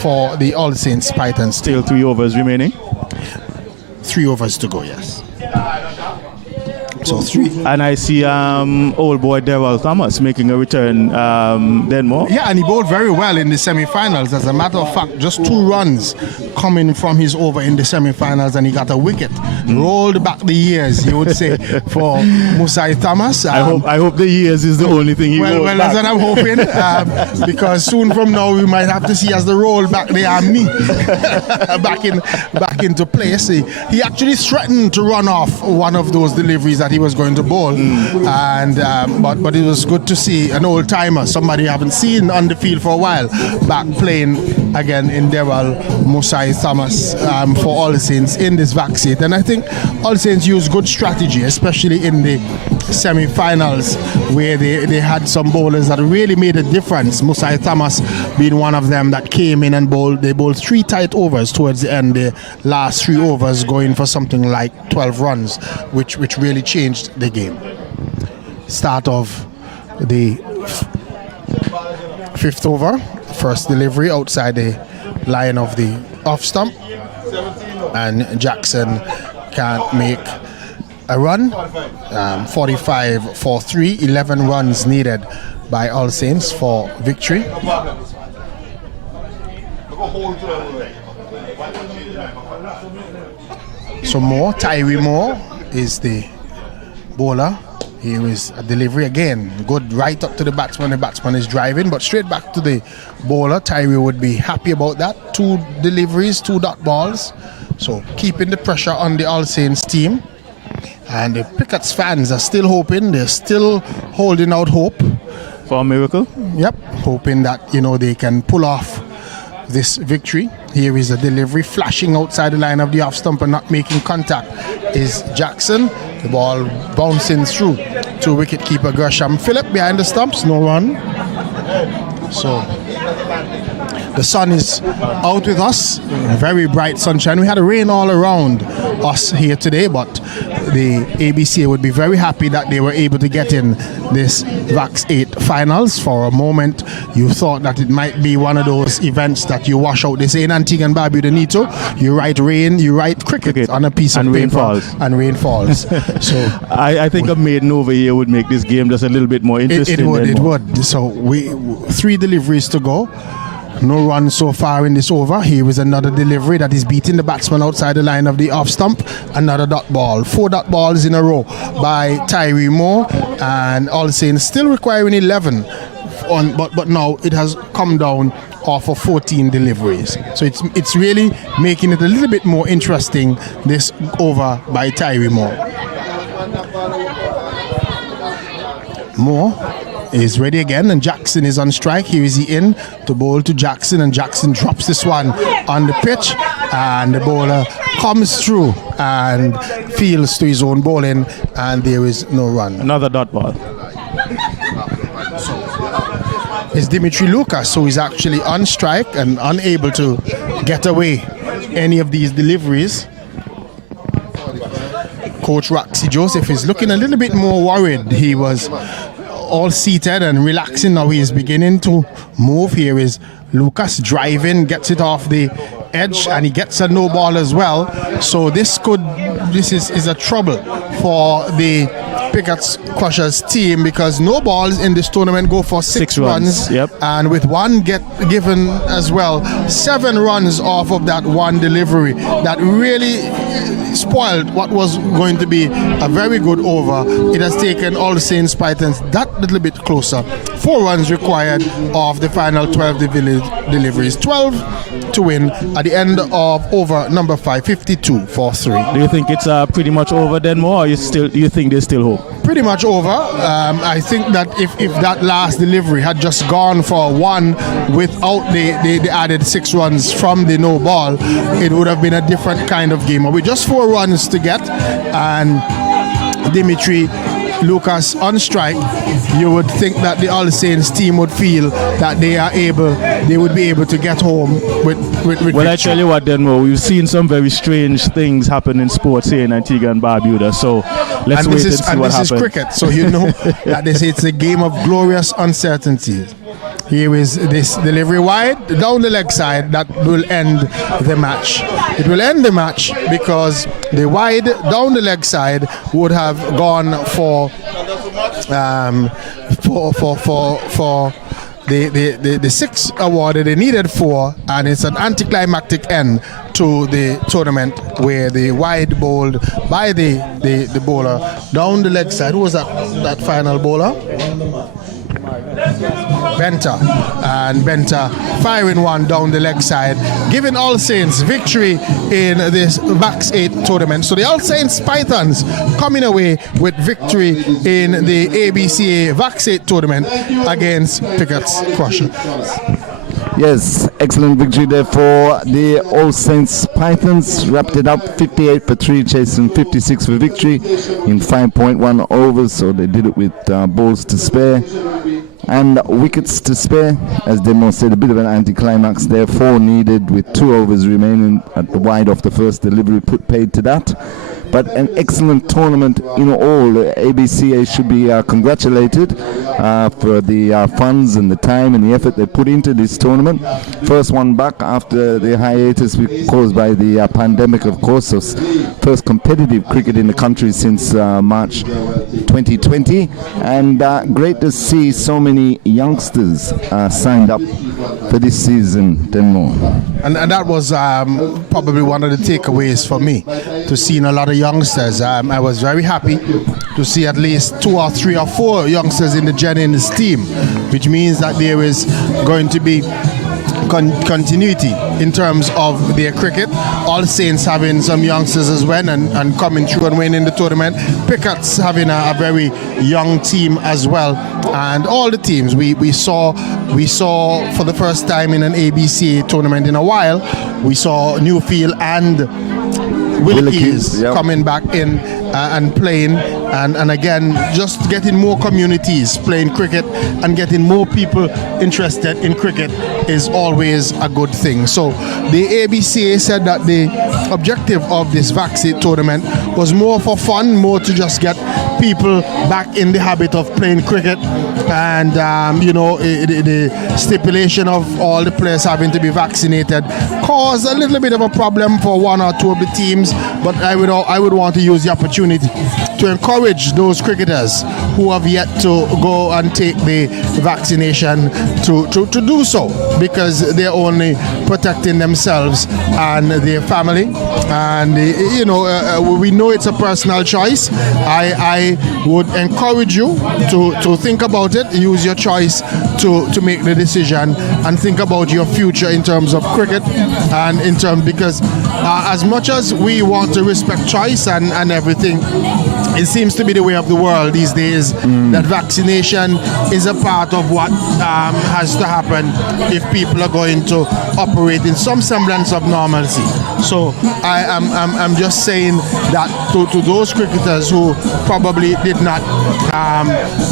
for the All Saints Pythons. Still 3 overs remaining. 3 overs to go, yes. So 3. And I see old boy Daryl Thomas making a return then more. Yeah, and he bowled very well in the semi-finals. As a matter of fact, just 2 runs coming from his over in the semi-finals, and he got a wicket. Rolled back the years, you would say, for Musai Thomas. I hope the years is the only thing he well, back. That's what I'm hoping, because soon from now we might have to see as the roll back the army back into place. He actually threatened to run off one of those deliveries that he was going to bowl, and but it was good to see an old timer, somebody you haven't seen on the field for a while, back playing again in Daryl Musai Thomas for All Saints in this VAX 8. And I think All Saints used good strategy, especially in the semi-finals, where they had some bowlers that really made a difference. Musai Thomas being one of them that came in and bowled. They bowled 3 tight overs towards the end. The last 3 overs going for something like 12 runs, which really changed the game. Start of the 5th over. First delivery outside the line of the off stump, and Jackson can't make a run. 45 for 3. 11 runs needed by All Saints for victory. So Tyree Moore is the bowler. Here is a delivery again, good right up to the batsman. The batsman is driving, but straight back to the bowler. Tyree would be happy about that. 2 deliveries, 2 dot balls. So keeping the pressure on the All Saints team. And the Pickett's fans are still hoping. They're still holding out hope for a miracle. Yep, hoping that they can pull off this victory. Here is a delivery, flashing outside the line of the off stump and not making contact is Jackson. The ball bouncing through to wicketkeeper Gersham Phillip behind the stumps, no run. So the sun is out with us, very bright sunshine. We had rain all around us here today, but the ABCA would be very happy that they were able to get in this VAX 8 finals. For a moment, you thought that it might be one of those events that you wash out. They say in Antigua and Barbuda, you write rain, you write cricket on a piece of paper, and rain falls. So I think a maiden over here would make this game just a little bit more interesting. It would. So 3 deliveries to go. No run so far in this over. Here is another delivery that is beating the batsman outside the line of the off stump. Another dot ball. 4 dot balls in a row by Tyree Moore, and All Saints still requiring 11. But now it has come down off of 14 deliveries. So it's really making it a little bit more interesting, this over by Tyree Moore. Moore is ready again, and Jackson is on strike. Here is he in to bowl to Jackson, and Jackson drops this one on the pitch, and the bowler comes through and fields to his own bowling, and there is no run. Another dot ball. It's Dimitri Lucas who is actually on strike and unable to get away any of these deliveries. Coach Roxy Joseph is looking a little bit more worried. He was all seated and relaxing. Now he is beginning to move. Here is Lucas driving, gets it off the edge, and he gets a no ball as well. So this is a trouble for the Pickett's Crushers team, because no balls in this tournament go for 6 runs. Yep. And with one given as well, 7 runs off of that one delivery that really spoiled what was going to be a very good over. It has taken All Saints Pythons that little bit closer. 4 runs required of the final 12 deliveries. 12 to win at the end of over number 5, 52 for 3. Do you think it's pretty much over then, more, or you think there's still hope? Pretty much over. I think that if that last delivery had just gone for 1 without the added 6 runs from the no ball, it would have been a different kind of game. With just 4 runs to get, and Dimitri Lucas on strike, you would think that the All Saints team would feel that they would be able to get home with Well, I victory. tell you what, Denmo, we've seen some very strange things happen in sports here in Antigua and Barbuda. So let's wait and see what happens. This is cricket, so you know that they say it's a game of glorious uncertainty. Here is this delivery wide down the leg side that will end the match. It will end the match because the wide down the leg side would have gone for the 6 award that they needed 4, and it's an anticlimactic end to the tournament where the wide bowled by the bowler down the leg side. Who was that final bowler? Benta, and Benta firing one down the leg side, giving All Saints victory in this VAX 8 tournament. So the All Saints Pythons coming away with victory in the ABCA VAX 8 tournament against Pickett's Crusher. Yes, excellent victory there for the All Saints Pythons. Wrapped it up 58 for 3, chasing 56 for victory in 5.1 overs. So they did it with balls to spare and wickets to spare. As Demo said, a bit of an anticlimax there. 4 needed with 2 overs remaining at the wide of the first delivery, paid to that. But an excellent tournament in all. ABCA should be congratulated for the funds and the time and the effort they put into this tournament. First one back after the hiatus caused by the pandemic, of course. So first competitive cricket in the country since March 2020. And great to see so many youngsters signed up for this season, Denmo. And that was probably one of the takeaways for me, to see a lot of youngsters. I was very happy to see at least 2 or 3 or 4 youngsters in the Jennings team, which means that there is going to be continuity in terms of their cricket. All Saints having some youngsters as well and coming through and winning the tournament. Pickett's having a very young team as well, and all the teams we saw for the first time in an ABCA tournament in a while. We saw Newfield and Willies coming back in and playing, and again just getting more communities playing cricket and getting more people interested in cricket is always a good thing. So the ABCA said that the objective of this VAX 8 tournament was more for fun, more to just get people back in the habit of playing cricket, and the stipulation of all the players having to be vaccinated caused a little bit of a problem for 1 or 2 of the teams. But I would want to use the opportunity to encourage those cricketers who have yet to go and take the vaccination to do so, because they're only protecting themselves and their family. And we know it's a personal choice. I would encourage you to think about it, use your choice to make the decision, and think about your future in terms of cricket, and because as much as we want to respect choice and everything, it seems to be the way of the world these days that vaccination is a part of what has to happen if people are going to operate in some semblance of normalcy. So I'm just saying that to those cricketers who probably did not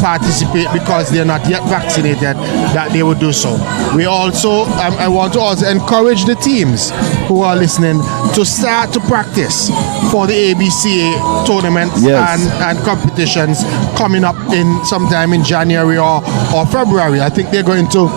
participate because they're not yet vaccinated, that they would do so. We also I want to also encourage the teams who are listening to start to practice for the ABCA tournaments and competitions coming up in sometime in January or February. I think they're going to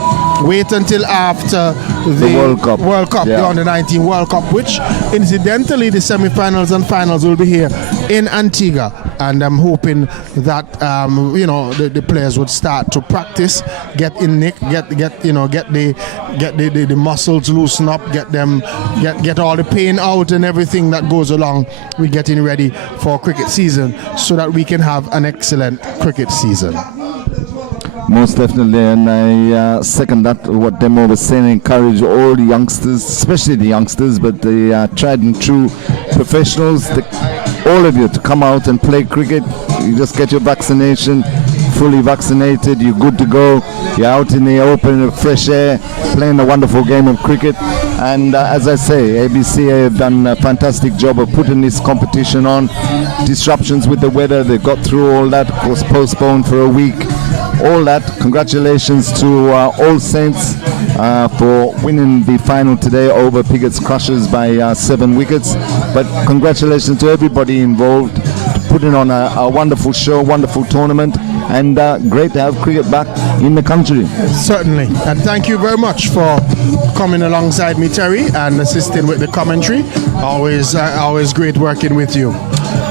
wait until after the World Cup, the Under-19 World Cup, which incidentally the semi-finals and finals will be here in Antigua, and I'm hoping that the players would start to practice, get in nick, get the muscles loosen up, get all the pain out and everything that goes along with getting ready for cricket season, so that we can have an excellent cricket season. Most definitely, and I second that, what Demo was saying. Encourage all the youngsters, especially the youngsters, but the tried and true professionals, all of you, to come out and play cricket. You just get your vaccination, fully vaccinated, you're good to go. You're out in the open, in the fresh air, playing a wonderful game of cricket. And as I say, ABCA have done a fantastic job of putting this competition on. Disruptions with the weather, they got through all that, was postponed for a week. All that, congratulations to All Saints for winning the final today over Pigot's Crushers by 7 wickets. But congratulations to everybody involved, putting on a wonderful show, wonderful tournament, and great to have cricket back in the country. Certainly, and thank you very much for coming alongside me, Terry, and assisting with the commentary. Always great working with you.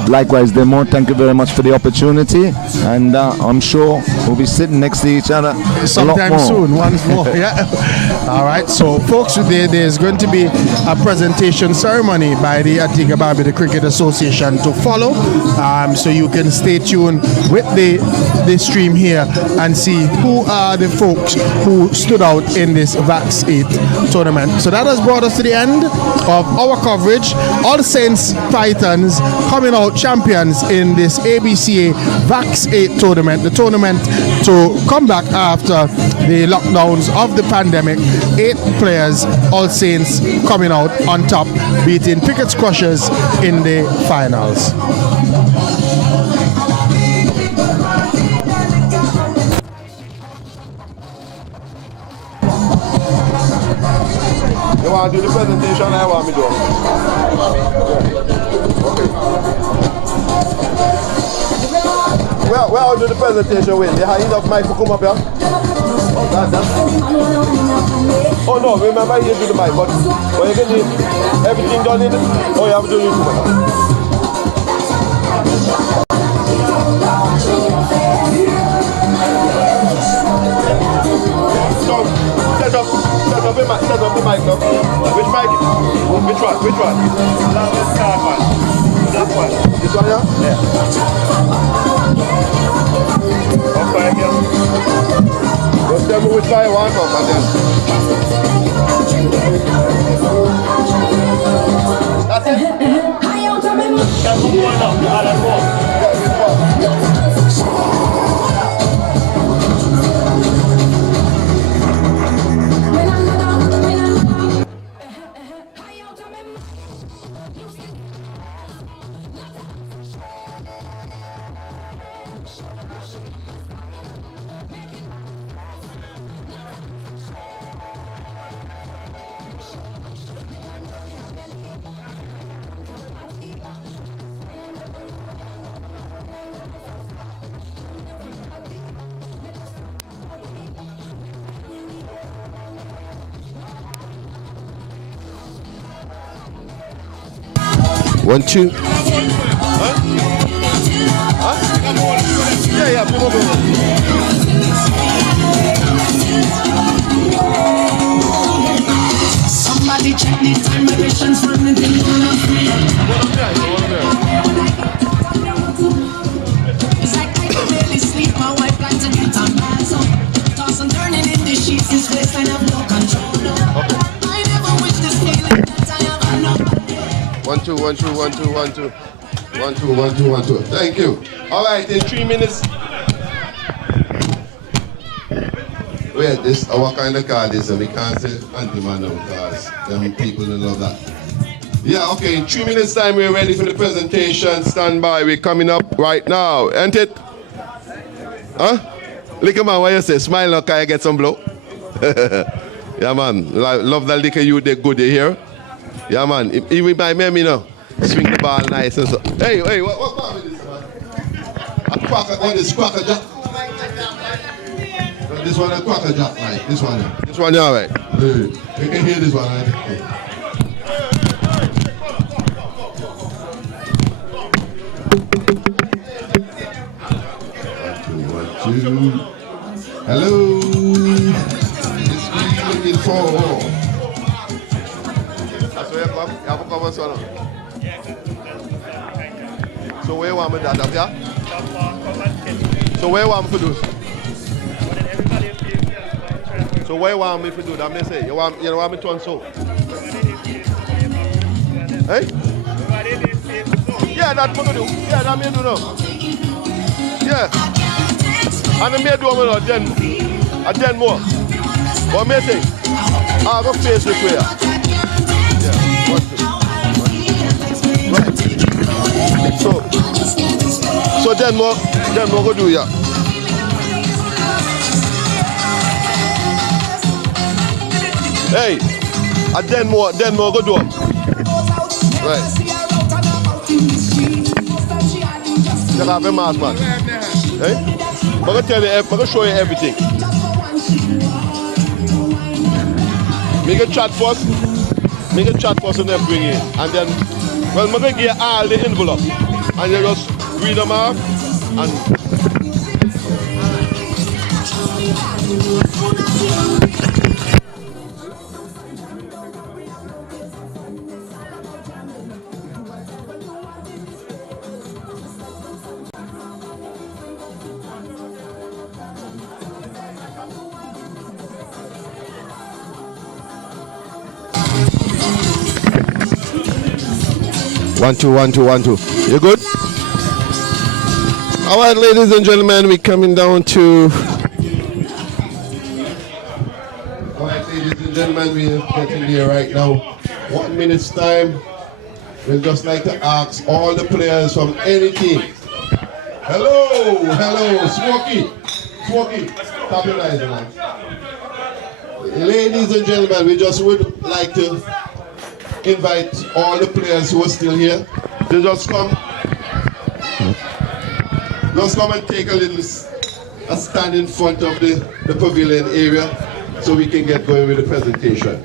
Likewise, Demo, thank you very much for the opportunity, and I'm sure we'll be sitting next to each other sometime soon, once more. Yeah. All right, so folks, there's going to be a presentation ceremony by the ABCA VAX Cricket Association to follow, so you can stay tuned with the stream here and see who are the folks who stood out in this VAX 8 tournament. So that has brought us to the end of our coverage. All Saints Titans coming out champions in this ABCA VAX 8 tournament, the tournament to come back after the lockdowns of the pandemic. 8 players, All Saints coming out on top, beating Pigot's Crushers in the finals. You want to do the presentation? I want me to do it. Well, I'll do the presentation with. They have enough mic to come up here? Oh no, remember you do the mic, but you can do everything done in it? Oh, you have to do it too much. So, set up the mic now. Which mic? Which one? This one. This one, yeah? Yeah. Okay, yeah. Just tell me which one you want from, and then. That's it? Can you go on now? Let's go. One, two. Huh? Yeah, come over. Somebody check the time vibrations from the day. It's like I can barely sleep. My wife got to get on my zone. Toss and turning in the sheets. His face and have no control. I never wish to stay like that. I have no. 1, 2, 1, 2, 1, 2, 1, 2. 1, 2, 1, 2, 1, 2. Thank you. All right, in 3 minutes. Wait, this our kind of card is, and we can't say anti-man because them people don't love that. Yeah, okay, in 3 minutes time we're ready for the presentation. Stand by, we're coming up right now. Ain't it? Huh? Liquor man, what you say? Smile now, can you get some blow? Yeah, man. Love that liquor you did good, you hear? Yeah, man. Even by me now. Swing the ball nice and so. Hey, what is this, man? A cracker, what is cracker jack? No, this one a cracker jack, right? This one. This one, yeah, right. You can hear this one, right? One, two. Hello. It's me looking for. That's where you come. You have a cover, son. So where you want me that up, yeah? So where you want me to do? So where you want me to do that? Me say, you want me to turn so? Hey? Yeah, that's what to do. Yeah, that's me to do now. Yeah. And I made one more, then more. What may I say? I go face this way. Yeah, right. So then more go do ya. Hey, then more go do it. Right. You have a mask, man. Hey? I'm going to tell you, I'm going to show you everything. Make a chat first and then bring it. And then, well, I'm going to give you all the envelope. And you just read them off and... 1 2 1 2 1 2. You good? All right, ladies and gentlemen, we're coming down to. All right, ladies and gentlemen, we're getting there right now. 1 minute's time. We'd just like to ask all the players from any team. Hello, Smokey, tap your eyes, man. Ladies and gentlemen, we just would like to invite all the players who are still here to just come and take a stand in front of the pavilion area so we can get going with the presentation.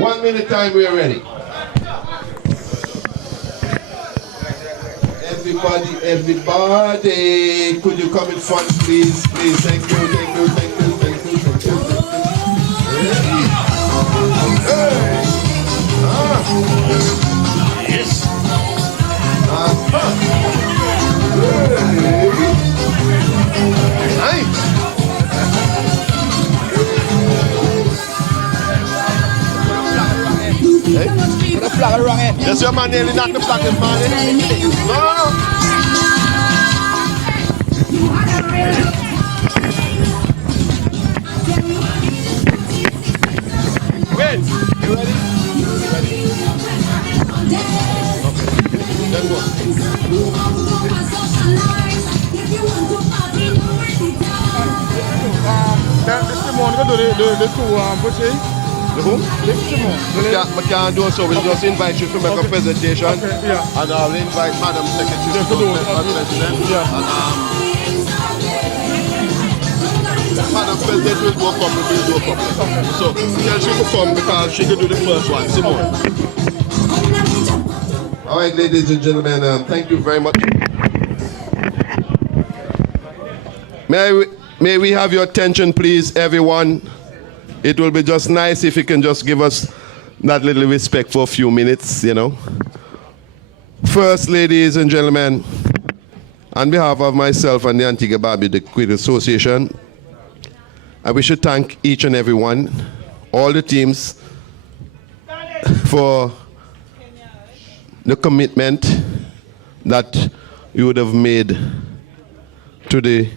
1 minute time, we are ready. Everybody, could you come in front, please? Thank you. Yes. Put the flag wrong end. That's your man nearly not the flag is man. No. Wait, you ready? Then go. This Simone go do the two bushes. The who? This Simone. We can't do so. We'll just invite you to make a presentation. Okay, yeah. And I'll invite Madam Secretary to do President. Yeah. And Madam President will go come. So tell she to come because she can do the first one. Simone. All right, ladies and gentlemen, thank you very much. May we have your attention, please, everyone. It will be just nice if you can just give us that little respect for a few minutes, you know. First, ladies and gentlemen, on behalf of myself and the Antigua Barbuda Cricket Association, I wish to thank each and every one, all the teams, for the commitment that you would have made to the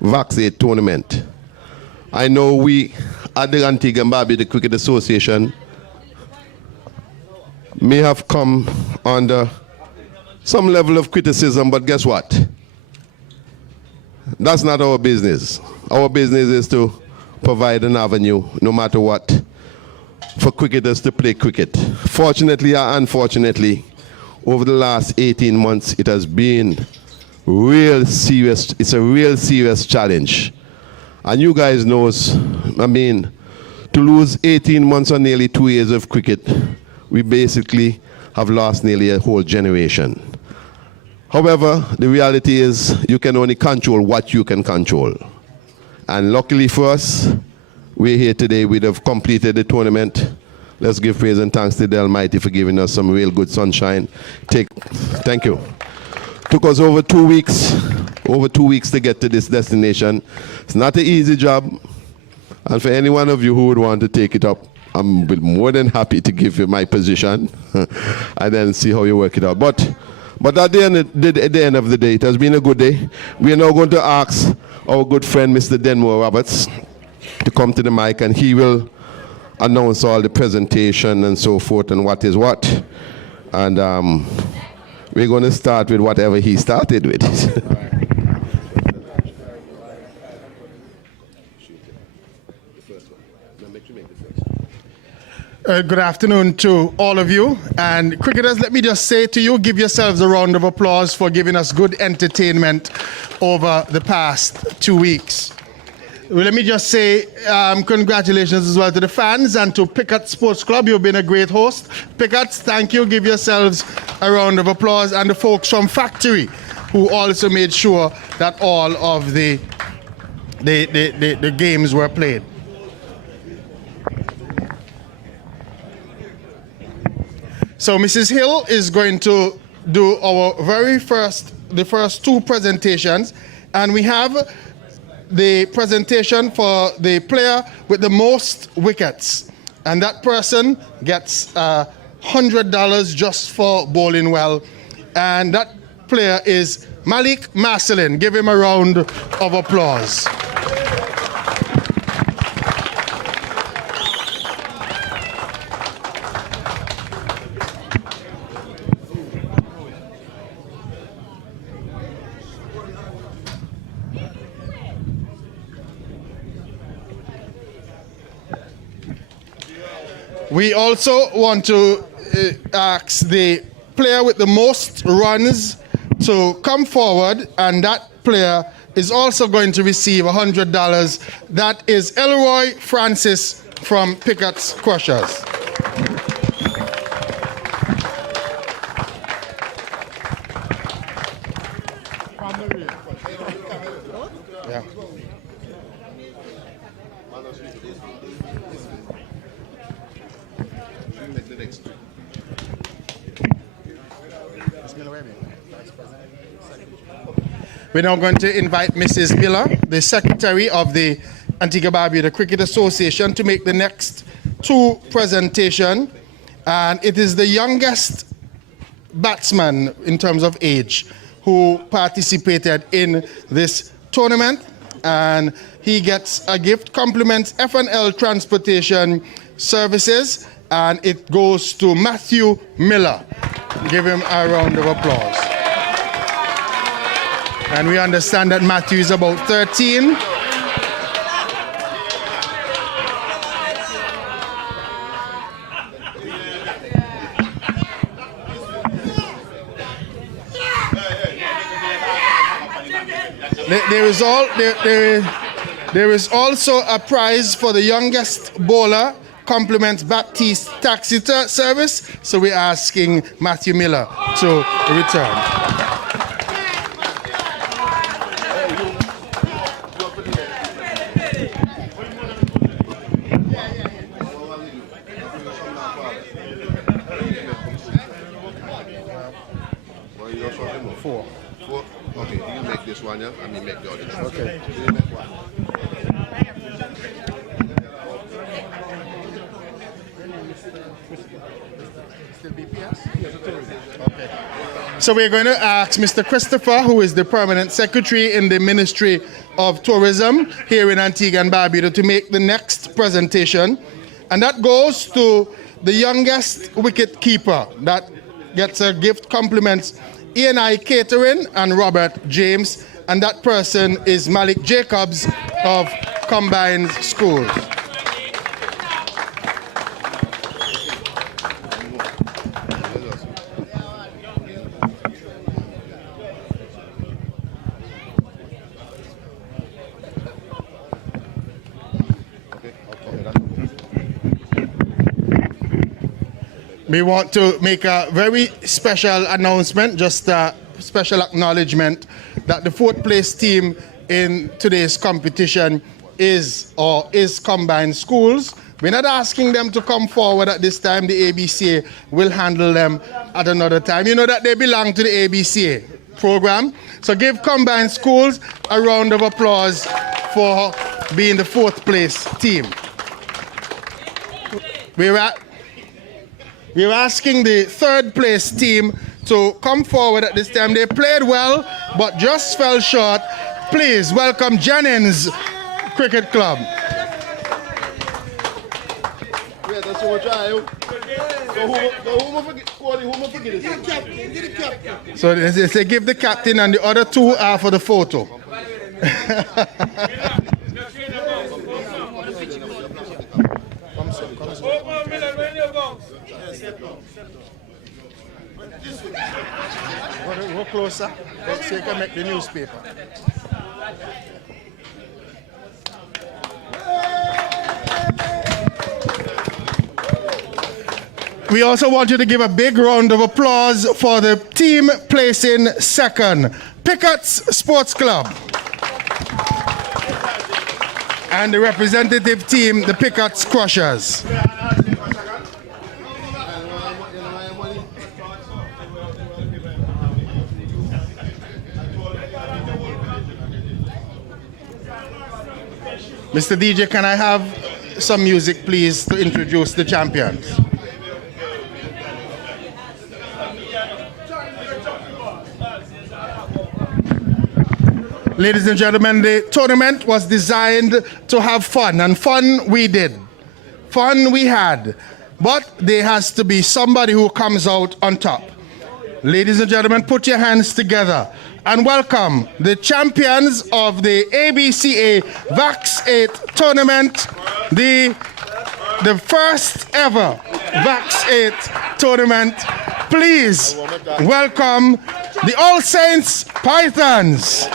VAX 8 tournament. I know we at the Antigua and Barbuda Cricket Association may have come under some level of criticism, but guess what? That's not our business. Our business is to provide an avenue, no matter what, for cricketers to play cricket. Fortunately or unfortunately, over the last 18 months, it has been real serious. It's a real serious challenge. And you guys knows, I mean, to lose 18 months or nearly 2 years of cricket, we basically have lost nearly a whole generation. However, the reality is you can only control what you can control. And luckily for us, we're here today. We'd have completed the tournament. Let's give praise and thanks to the Almighty for giving us some real good sunshine. Thank you. Took us over 2 weeks to get to this destination. It's not an easy job. And for any one of you who would want to take it up, I'm more than happy to give you my position and then see how you work it out. But at the end of the day, it has been a good day. We are now going to ask our good friend Mr. Denmore Roberts to come to the mic, and he will announce all the presentation and so forth and what is what. And we're going to start with whatever he started with. Good afternoon to all of you. And cricketers, let me just say to you, give yourselves a round of applause for giving us good entertainment over the past 2 weeks. Well, let me just say congratulations as well to the fans and to Pickett Sports Club. You've been a great host. Pickett, thank you. Give yourselves a round of applause. And the folks from Factory, who also made sure that all of the games were played. So Mrs. Hill is going to do our the first two presentations, and we have the presentation for the player with the most wickets, and that person gets $100 just for bowling well, and that player is Malik Marcelin. Give him a round of applause. We also want to ask the player with the most runs to come forward, and that player is also going to receive $100. That is Elroy Francis from Pickett's Crushers. Yeah. We're now going to invite Mrs. Miller, the Secretary of the Antigua-Barbuda Cricket Association, to make the next two presentations. And it is the youngest batsman in terms of age who participated in this tournament. And he gets a gift, compliments F&L Transportation Services, and it goes to Matthew Miller. Give him a round of applause. And we understand that Matthew is about 13. There is also a prize for the youngest bowler, compliments Baptiste Taxi Service. So we're asking Matthew Miller to return. Four. Okay, you make this one, yeah? I mean, make the other. Okay. So we're going to ask Mr. Christopher, who is the permanent secretary in the Ministry of Tourism here in Antigua and Barbuda, to make the next presentation. And that goes to the youngest wicket keeper that gets a gift, compliments E&I Catering and Robert James, and that person is Malik Jacobs of Combined Schools. We want to make a very special announcement, just a special acknowledgement that the fourth place team in today's competition is Combined Schools. We're not asking them to come forward at this time. The ABCA will handle them at another time. You know that they belong to the ABCA program. So give Combined Schools a round of applause for being the fourth place team. We're asking the third place team to come forward at this time. They played well, but just fell short please welcome Jennings Cricket Club. So they give the captain and the other two are for the photo. Go closer so you can make the newspaper. We also want you to give a big round of applause for the team placing second, Pickett's Sports Club. And the representative team, the Pickett's Crushers. Mr. DJ, can I have some music, please, to introduce the champions? Ladies and gentlemen, the tournament was designed to have fun, and fun we did. Fun we had. But there has to be somebody who comes out on top. Ladies and gentlemen, put your hands together and welcome the champions of the ABCA VAX 8 tournament, the first ever VAX 8 tournament. Please welcome the All Saints Pythons.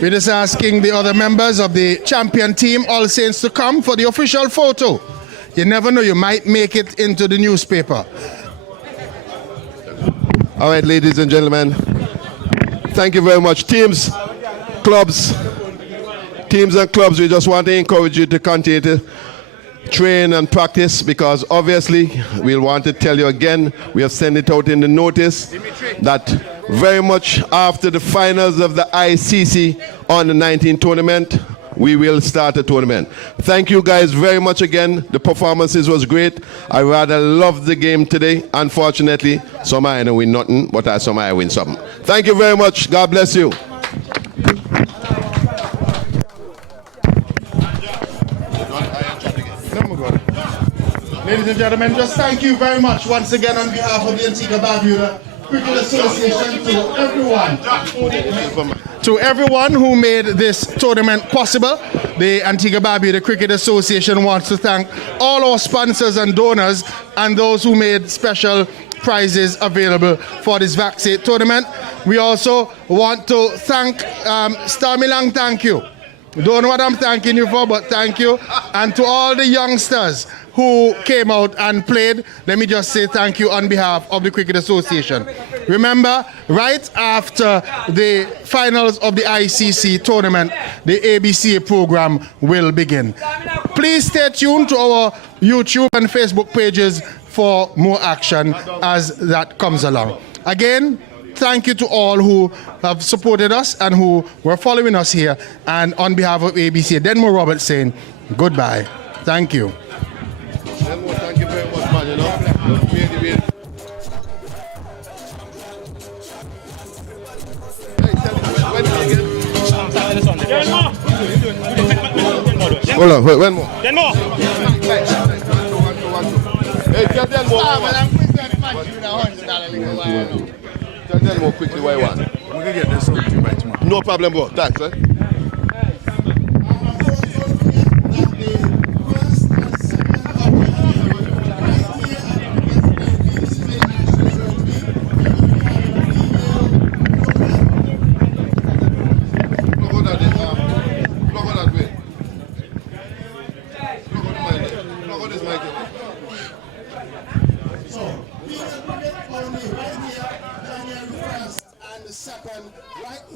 We're just asking the other members of the champion team, All Saints, to come for the official photo. You never know, you might make it into the newspaper. All right, ladies and gentlemen, thank you very much. Teams, clubs, we just want to encourage you to continue to train and practice, because obviously we'll want to tell you again, we have sent it out in the notice that very much after the finals of the ICC on the 19 tournament, we will start a tournament. Thank you guys very much again. The performances was great. I rather loved the game today. Unfortunately, some I don't win nothing, but some I win something. Thank you very much. God bless you. Ladies and gentlemen, just thank you very much once again on behalf of the Antigua Barbuda Cricket Association to everyone who made this tournament possible. The Antigua Barbuda Cricket Association wants to thank all our sponsors and donors and those who made special prizes available for this VAX 8 tournament. We also want to thank Starmilang, thank you. Don't know what I'm thanking you for, but thank you. And to all the youngsters who came out and played, let me just say thank you on behalf of the Cricket Association. Remember, right after the finals of the ICC tournament, the ABCA program will begin. Please stay tuned to our YouTube and Facebook pages for more action as that comes along. Again, thank you to all who have supported us and who were following us here. And on behalf of ABC, Denmo Roberts saying goodbye. Thank you. Thank you very much, man. You know, hold on, wait, one more. Hey, tell them more. Tell them more quickly what you want. We can get this over to you by tomorrow. No problem, bro. Thanks, eh?